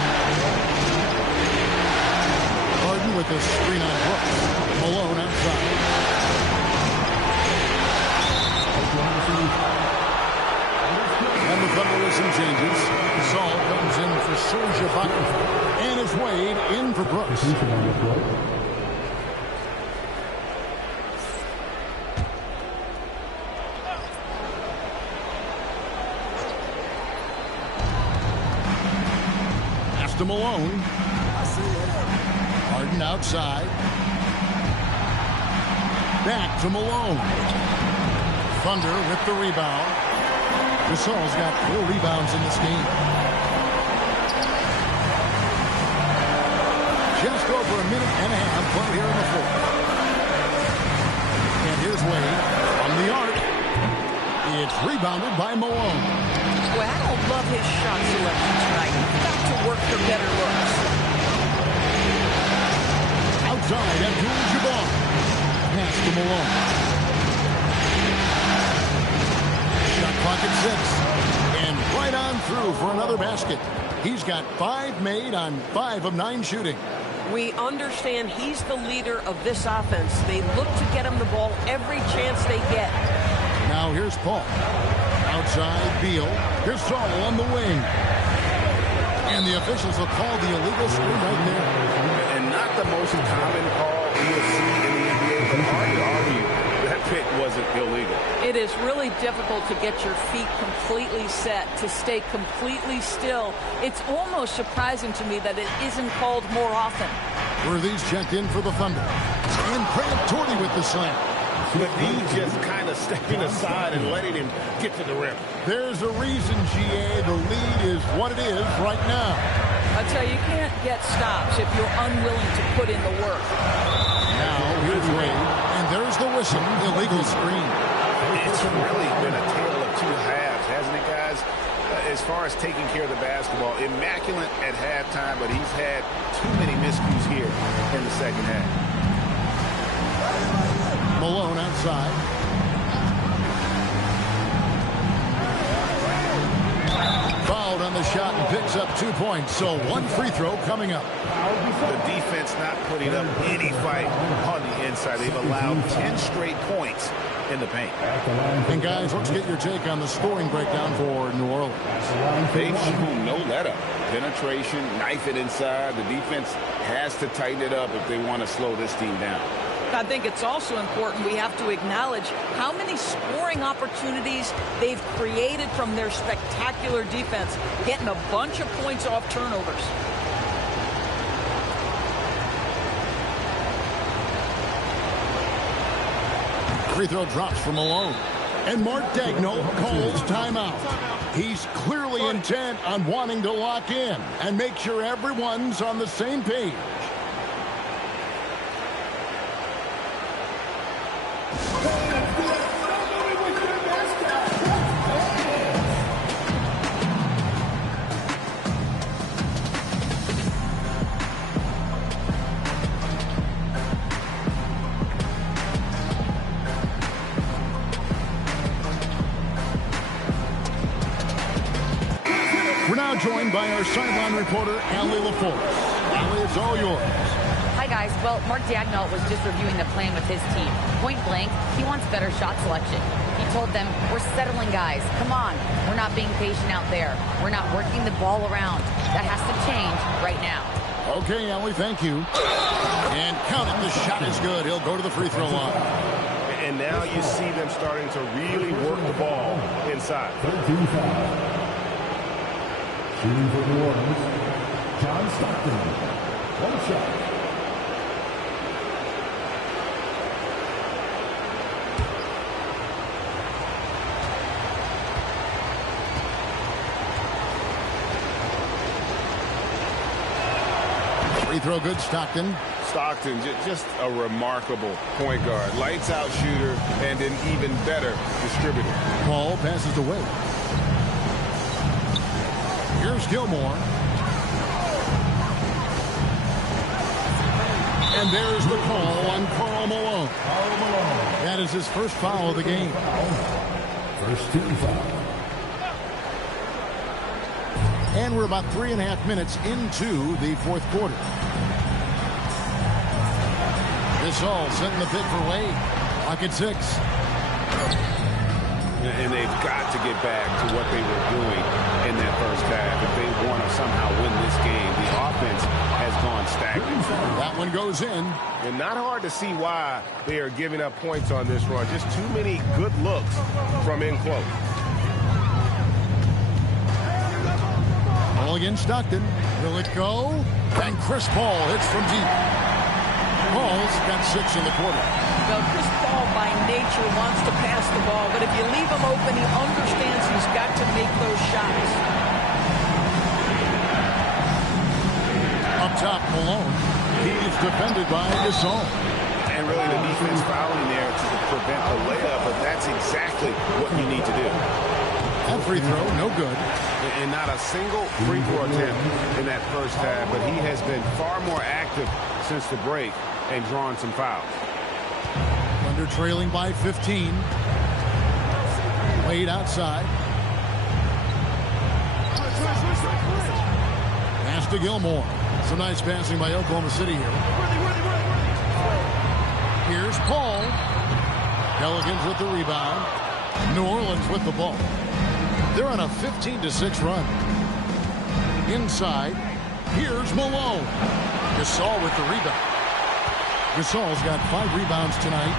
Harden with the screen on Brooks. Malone outside. And the Thunder with some changes. Saul comes in for Serge Ibaka. And it's Wade in for Brooks. Pass to Malone. Harden outside. Back to Malone. Thunder with the rebound. Gasol's got 4 rebounds in this game. Just over a minute and a half played here in the fourth. And here's Wade from the arc. It's rebounded by Malone. Well, I don't love his shot selection tonight. He's got to work for better looks. Outside, Abdul-Jabbar. Pass to Malone. Shot clock at 6. And right on through for another basket. He's got 5 made on 5 of 9 shooting. We understand he's the leader of this offense. They look to get him the ball every chance they get. Now here's Paul. Outside, Beal. Here's Saul on the wing. And the officials will call the illegal screen right there. And not the most common call you'll see in the NBA, but hard to argue that pick wasn't illegal. It is really difficult to get your feet completely set, to stay completely still. It's almost surprising to me that it isn't called more often. Worthy's checked in for the Thunder. And Grant Torrey with the slam. But he just kind of stepping aside and letting him get to the rim. There's a reason, GA, the lead is what it is right now. I tell you, you can't get stops if you're unwilling to put in the work. Now, here's Wade, and there's the whistle, illegal screen. It's really been a tale of two halves, hasn't it, guys? As far as taking care of the basketball, immaculate at halftime, but he's had too many miscues here in the second half. Malone outside. Fouled on the shot and picks up 2 points, so one free throw coming up. The defense not putting up any fight on the inside. They've allowed 10 straight points in the paint. And guys, let's get your take on the scoring breakdown for New Orleans. They've shown no let-up. Penetration, knife it inside. The defense has to tighten it up if they want to slow this team down. I think it's also important we have to acknowledge how many scoring opportunities they've created from their spectacular defense, getting a bunch of points off turnovers. Free throw drops for Malone. And Mark Daigneault calls timeout. He's clearly intent on wanting to lock in and make sure everyone's on the same page. Joined by our sideline reporter, Allie LaForce. Allie, it's all yours. Hi, guys. Well, Mark Daigneault was just reviewing the plan with his team. Point blank, he wants better shot selection. He told them, we're settling, guys. Come on. We're not being patient out there. We're not working the ball around. That has to change right now. Okay, Allie, thank you. And count it. The shot is good. He'll go to the free throw line. And now you see them starting to really work the ball inside. 13-5. Shooting for New Orleans, John Stockton. One shot. Free throw good, Stockton. Stockton, just a remarkable point guard. Lights out shooter and an even better distributor. Paul passes away. Here's Gilmore. And there's the call on Karl Malone. That is his first foul of the game. First team foul. And we're about 3.5 minutes into the fourth quarter. This all setting the pick for Wade. Lock at 6. And they've got to get back to what they were doing in that first half. If they want to somehow win this game, the offense has gone stagnant. That one goes in. And not hard to see why they are giving up points on this run. Just too many good looks from in close. Ball against Stockton. Will it go? And Chris Paul hits from deep. Paul's got 6 in the quarter. Well, Chris Paul by nature wants to pass the ball, but if you leave him open, he understands he's got to make those shots. Up top, Malone. He's defended by Gasol. And really the defense fouling there to prevent the layup, but that's exactly what you need to do. That free throw, no good. And not a single free throw attempt in that first half, but he has been far more active since the break and drawn some fouls. Under trailing by 15. Wade outside. Pass to Gilmore. Some nice passing by Oklahoma City here. Here's Paul. Pelicans with the rebound. New Orleans with the ball. They're on a 15-6 run. Inside. Here's Malone. Gasol with the rebound. Gasol's got 5 rebounds tonight.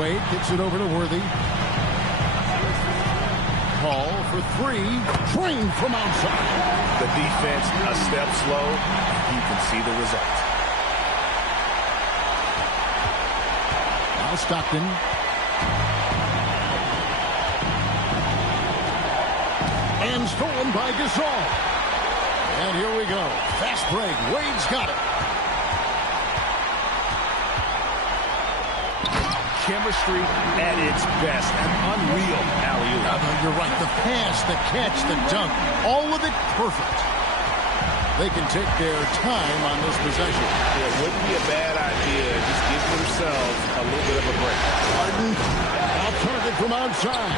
Wade kicks it over to Worthy. Paul for 3. Trained from outside. The defense a step slow. You can see the result. Now Stockton. And stolen by Gasol. And here we go. Fast break. Wade's got it. Chemistry at its best. An unreal alley-oop. You're right. The pass, the catch, the dunk. All of it perfect. They can take their time on this possession. It wouldn't be a bad idea. Just give themselves a little bit of a break. Harden, off target from outside.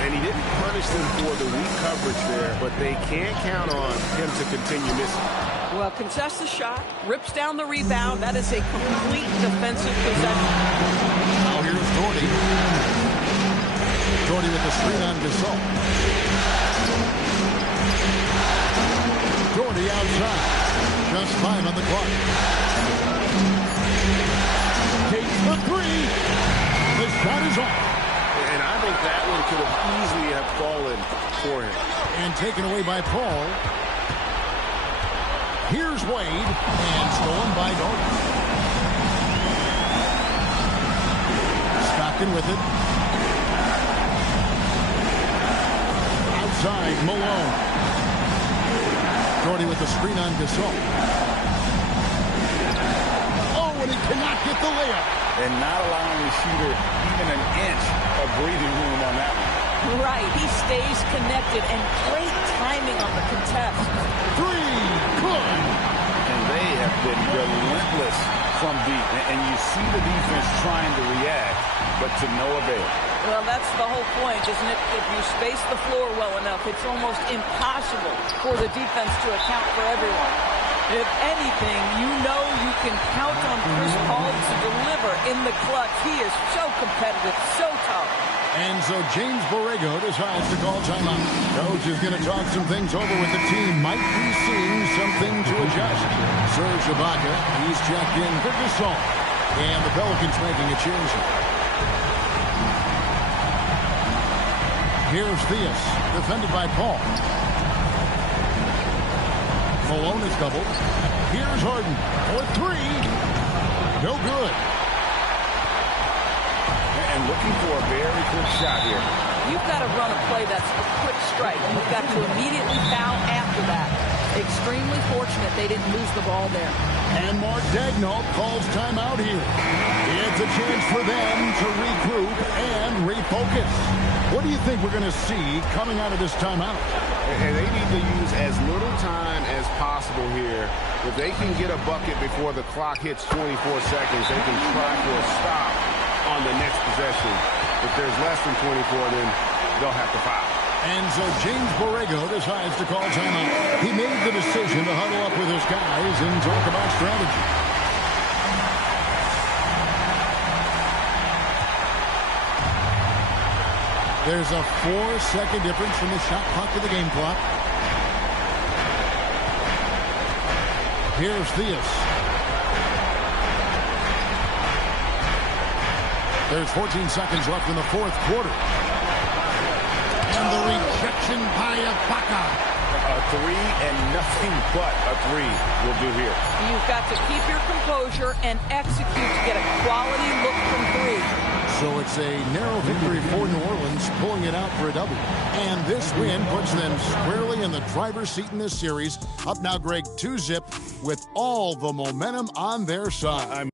And he didn't punish them for the weak coverage there, but they can't count on him to continue missing. Well, contests the shot, rips down the rebound. That is a complete defensive possession. Now here's Doherty. Doherty with the screen on Gasol. Doherty outside. Just 5 on the clock. Takes the 3. The shot is off. And I think that one could have easily have fallen for him. And taken away by Paul. Here's Wade. And stolen by Doherty. Stockton with it. Outside, Malone. Doherty with the screen on Gasol. Oh, and he cannot get the layup. And not allowing the shooter even an inch of breathing room on that one. Right, he stays connected, and great timing on the contest. 3, good. And they have been relentless from deep. And you see the defense trying to react, but to no avail. Well, that's the whole point, isn't it? If you space the floor well enough, it's almost impossible for the defense to account for everyone. If anything, you know you can count on Chris Paul to deliver in the clutch. He is so competitive, so tough. And so James Borrego decides to call timeout. Coach is going to talk some things over with the team. Might be seeing something to adjust. Serge Ibaka, he's checked in for Gasol. And the Pelicans making a change. Here's Theus, defended by Paul. Malone is doubled. Here's Harden for 3. No good. And looking for a very quick shot here. You've got to run a play that's a quick strike. You've got to immediately foul after that. Extremely fortunate they didn't lose the ball there. And Mark Daigneault calls timeout here. It's a chance for them to regroup and refocus. What do you think we're going to see coming out of this timeout? And they need to use as little time as possible here. If they can get a bucket before the clock hits 24 seconds, they can try for a stop on the next possession. If there's less than 24, then they'll have to foul. And so James Borrego decides to call timeout. He made the decision to huddle up with his guys and talk about strategy. There's a 4-second difference from the shot clock to the game clock. Here's Theus. There's 14 seconds left in the fourth quarter. And the rejection by Ibaka. A 3 and nothing but a 3 will do here. You've got to keep your composure and execute to get a quality look from 3. So it's a narrow victory for New Orleans, pulling it out for a W. And this win puts them squarely in the driver's seat in this series. Up now, Greg, 2-zip with all the momentum on their side.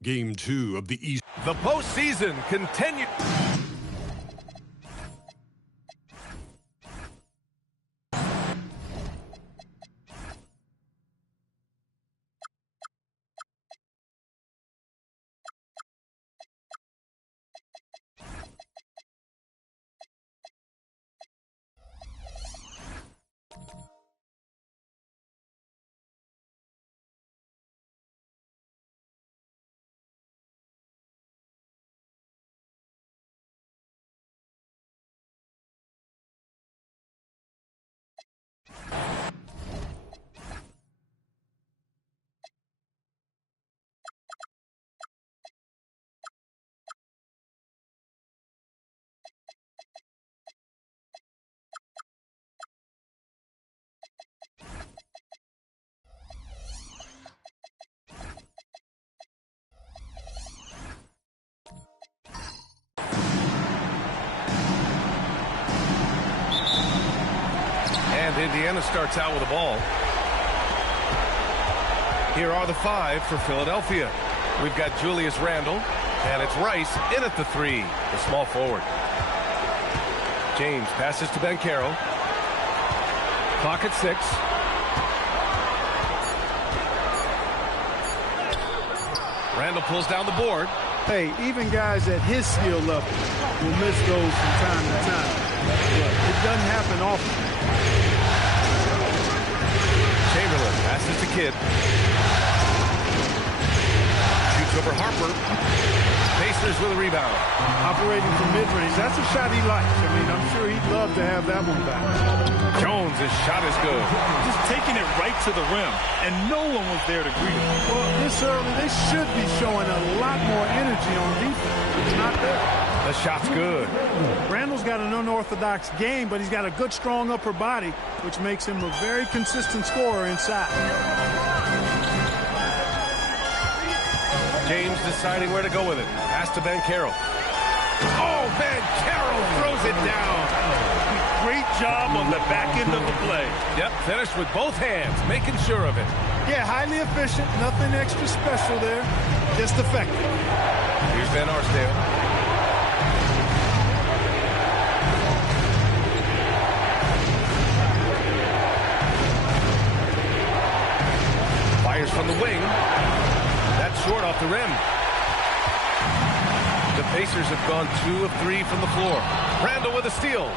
Game 2 of the East. The postseason continues. Indiana starts out with the ball. Here are the 5 for Philadelphia. We've got Julius Randle, and it's Rice in at the 3, the small forward. James passes to Ben Carroll. Clock at 6. Randle pulls down the board. Hey, even guys at his skill level will miss those from time to time. But it doesn't happen often. Chamberlain passes to Kidd. Shoots over Harper. Pacers with a rebound. Operating from mid-range, that's a shot he likes. I mean, I'm sure he'd love to have that one back. Jones' shot is good. Just taking it right to the rim, and no one was there to greet him. Well, this early, they should be showing a lot more energy on defense. It's not there. The shot's good. Randall's got an unorthodox game, but he's got a good, strong upper body, which makes him a very consistent scorer inside. James deciding where to go with it. Pass to Ben Carroll. Oh, Ben Carroll throws it down. Great job on the back end of the play. Yep, finished with both hands, making sure of it. Yeah, highly efficient. Nothing extra special there. Just effective. Here's Van Arsdale. Fires from the wing. That's short off the rim. The Pacers have gone 2 of 3 from the floor. Randle with a steal.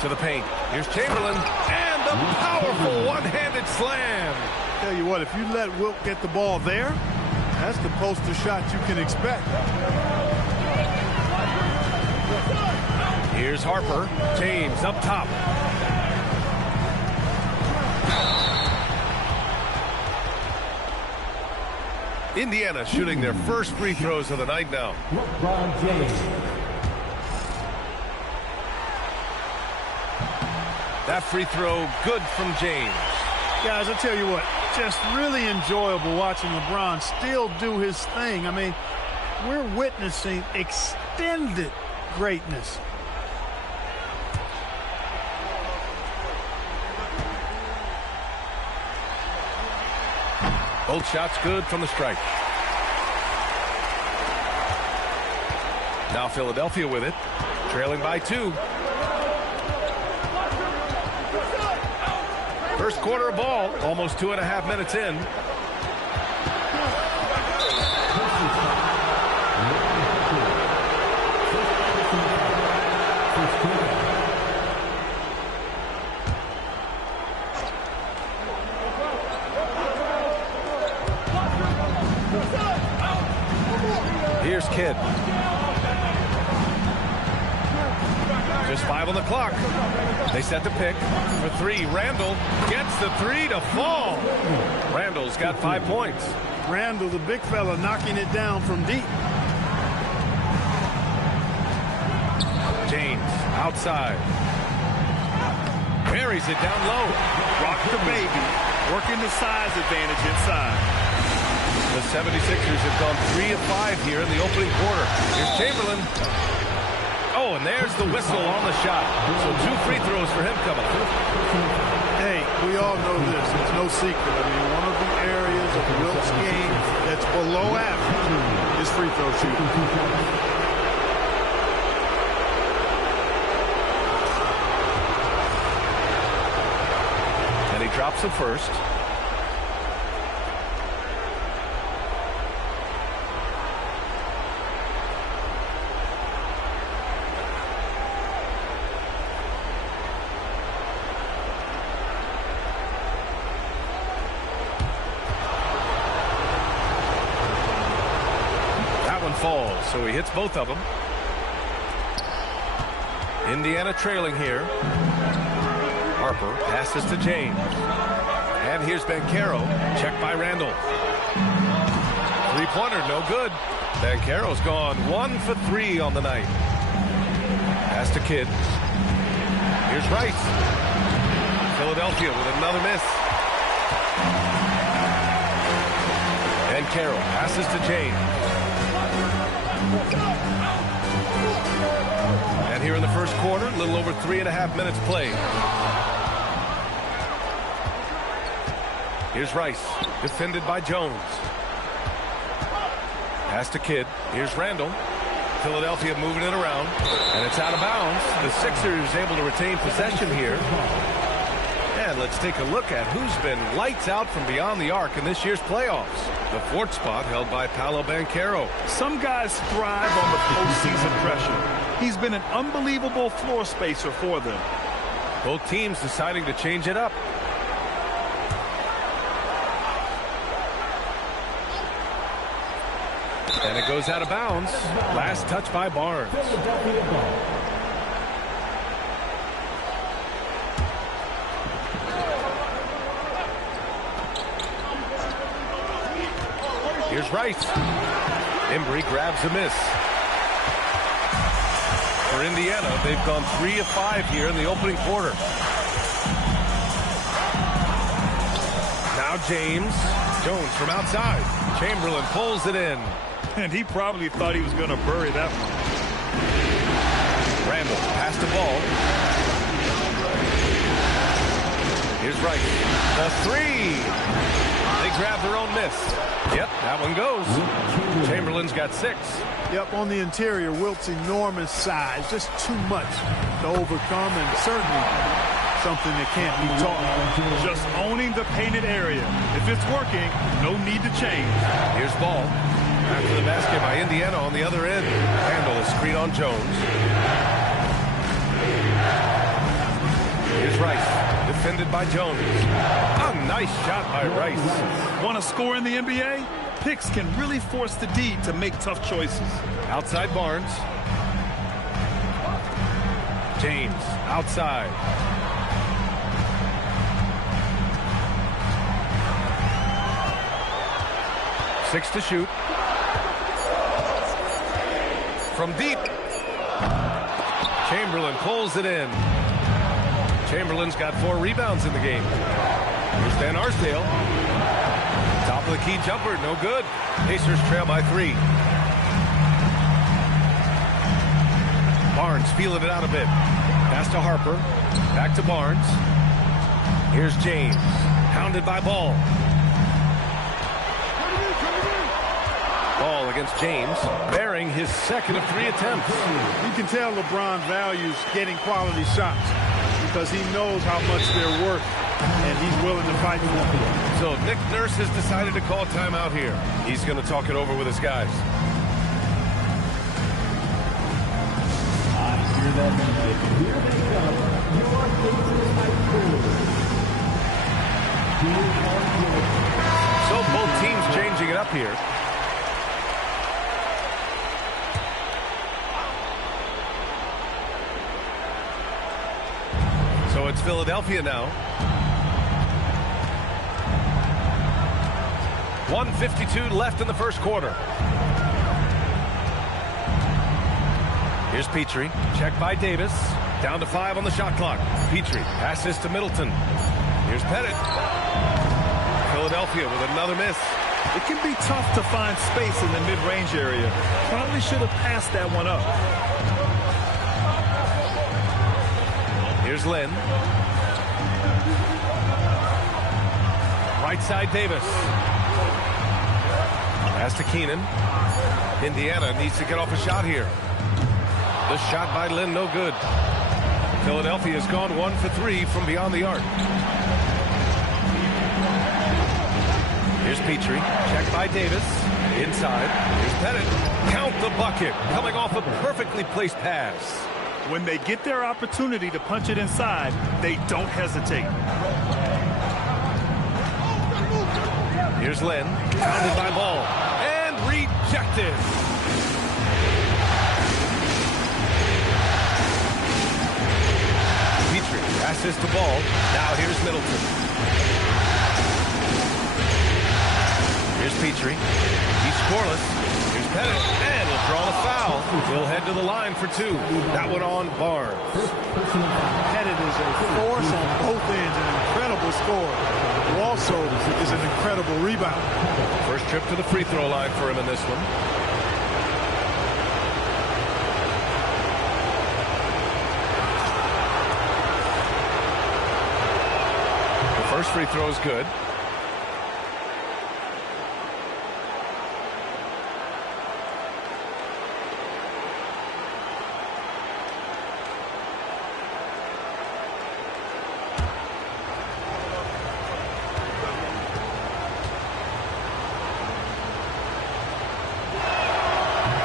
To the paint. Here's Chamberlain. And the powerful one-handed slam. Tell you what, if you let Wilt get the ball there, that's the poster shot you can expect. Here's Harper. James up top. Indiana shooting their first free throws of the night now. That free throw good from James. Guys, I tell you what, just really enjoyable watching LeBron still do his thing. I mean, we're witnessing extended greatness. Both shots good from the stripe. Now Philadelphia with it, trailing by 2. First quarter of ball, almost 2.5 minutes in. Here's Kidd. Just 5 on the clock. They set the pick for 3. Randle gets the 3 to fall. Randle's got 5 points. Randle, the big fella, knocking it down from deep. James outside. Buries it down low. Rock the baby. Working the size advantage inside. The 76ers have gone 3 of 5 here in the opening quarter. Here's Chamberlain. Oh, and there's the whistle on the shot. So 2 free throws for him coming. Hey, we all know this. It's no secret. I mean, one of the areas of Wilt's game that's below average is free throw shooting. And he drops the first. Falls, so he hits both of them. Indiana trailing here. Harper passes to James. And here's Banchero. Checked by Randall. Three-pointer, no good. Banchero's gone 1 for 3 on the night. Pass to Kidd. Here's Rice. Philadelphia with another miss. Banchero passes to James. And here in the first quarter, a little over 3.5 minutes played. Here's Rice, defended by Jones. Pass to Kidd. Here's Randall. Philadelphia moving it around, and it's out of bounds. The Sixers able to retain possession here. And let's take a look at who's been lights out from beyond the arc in this year's playoffs. The fourth spot held by Paolo Banchero. Some guys thrive on the postseason pressure. He's been an unbelievable floor spacer for them. Both teams deciding to change it up. And it goes out of bounds. Last touch by Barnes. Here's Rice. Embry grabs a miss. For Indiana, they've gone 3 of 5 here in the opening quarter. Now James. Jones from outside. Chamberlain pulls it in. And he probably thought he was going to bury that one. Randall passed the ball. Here's Rice. The three. They grab their own miss. Yep, that one goes. Chamberlain's got 6. Yep, on the interior, Wilt's enormous size, just too much to overcome, and certainly something that can't be taught. Just owning the painted area. If it's working, no need to change. Here's Ball. After the basket by Indiana on the other end. Handle a screen on Jones. Here's Rice. Defended by Jones. A nice shot by Rice. Want to score in the NBA? Picks can really force the D to make tough choices. Outside Barnes. James outside. Six to shoot. From deep. Chamberlain pulls it in. Chamberlain's got 4 rebounds in the game. Here's Van Arsdale. Top of the key jumper, no good. Pacers trail by 3. Barnes feeling it out a bit. Pass to Harper. Back to Barnes. Here's James. Hounded by Ball. Ball against James, bearing his second of 3 attempts. You can tell LeBron values getting quality shots because he knows how much they're worth, and he's willing to fight for them. So Nick Nurse has decided to call timeout here. He's going to talk it over with his guys. Here they come. Your Pacers high school. So both teams changing it up here. So it's Philadelphia now. 1:52 left in the first quarter. Here's Petrie. Checked by Davis. Down to 5 on the shot clock. Petrie passes to Middleton. Here's Pettit. Philadelphia with another miss. It can be tough to find space in the mid-range area. Probably should have passed that one up. Here's Lynn. Right side, Davis. Pass to Keenan. Indiana needs to get off a shot here. The shot by Lynn, no good. Philadelphia has gone 1 for 3 from beyond the arc. Here's Petrie. Check by Davis. Inside. Here's Pettit. Count the bucket. Coming off a perfectly placed pass. When they get their opportunity to punch it inside, they don't hesitate. Here's Lynn. Pounded by Ball. And rejected. Petrie passes to Ball. Now here's Middleton. Here's Petrie. He's scoreless. Here's Pettit. And he'll draw the foul. He'll head to the line for 2. That one on Barnes. Pettit is a force on both ends, an incredible scorer, who also is an incredible rebound. First trip to the free throw line for him in this one. The first free throw is good.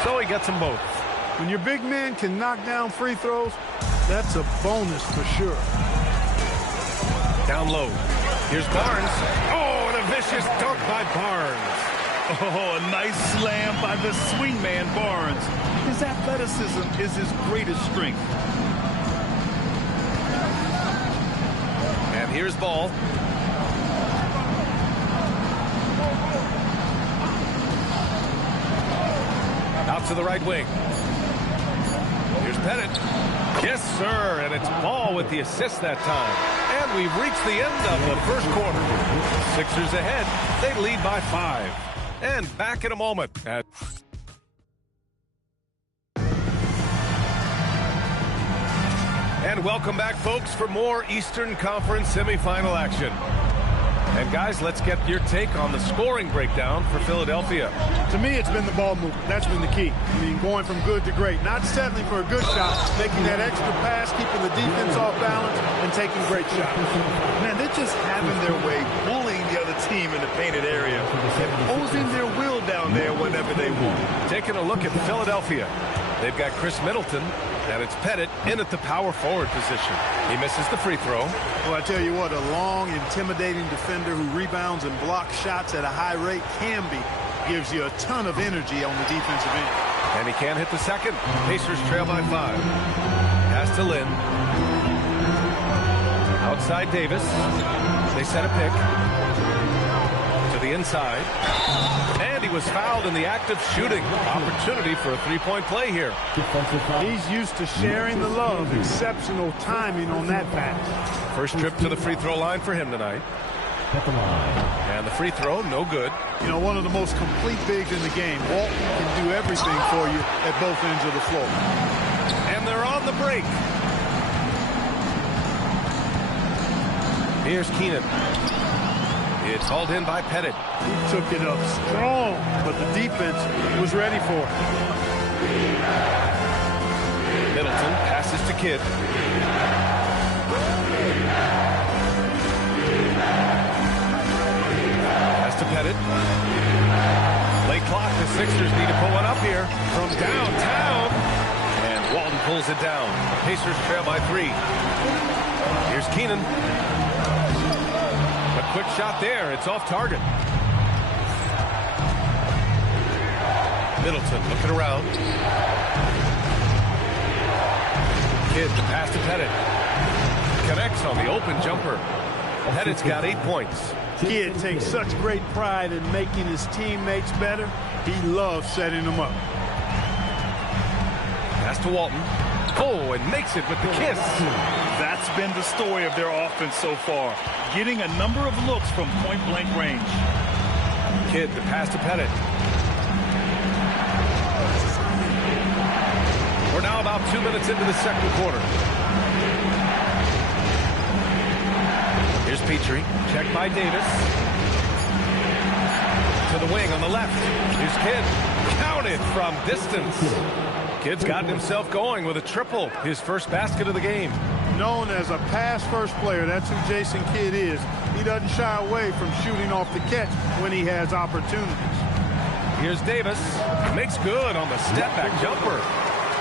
So he gets them both. When your big man can knock down free throws, that's a bonus for sure. Down low. Here's Barnes. Oh, and a vicious dunk by Barnes. Oh, a nice slam by the swing man, Barnes. His athleticism is his greatest strength. And here's Ball. Out to the right wing. Here's Pettit. Yes, sir. And it's Ball with the assist that time. And we've reached the end of the first quarter. Sixers ahead. They lead by 5. And back in a moment. And welcome back, folks, for more Eastern Conference semifinal action. And guys, let's get your take on the scoring breakdown for Philadelphia. To me, it's been the ball movement. That's been the key. I mean, going from good to great. Not settling for a good shot, making that extra pass, keeping the defense off balance, and taking great shots. Man, they're just having their way, bullying the other team in the painted area, imposing their will down there whenever they want. Taking a look at Philadelphia. They've got Chris Middleton, and it's Pettit in at the power forward position. He misses the free throw. Well, I tell you what, a long, intimidating defender who rebounds and blocks shots at a high rate can be. Gives you a ton of energy on the defensive end. And he can't hit the second. Pacers trail by 5. Pass to Lynn. Outside Davis. They set a pick. To the inside. And he was fouled in the act of shooting. Opportunity for a three-point play here. He's used to sharing the love. Exceptional timing on that pass. First trip to the free throw line for him tonight. And the free throw, no good. You know, one of the most complete bigs in the game. Walton can do everything for you at both ends of the floor. And they're on the break. Here's Keenan. It's hauled in by Pettit. He took it up strong, but the defense was ready for it. Middleton passes to Kidd. Pass to Pettit. Late clock. The Sixers need to put one up here from downtown. And Walton pulls it down. Pacers trail by 3. Here's Keenan. A quick shot there. It's off target. Middleton looking around. Kidd to pass to Pettit. Connects on the open jumper. Pettit's got 8 points. Kidd takes such great pride in making his teammates better. He loves setting them up. Pass to Walton. Oh, and makes it with the kiss. That's been the story of their offense so far. Getting a number of looks from point-blank range. Kidd to pass to Pettit. We're now about 2 minutes into the second quarter. Petrie. Check by Davis. To the wing on the left. Here's Kidd. Counted from distance. Kidd's gotten himself going with a triple. His first basket of the game. Known as a pass-first player, that's who Jason Kidd is. He doesn't shy away from shooting off the catch when he has opportunities. Here's Davis. Makes good on the step-back jumper.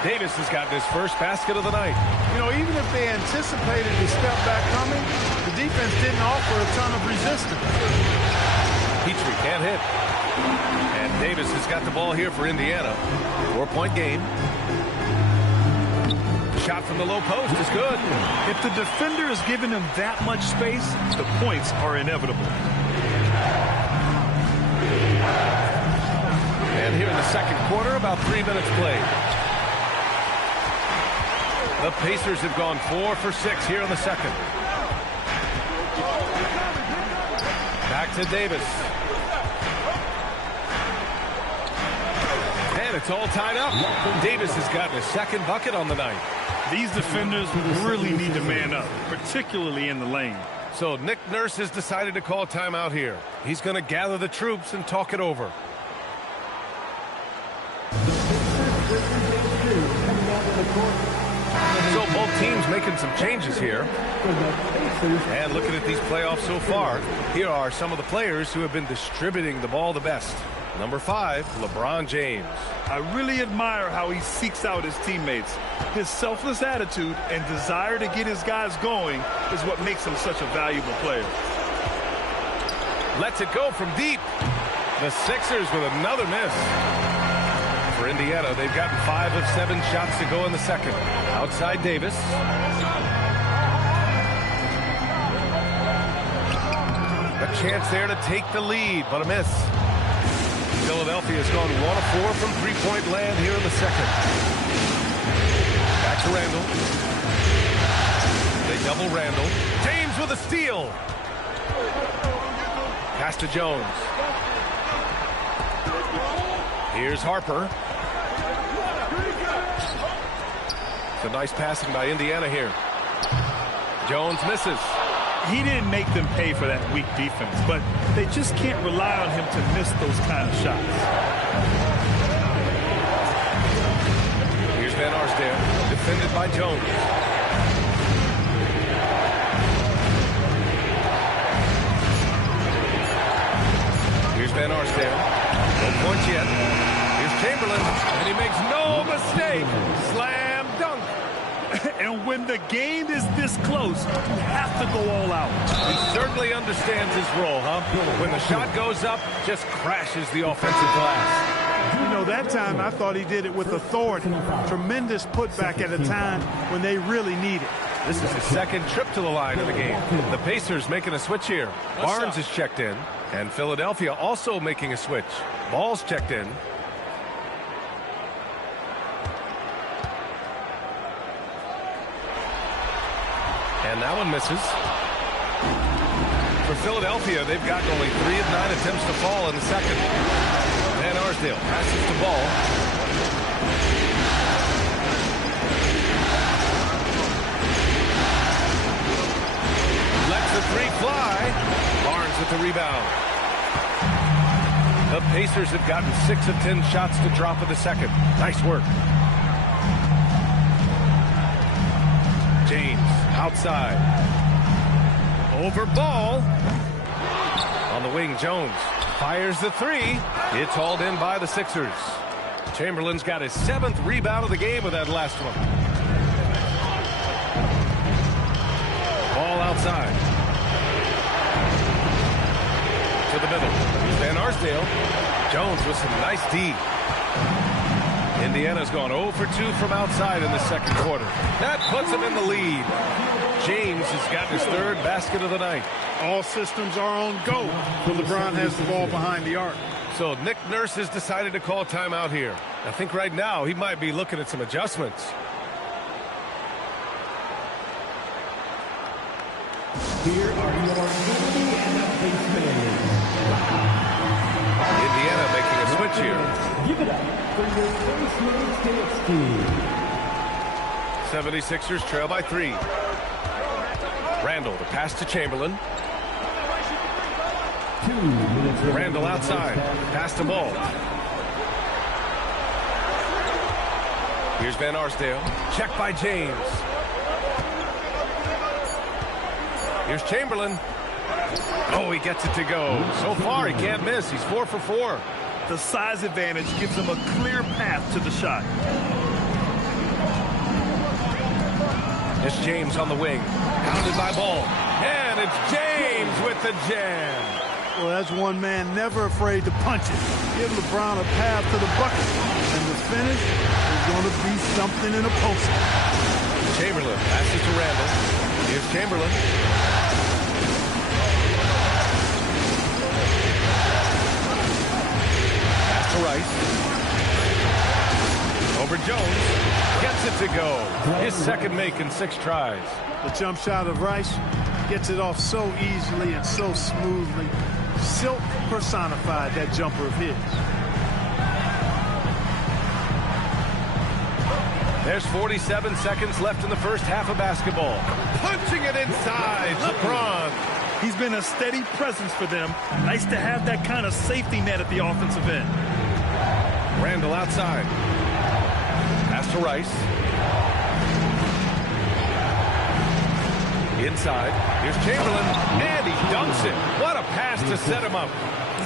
Davis has gotten his first basket of the night. You know, even if they anticipated the step-back coming, the defense didn't offer a ton of resistance. Petrie can't hit. And Davis has got the ball here for Indiana. 4-point game. Shot from the low post is good. If the defender is giving him that much space, the points are inevitable. And here in the second quarter, about 3 minutes played. The Pacers have gone 4 for 6 here in the second. Back to Davis. And it's all tied up. Davis has gotten a second bucket on the night. These defenders really need to man up, particularly in the lane. So Nick Nurse has decided to call timeout here. He's going to gather the troops and talk it over. So both teams making some changes here. And looking at these playoffs so far, here are some of the players who have been distributing the ball the best. Number 5, LeBron James. I really admire how he seeks out his teammates. His selfless attitude and desire to get his guys going is what makes him such a valuable player. Lets it go from deep. The Sixers with another miss. For Indiana, they've gotten 5 of 7 shots to go in the second. Outside Davis. A chance there to take the lead, but a miss. Philadelphia has gone 1 of 4 from three-point land here in the second. Back to Randall. They double Randall. James with a steal. Pass to Jones. Here's Harper. It's a nice passing by Indiana here. Jones misses. He didn't make them pay for that weak defense, but they just can't rely on him to miss those kind of shots. Here's Van Arsdale, defended by Jones. Here's Van Arsdale. No points yet. Here's Chamberlain, and he makes no mistake. Slam dunk. And when the game is this close, you have to go all out. He certainly understands his role, huh? When the shot goes up, just crashes the offensive glass. You know, that time I thought he did it with authority. Tremendous putback at a time when they really need it. This is his second trip to the line of the game. The Pacers making a switch here. Barnes is checked in, and Philadelphia also making a switch. Ball's checked in. And that one misses. For Philadelphia, they've gotten only 3 of 9 attempts to fall in the second. Van Arsdale passes the ball. Lets the 3 fly. Barnes with the rebound. The Pacers have gotten 6 of 10 shots to drop in the second. Nice work. James outside. Over ball. On the wing, Jones fires the 3. It's hauled in by the Sixers. Chamberlain's got his 7th rebound of the game with that last one. Ball outside. To the middle. Van Arsdale. Jones with some nice D. Indiana's gone 0 for 2 from outside in the second quarter. That puts him in the lead. James has got his 3rd basket of the night. All systems are on go when LeBron has the ball behind the arc. So Nick Nurse has decided to call timeout here. I think right now he might be looking at some adjustments. Here are your Indiana making a switch here. Give it up for your first women's dance team. 76ers trail by 3. Randall, the pass to Chamberlain. Randall outside. Pass the ball. Here's Van Arsdale. Check by James. Here's Chamberlain. Oh, he gets it to go. So far, he can't miss. He's 4 for 4. The size advantage gives him a clear path to the shot. It's James on the wing. Pounded by Ball. And it's James with the jam. Well, that's one man never afraid to punch it. Give LeBron a path to the bucket. And the finish is going to be something in a post. Chamberlain passes to Randall. Here's Chamberlain. Pass to Rice. Over Jones. Gets it to go. His second make in 6 tries. The jump shot of Rice gets it off so easily and so smoothly. Silk personified that jumper of his. There's 47 seconds left in the first half of basketball. Punching it inside, LeBron. He's been a steady presence for them. Nice to have that kind of safety net at the offensive end. Randall outside. Pass to Rice. Inside. Here's Chamberlain. And he dunks it. What a pass to set him up.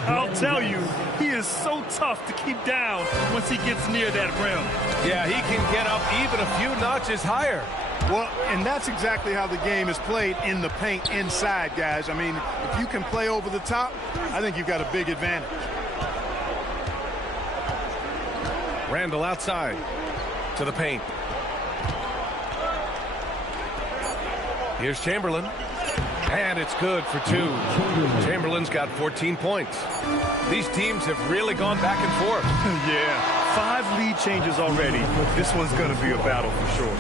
I'll tell you, he is so tough to keep down once he gets near that rim. Yeah, he can get up even a few notches higher. Well, and that's exactly how the game is played in the paint inside, guys. I mean, if you can play over the top, I think you've got a big advantage. Randall outside to the paint. Here's Chamberlain. And it's good for 2. Chamberlain's got 14 points. These teams have really gone back and forth. Yeah, 5 lead changes already. This one's going to be a battle for sure.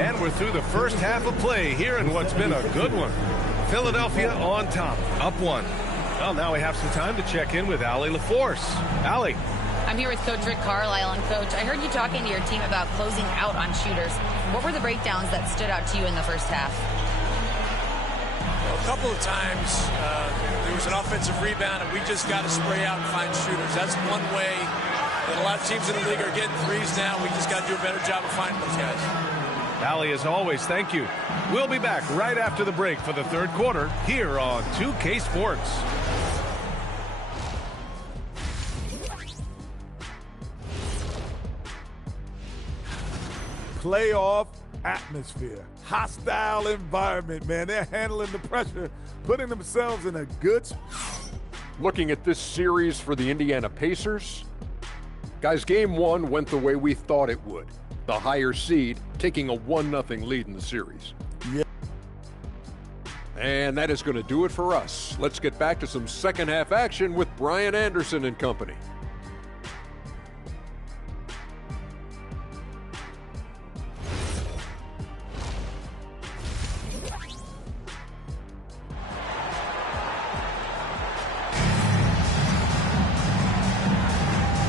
And we're through the first half of play here in what's been a good one. Philadelphia on top, up 1. Well, now we have some time to check in with Allie LaForce. Allie. I'm here with Coach Rick Carlisle. And Coach, I heard you talking to your team about closing out on shooters. What were the breakdowns that stood out to you in the first half? A couple of times there was an offensive rebound and we just got to spray out and find shooters. That's one way that a lot of teams in the league are getting threes now. We just got to do a better job of finding those guys. Allie, as always, thank you. We'll be back right after the break for the third quarter here on 2K Sports. Playoff atmosphere. Hostile environment, man. They're handling the pressure, putting themselves in a good spot. Looking at this series for the Indiana Pacers, guys, game 1 went the way we thought it would. The higher seed taking a 1-0 lead in the series. Yeah. And that is going to do it for us. Let's get back to some second half action with Brian Anderson and company.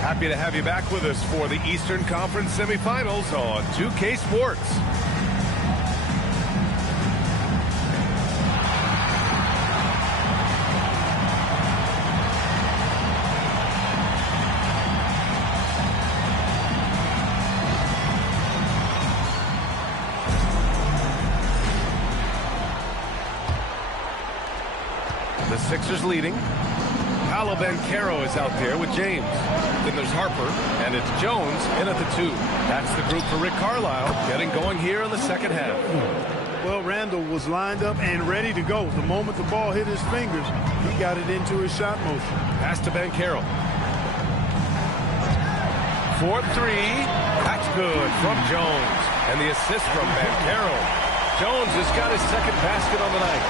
Happy to have you back with us for the Eastern Conference semifinals on 2K Sports. The Sixers leading. Paolo Banchero is out there with James. Then there's Harper, and it's Jones in at the 2. That's the group for Rick Carlisle, getting going here in the second half. Well, Randall was lined up and ready to go. The moment the ball hit his fingers, he got it into his shot motion. Pass to Banchero. 4-3. That's good from Jones. And the assist from Banchero. Jones has got his second basket on the night.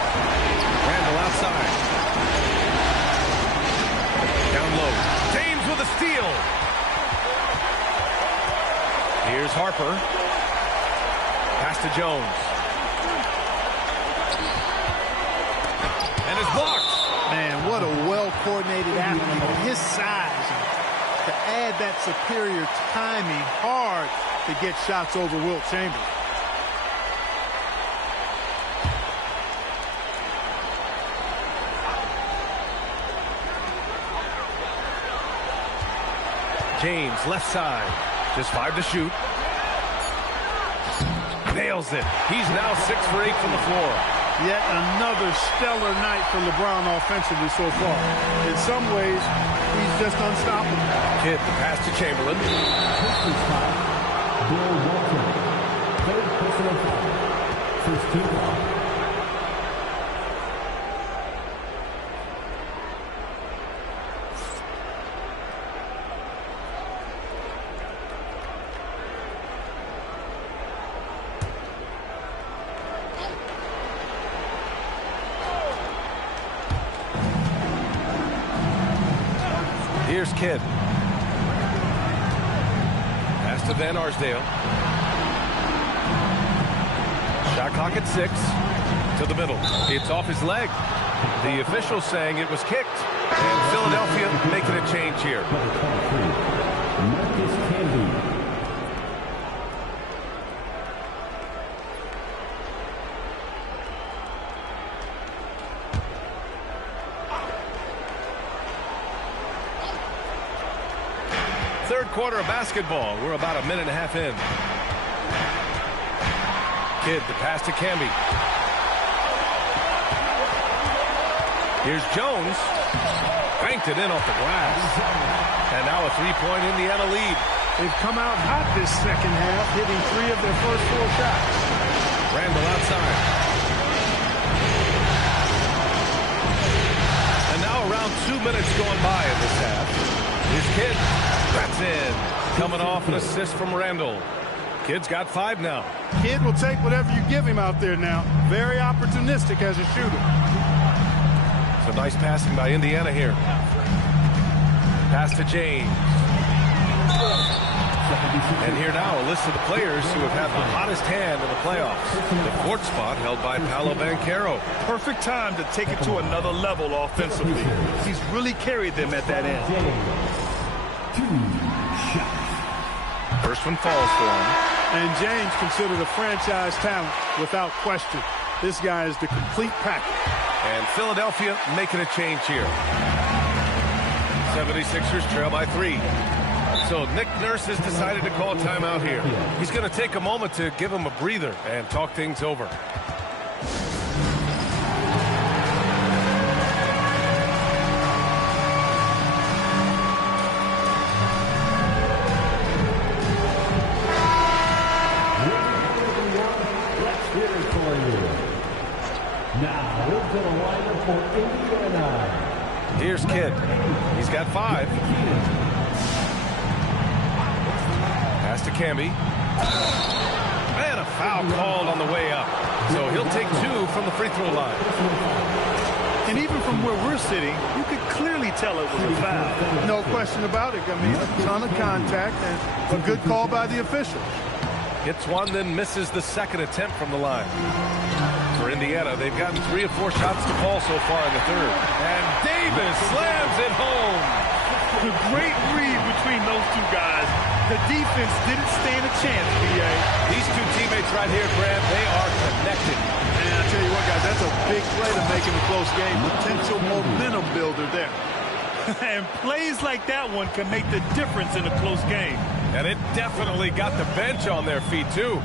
Randall outside. Down low. James with a steal. Here's Harper. Pass to Jones. And it's blocked. Man, what a well-coordinated athlete at his size. To add that superior timing, hard to get shots over Wilt Chamberlain. James, left side. Just 5 to shoot. Nails it. He's now 6 for 8 from the floor. Yet another stellar night for LeBron offensively so far. In some ways, he's just unstoppable. Kidd, the pass to Chamberlain. Bill Walton, third personal foul. First team foul. Here's Kidd. Pass to Van Arsdale. Shot clock at 6. To the middle. It's off his leg. The official saying it was kicked. And Philadelphia making a change here. Third quarter of basketball. We're about a minute and a half in. Kidd, the pass to Camby. Here's Jones. Banked it in off the glass. And now a three-point Indiana lead. They've come out hot this second half, hitting 3 of their first 4 shots. Randall outside. And now around 2 minutes going by in this half. Here's Kidd. That's in. Coming off an assist from Randall. Kidd's got 5 now. Kidd will take whatever you give him out there now. Very opportunistic as a shooter. So nice passing by Indiana here. Pass to James. And here now a list of the players who have had the hottest hand in the playoffs. The 4th spot held by Paolo Banchero. Perfect time to take it to another level offensively. He's really carried them at that end. 2 shots. First one falls for him. And James considered a franchise talent without question. This guy is the complete package. And Philadelphia making a change here. 76ers trail by 3. So Nick Nurse has decided to call timeout here. He's going to take a moment to give him a breather and talk things over. Now, into the lineup for Indiana. Here's Kidd. He's got 5. Pass to Camby. And a foul called on the way up. So he'll take 2 from the free throw line. And even from where we're sitting, you could clearly tell it was a foul. No question about it. I mean, a ton of contact and a good call by the official. Hits one, then misses the second attempt from the line. For Indiana, they've gotten 3 of 4 shots to fall so far in the third. And Davis slams it home. The great read between those 2 guys. The defense didn't stand a chance, B.A. These 2 teammates right here, Grant, they are connected. And I tell you what, guys, that's a big play to make it a close game. Potential momentum builder there. And plays like that one can make the difference in a close game. And it definitely got the bench on their feet, too.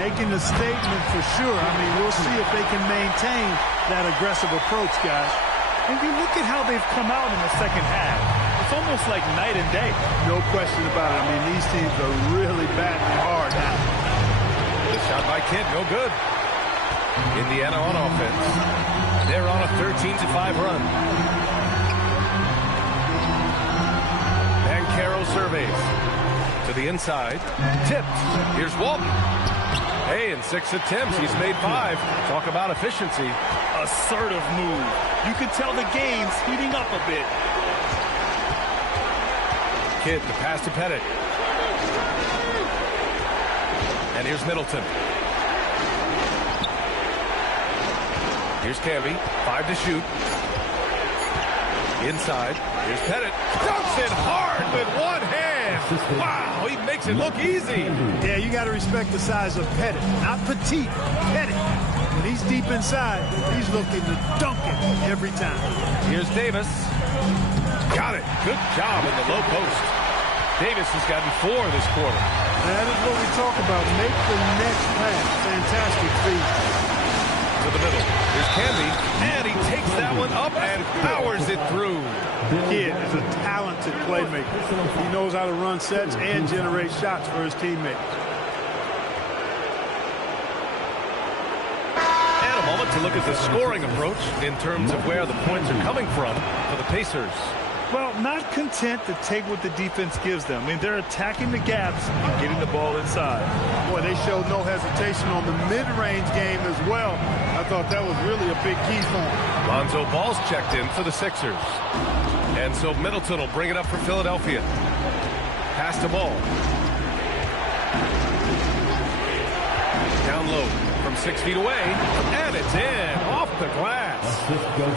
Making a statement for sure. I mean, we'll see if they can maintain that aggressive approach, guys. And you look at how they've come out in the second half. It's almost like night and day. No question about it. I mean, these teams are really batting hard now. The shot by Kidd, no good. Indiana on offense. They're on a 13-5 run. Banchero surveys. To the inside. Tipped. Here's Walton. Hey, in 6 attempts, he's made 5. Talk about efficiency. Assertive move. You can tell the game's heating up a bit. Kidd, the pass to Pettit. And here's Middleton. Here's Camby. 5 to shoot. Inside. Here's Pettit. Dumps it hard with one hand. Wow, he makes it look easy. Yeah, you got to respect the size of Pettit. Not petite, Pettit. When he's deep inside, he's looking to dunk it every time. Here's Davis. Got it. Good job in the low post. Davis has gotten 4 this quarter. That is what we talk about. Make the next pass. Fantastic feed. To the middle. Here's Canby, and he takes that one up and powers it through. The kid is a talented playmaker. He knows how to run sets and generate shots for his teammates. And a moment to look at the scoring approach in terms of where the points are coming from for the Pacers. Well, not content to take what the defense gives them. I mean, they're attacking the gaps and getting the ball inside. Boy, they showed no hesitation on the mid-range game as well. I thought that was really a big key for them. Lonzo Ball's checked in for the Sixers. And so Middleton will bring it up for Philadelphia. Pass to Ball. Down low from 6 feet away. And it's in. Off the glass.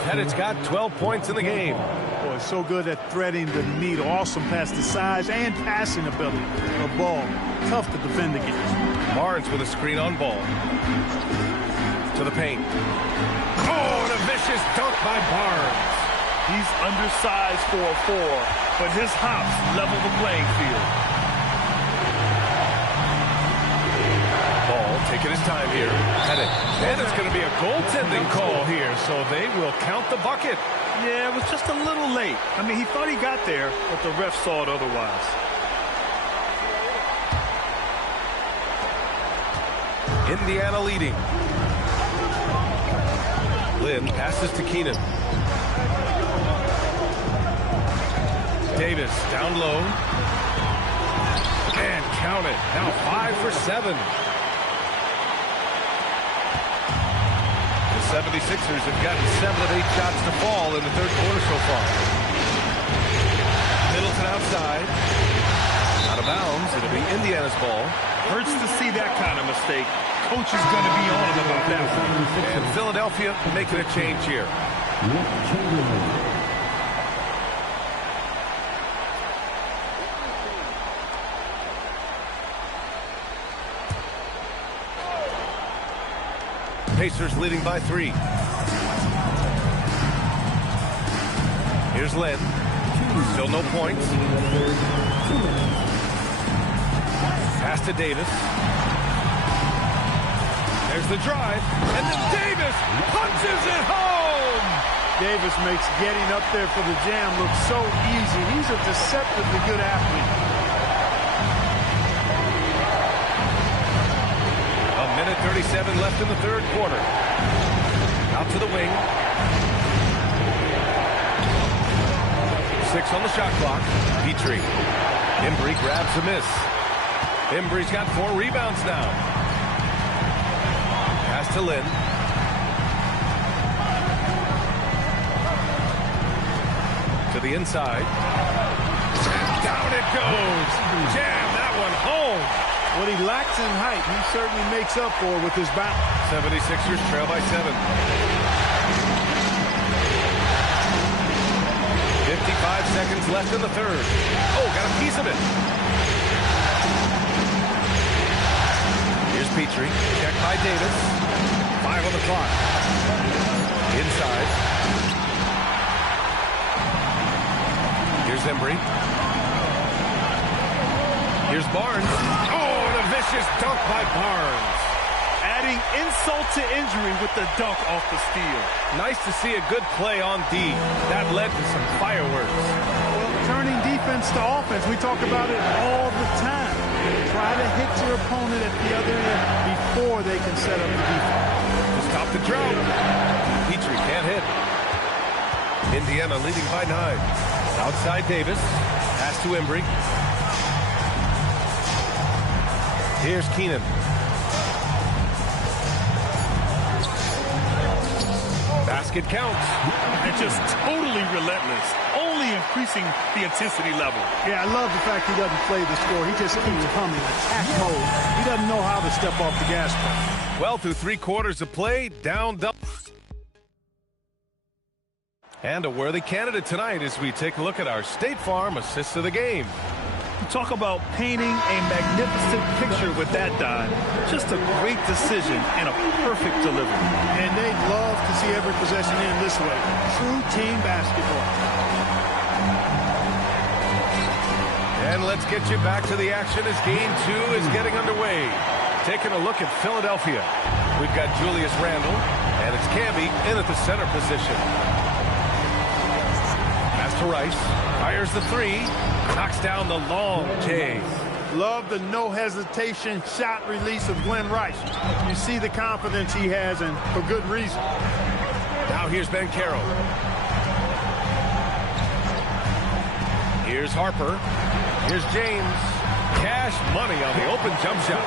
And it's got 12 points in the game. Boy, so good at threading the needle. Awesome pass to size and passing ability. A Ball. Tough to defend against. Barnes with a screen on Ball. To the paint. Oh, and a vicious dunk by Barnes. He's undersized for a 4, but his hops level the playing field. Ball taking his time here. And it's going to be a goaltending call here, so they will count the bucket. Yeah, it was just a little late. I mean, he thought he got there, but the ref saw it otherwise. Indiana leading. Lynn passes to Keenan. Davis down low. And count it. Now 5 for 7. The 76ers have gotten 7 of 8 shots to fall in the third quarter so far. Middleton outside. Out of bounds. It'll be Indiana's ball. Hurts to see that kind of mistake. Coach is going to be on him about that one. And Philadelphia making a change here. Pacers leading by 3. Here's Lynn. Still no points. Pass to Davis. There's the drive. And then Davis punches it home. Davis makes getting up there for the jam look so easy. He's a deceptively good athlete. A minute 37 left in the third quarter. Out to the wing. 6 on the shot clock. Petrie. Embry grabs a miss. Embry's got 4 rebounds now. Pass to Lynn. To the inside. And down it goes. Jam that one home. What he lacks in height, he certainly makes up for with his bounce. 76ers trail by 7. 55 seconds left in the third. Oh, got a piece of it. Here's Petrie. Checked by Davis. 5 on the clock. Inside. Here's Embry. Here's Barnes. Oh, and a vicious dunk by Barnes. Adding insult to injury with the dunk off the steal. Nice to see a good play on D. That led to some fireworks. Well, turning defense to offense, we talk about it all the time. Try to hit your opponent at the other end before they can set up the defense. To stop the drought. Petrie can't hit. Indiana leading by 9. Outside Davis. Pass to Embry. Here's Keenan. Basket counts. And just totally relentless. Only increasing the intensity level. Yeah, I love the fact he doesn't play the score. He just keeps coming. Attack mode. He doesn't know how to step off the gas pedal. Well, through 3 quarters of play, down double. And a worthy candidate tonight as we take a look at our State Farm assist of the game. Talk about painting a magnificent picture with that dive. Just a great decision and a perfect delivery. And they'd love to see every possession end this way. True team basketball. And let's get you back to the action as game 2 is getting underway. Taking a look at Philadelphia. We've got Julius Randle, and it's Camby in at the center position. Pass to Rice. Fires the 3. Knocks down the long J. Love the no hesitation shot release of Glenn Rice. You see the confidence he has, and for good reason. Now here's Ben Carroll. Here's Harper. Here's James. Cash money on the open jump shot.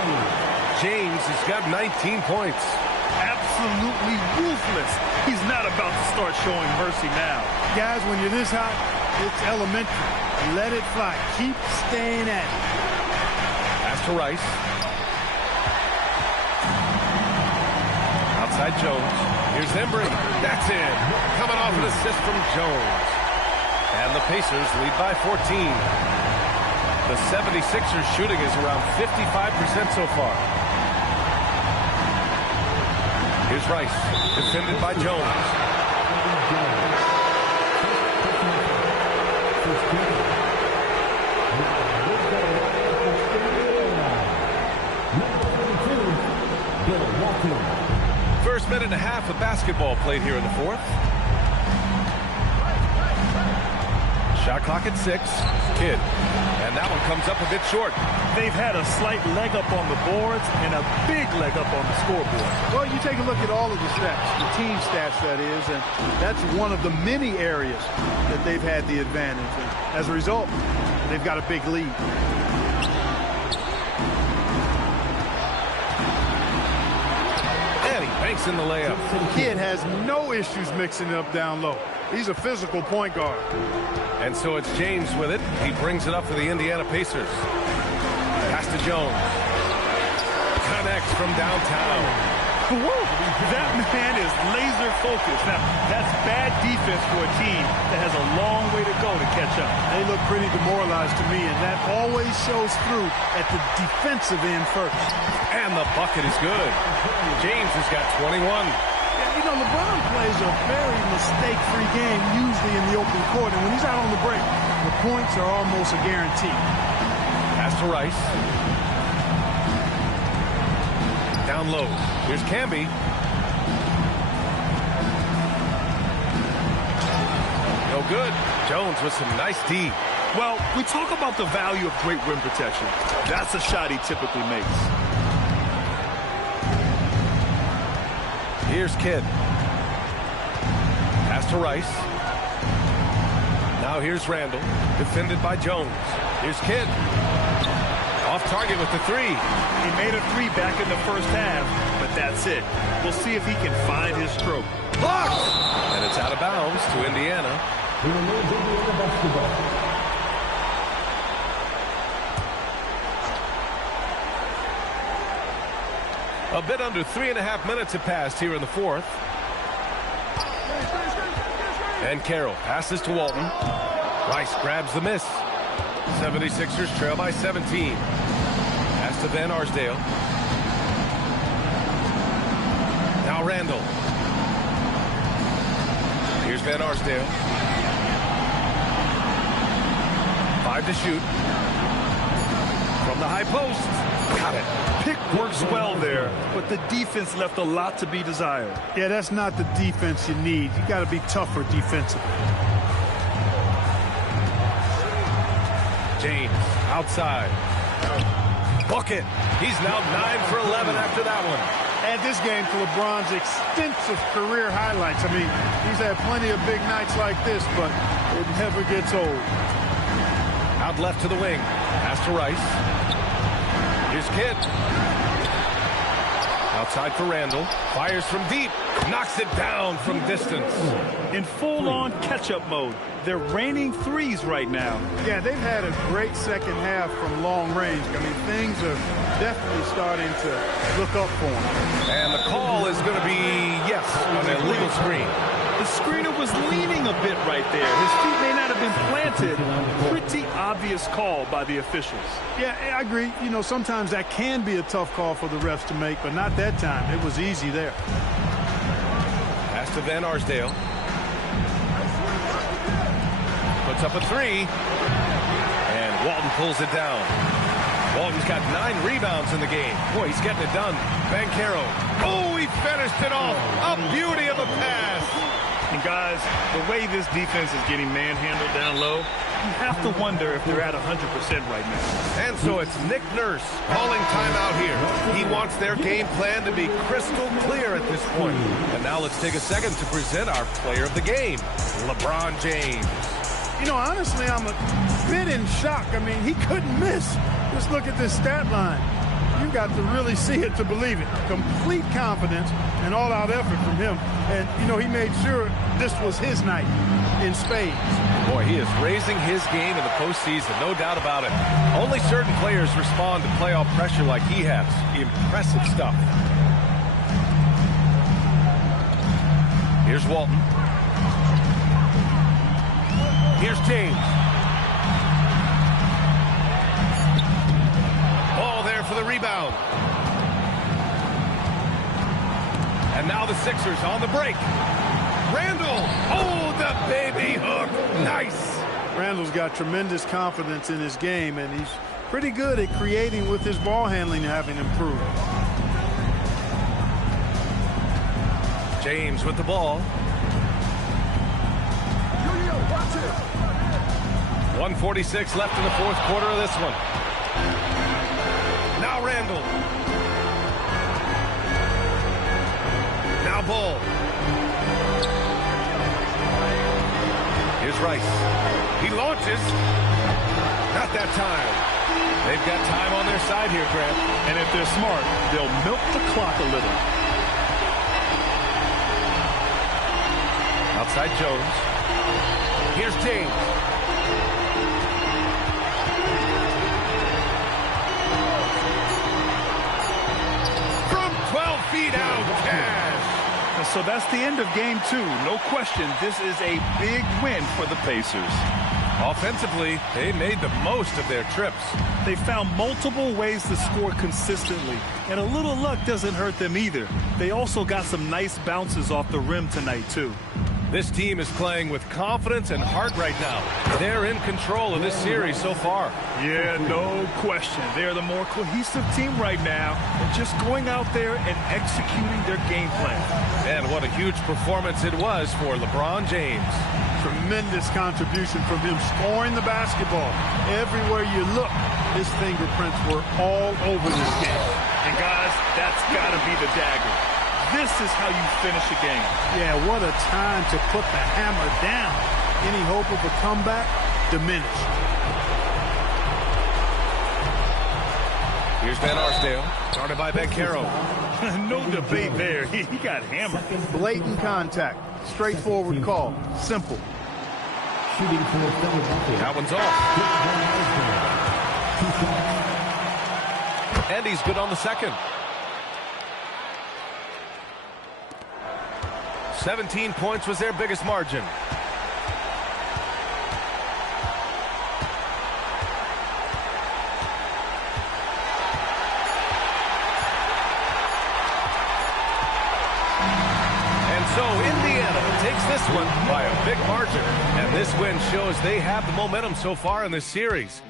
James has got 19 points. Absolutely ruthless. He's not about to start showing mercy now. Guys, when you're this hot, it's elementary. Let it fly. Keep staying at it. Pass to Rice. Outside Jones. Here's Embry. That's in. Coming off an assist from Jones. And the Pacers lead by 14. The 76ers shooting is around 55% so far. Here's Rice. Defended by Jones. First minute and a half of basketball played here in the fourth. Shot clock at 6. Kidd. And that one comes up a bit short. They've had a slight leg up on the boards and a big leg up on the scoreboard. Well, you take a look at all of the stats, the team stats, that is, and that's one of the many areas that they've had the advantage. And as a result, they've got a big lead. And he banks in the layup. Kidd has no issues mixing it up down low. He's a physical point guard. And so it's James with it. He brings it up for the Indiana Pacers. Pass to Jones. Connects from downtown. Woo! That man is laser focused. Now, that's bad defense for a team that has a long way to go to catch up. They look pretty demoralized to me, and that always shows through at the defensive end first. And the bucket is good. James has got 21. You know, LeBron plays a very mistake-free game, usually in the open court, and when he's out on the break, the points are almost a guarantee. Pass to Rice. Down low. Here's Camby. No good. Jones with some nice D. Well, we talk about the value of great rim protection. That's a shot he typically makes. Here's Kidd. Pass to Rice. Now here's Randle. Defended by Jones. Here's Kidd. Off target with the 3. He made a 3 back in the first half, but that's it. We'll see if he can find his stroke. Blocked! And it's out of bounds to Indiana. A bit under 3.5 minutes have passed here in the fourth. And Carroll passes to Walton. Rice grabs the miss. 76ers trail by 17. Pass to Van Arsdale. Now Randle. Here's Van Arsdale. 5 to shoot. From the high post. Got it. Pick works well there, but the defense left a lot to be desired. Yeah, that's not the defense you need. You got to be tougher defensively. James outside. Bucket. He's now 9 for 11 after that one. Add this game to LeBron's extensive career highlights. I mean, he's had plenty of big nights like this, but it never gets old. Out left to the wing. Pass to Rice. Here's Kidd. Outside for Randle. Fires from deep. Knocks it down from distance. In full-on catch-up mode. They're raining threes right now. Yeah, they've had a great second half from long range. I mean, things are definitely starting to look up for them. And the call is going to be yes on an illegal screen. The screener was leaning a bit right there. His feet may not have been planted. Pretty obvious call by the officials. Yeah, I agree. You know, sometimes that can be a tough call for the refs to make, but not that time. It was easy there. Pass to Van Arsdale. Puts up a 3. And Walton pulls it down. Walton's got 9 rebounds in the game. Boy, he's getting it done. Banchero. Oh, he finished it off. A beauty of a pass. And guys, the way this defense is getting manhandled down low, you have to wonder if they're at 100% right now. And so it's Nick Nurse calling timeout here. He wants their game plan to be crystal clear at this point. And now let's take a second to present our player of the game, LeBron James. You know, honestly, I'm a bit in shock. I mean, he couldn't miss. Just look at this stat line. You got to really see it to believe it. Complete confidence and all-out effort from him. And, you know, he made sure this was his night in spades. Boy, he is raising his game in the postseason, no doubt about it. Only certain players respond to playoff pressure like he has. Impressive stuff. Here's Walton. Here's James. Ball there for the rebound. And now the Sixers on the break. Randall. Oh, the baby hook. Nice. Randall's got tremendous confidence in his game, and he's pretty good at creating with his ball handling having improved. James with the ball. 1:46 left in the fourth quarter of this one. Now Randall. Now Ball. Here's Rice. He launches. Not that time. They've got time on their side here, Grant. And if they're smart, they'll milk the clock a little. Outside Jones. Here's James. From 12 feet out, Cash. So that's the end of game 2. No question, this is a big win for the Pacers. Offensively, they made the most of their trips. They found multiple ways to score consistently, and a little luck doesn't hurt them either. They also got some nice bounces off the rim tonight, too. This team is playing with confidence and heart right now. They're in control of this series so far. Yeah, no question. They're the more cohesive team right now, and just going out there and executing their game plan. And what a huge performance it was for LeBron James. Tremendous contribution from him scoring the basketball. Everywhere you look, his fingerprints were all over this game. And guys, that's got to be the dagger. This is how you finish a game. Yeah, what a time to put the hammer down. Any hope of a comeback diminished. Here's Van Arsdale, guarded by Banchero. No debate there. He got hammered. Blatant contact. Straightforward call. Simple. Shooting for Philadelphia. That one's off. And he's good on the second. 17 points was their biggest margin. And so Indiana takes this one by a big margin. And this win shows they have the momentum so far in this series.